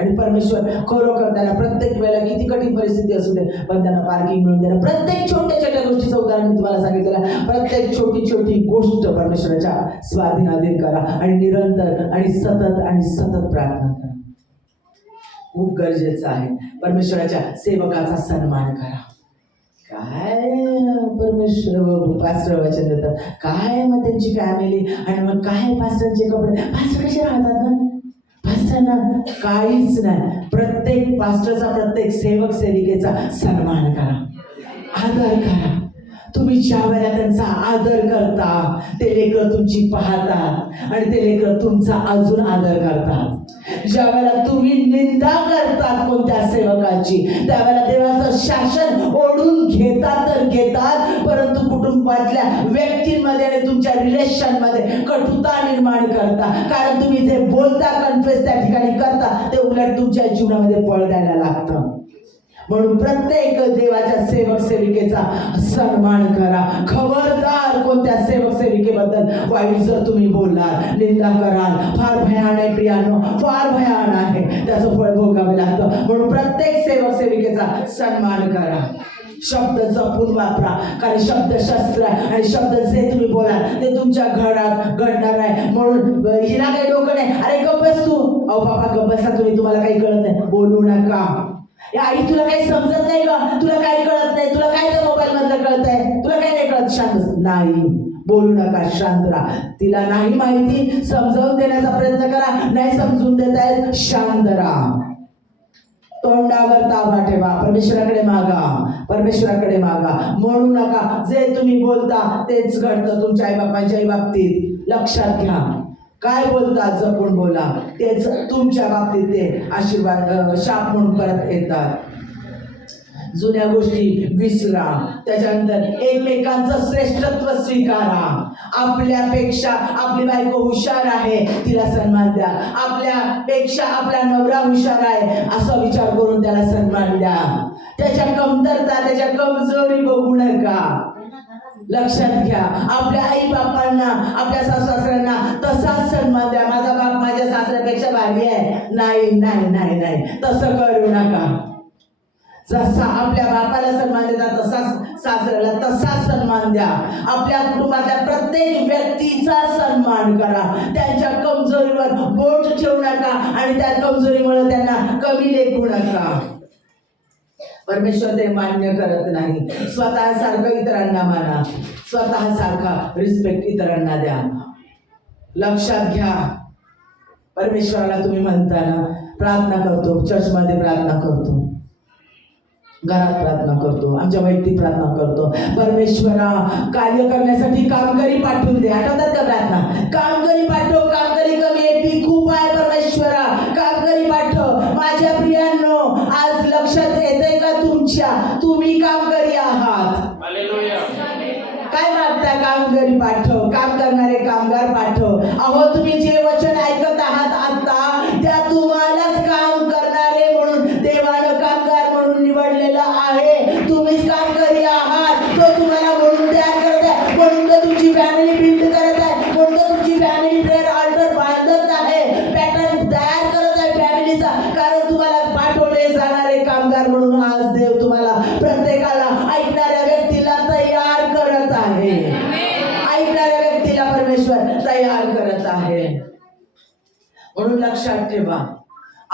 आणि परमेश्वर खरोखर त्यांना प्रत्येक वेळेला किती कठीण परिस्थिती असू दे पण त्यांना पार्किंग मिळून देणं. प्रत्येक छोट्या गोष्टीचं उदाहरण मी तुम्हाला सांगितलं. प्रत्येक छोटी गोष्ट परमेश्वराच्या स्वाधीनाधीन करा आणि निरंतर आणि सतत प्रार्थना करा. खूप गरजेचं आहे. परमेश्वराच्या सेवकाचा सन्मान करा. काय परमेश्वर पास्टर वचन देतात, काय मग त्यांची फॅमिली आणि मग काय पास्टरचे कपडे, पास्टर कसे राहतात ना, पास्टरना काहीच नाही. प्रत्येक पास्टरचा, प्रत्येक सेवक सेविकेचा सन्मान करा, आदर करा. तुम्ही ज्या वेळेला त्यांचा आदर करता ते लेकरं तुमची पाहतात आणि ते लेकरं तुमचा अजून आदर करतात. ज्या वेळेला तुम्ही निंदा करतात कोणत्या सेवकाची त्यावेळेला देवाचं शासन ओढून घेतात तर घेतात, परंतु कुटुंबातल्या व्यक्तींमध्ये आणि तुमच्या रिलेशनमध्ये कटुता निर्माण करता. कारण तुम्ही जे बोलता कन्फेस त्या ठिकाणी करता ते उलट तुमच्या जीवनामध्ये फळ द्यायला लागतं. म्हणून प्रत्येक देवाच्या सेवक सेविकेचा सन्मान करा. खबरदार कोणत्या सेवक सेविकेबद्दल वाईट जर तुम्ही बोललात, निंदा कराल, फार भयान आहे प्रियानो, फार भयान आहे. त्याचं फळ भोगावं लागतं. म्हणून प्रत्येक सेवक सेविकेचा सन्मान करा. शब्द जपून वापरा, कारण शब्द शस्त्र आहे आणि शब्द जे तुम्ही बोलाल ते तुमच्या घरात घडणार आहे. म्हणून हिला काही डोकं नाही, अरे गप्प बस तू, अहो बाबा गप्प बसा तुम्ही, तुम्हाला काही कळत नाही, बोलू नका. या आई तुला काही समजत नाही का, तुला काही कळत नाही, तुला काय त्या मोबाईल मधलं कळतंय, तुला काही नाही कळत, शांत नाही, बोलू नका, शांत राहा. तिला नाही माहिती, समजावून देण्याचा प्रयत्न करा, नाही समजून देता येत, शांत राहा. तोंडावर ताबा ठेवा, परमेश्वराकडे मागा. म्हणू नका जे तुम्ही बोलता तेच घडतं तुमच्या आई बापांच्याही बाबतीत. लक्षात घ्या, काय बोलता जपून बोला, तेच तुमच्या बाबतीत ते आशीर्वाद शाप म्हणून परत येतात. जुन्या गोष्टी विसरा, त्याच्यानंतर एकमेकांचं श्रेष्ठत्व स्वीकारा. आपल्यापेक्षा आपली बायको हुशार आहे, तिला सन्मान द्या. आपल्यापेक्षा आपला नवरा हुशार आहे असा विचार करून त्याला सन्मान द्या. त्याच्या कमतरता, त्याच्या कमजोरी बघू नका. लक्षात घ्या, आपल्या आई बापांना, आपल्या सासू सासऱ्यांना तसाच सन्मान द्या. माझा बाप माझ्या सासऱ्यापेक्षा भारी आहे, नाही नाही नाही नाही, तसं करू नका. जसा आपल्या बापाला सन्मान देता तसाच सासऱ्याला तसाच सन्मान द्या. आपल्या कुटुंबातल्या प्रत्येक व्यक्तीचा सन्मान करा. त्यांच्या कमजोरीवर बोट ठेवू नका आणि त्या कमजोरीमुळे त्यांना कमी लेखू नका. परमेश्वर ते मान्य करत नाही. स्वतःसारखं इतरांना माना, स्वतःसारखा रिस्पेक्ट इतरांना द्या. लक्षात घ्या, परमेश्वराला तुम्ही म्हणताना प्रार्थना करतो, चर्चमध्ये प्रार्थना करतो, घरात प्रार्थना करतो, आमच्या वैयक्तिक प्रार्थना करतो, परमेश्वरा कार्य करण्यासाठी कामकरी पाठवून दे. आठवतात का प्रार्थना? कामकरी पाठव, कामकरी कमी आहे, पीक खूप आहे, परमेश्वरा कामकरी पाठव. माझ्या प्रियांनो, आज लक्षात येतंय का तुमच्या, तुम्ही कामकरी आहात. काय मागता? कामकरी पाठव, काम करणारे कामगार पाठव. अहो, तुम्ही जे वचन ऐकत आहात आता, त्या तुम्हालाच काम करणारे म्हणून देवानं कामगार म्हणून निवडलेलं आहे. तुम्हीच कामकरी आहात. तो तुम्हाला म्हणून तयार करत आहे, म्हणून तो तुमची फॅमिली बिल्ड करत आहे, म्हणून तो तुमची फॅमिली प्रेयर ऑल्टर बांधत आहे, पॅटर्न तयार करत आहे फॅमिलीचा, कारण तुम्हाला पाठवले जाणारे कामगार म्हणून आज देव तुम्हाला प्रत्येकाला, ऐकणाऱ्या व्यक्तीला तयार करत आहे. ऐकणाऱ्या व्यक्तीला परमेश्वर तयार करत आहे. म्हणून लक्षात ठेवा,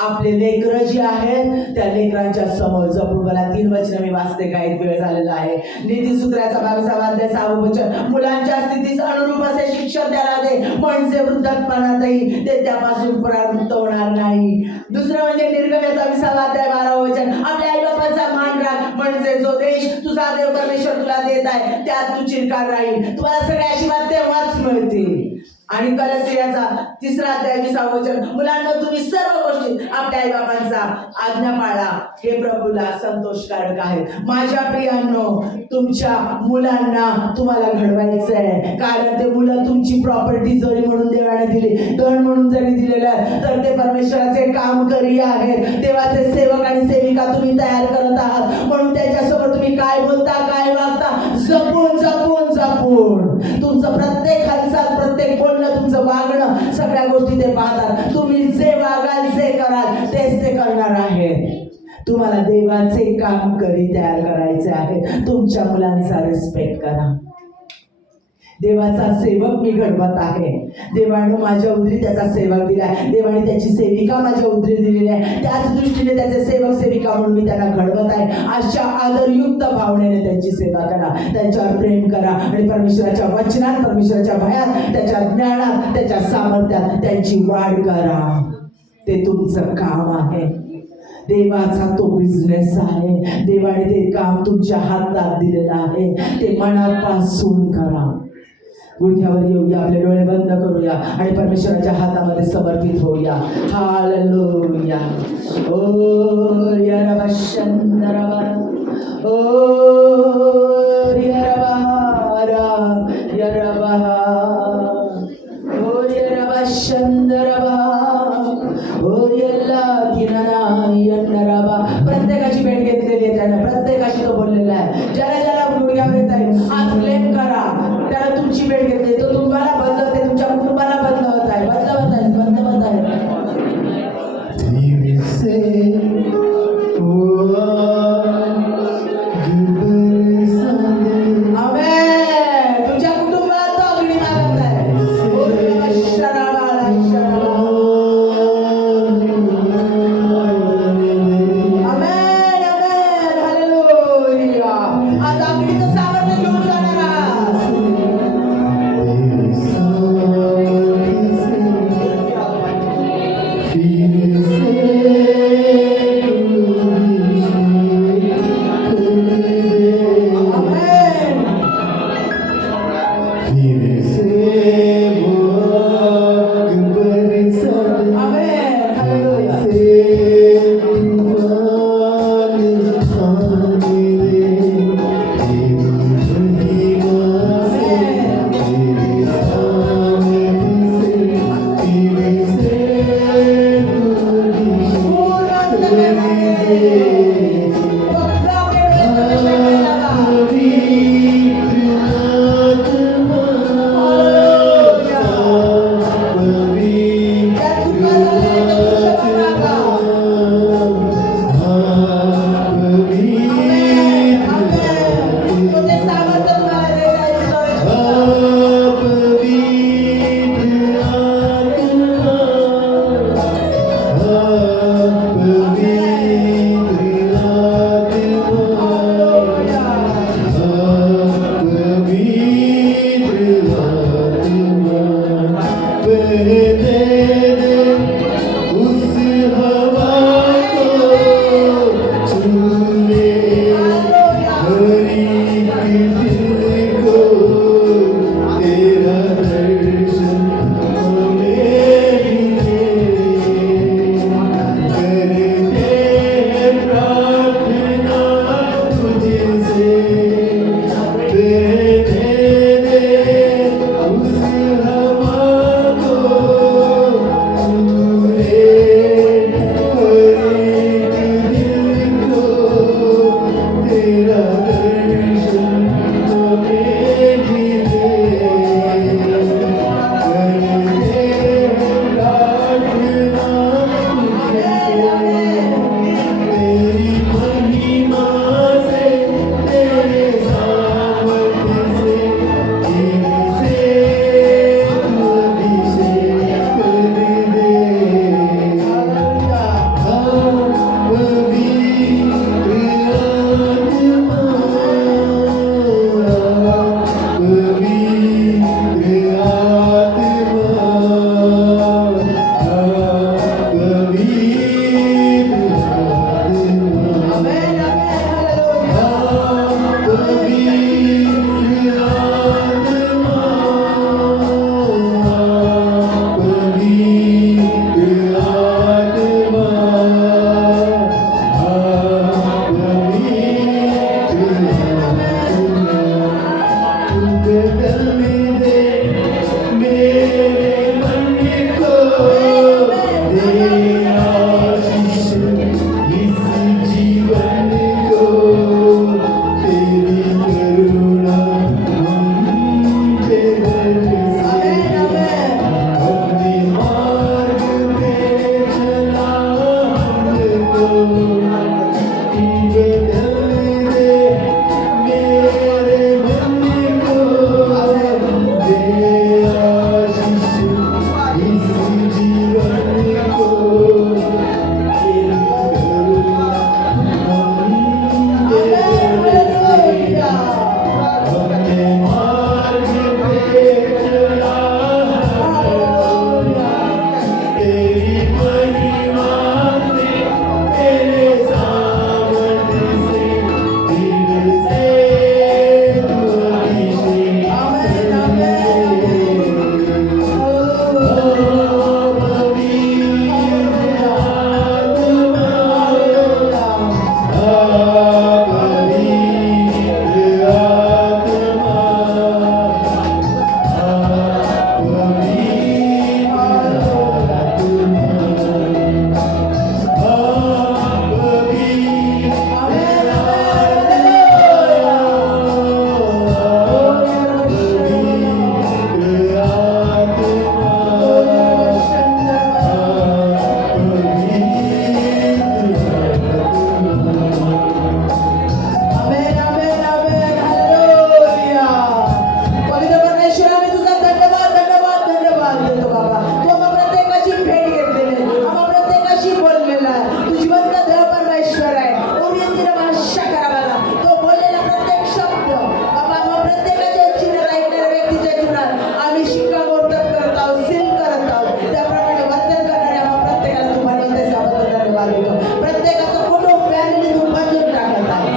आपले लेकरं जी आहेत त्या लेकरांच्या समोर जपून. मला 3 वचन मी वाचते, काही वेळ झालेला आहे. नीतिसूत्राचा 22वा अध्याय 6वं वचन, मुलांच्या स्थितीस अनुरूप असे शिक्षण त्याला दे, म्हणजे वृद्धापनातही ते त्यापासून परावृत्त होणार नाही. दुसरं म्हणजे निर्गमनाचा 20वा अध्याय 12वं वचन, आपल्या आई बापाचा मान राख, म्हणजे जो देश तुझा देव परमेश्वर तुला देत आहे त्यात तू चिरकाल राहील. तुम्हाला सगळ्या आशीर्वाद तेव्हाच मिळतील. आणि कलसियाचा 3रा अध्याय 20वा वचन, मुलांना तुम्ही सर्व गोष्टी आपल्या आई बाबांचा आज्ञा पाळा, हे प्रभूला संतोषकारक आहे. माझ्या प्रियांनो, तुमच्या मुलांना तुम्हाला घडवायचंय, कारण ते मुलं तुमची प्रॉपर्टी जरी म्हणून देवाने दिली, धन म्हणून जरी दिलेलं, तर ते परमेश्वराचे कामकरी आहेत. देवाचे सेवक आणि सेविका तुम्ही तयार करत आहात. म्हणून त्याच्यासमोर तुम्ही काय बोलता, काय वागता, जपून जपून जपून. तुमचं प्रत्येक हालचाल, प्रत्येक तुमचं वागणं, सगळ्या गोष्टी ते पाहतात. तुम्ही जे वागाल, जे कराल, तेच ते करणार आहेत. तुम्हाला देवाचे काम करी तयार करायचे आहे. तुमच्या मुलांचा रिस्पेक्ट करा. देवाचा सेवक मी घडवत आहे. देवाने माझ्या उदरी त्याचा सेवक दिलाय, देवाने त्याची सेविका माझ्या उदरी दिलेली आहे. त्याच दृष्टीने त्याचे सेवक सेविका म्हणून मी त्यांना घडवत आहे. अशा आदरयुक्त भावनेने त्यांची सेवा करा, त्यांच्यावर प्रेम करा आणि परमेश्वराच्या वचनात, परमेश्वराच्या भयात, त्याच्या ज्ञानात, त्याच्या सामर्थ्यात त्यांची वाढ करा. ते तुमचं काम आहे. देवाचा तो बिझनेस आहे. देवाने ते काम तुमच्या हातात दिलेलं आहे. ते मनापासून करा. गुडघ्यावर येऊया, आपले डोळे बंद करूया आणि परमेश्वराच्या हातामध्ये समर्पित होऊया. हालेलुया. ओ यरबा शंदरबा, ओ यरबारा यरबा, ओ यरबा शंदरबा, ओ यल्ला दिनना यन्नरबा. प्रत्येकाची भेट घेतलेली आहे त्याने, प्रत्येकाशी तो बोललेला आहे. ज्याला ज्याला गुडघ्यावर येत आहे, आज क्लेम करा. त्याला तुमची भेट घेतली, तो तुम्हाला बदलते, तुमच्या कुटुंबाला बदलवत आहे, बदलवत आहे, बदलवत आहे. तुमच्या कुटुंबाला तो अग्नी मागत आहे. आज अग्नीचं सामर्थ्य घेऊन जाणार आहात.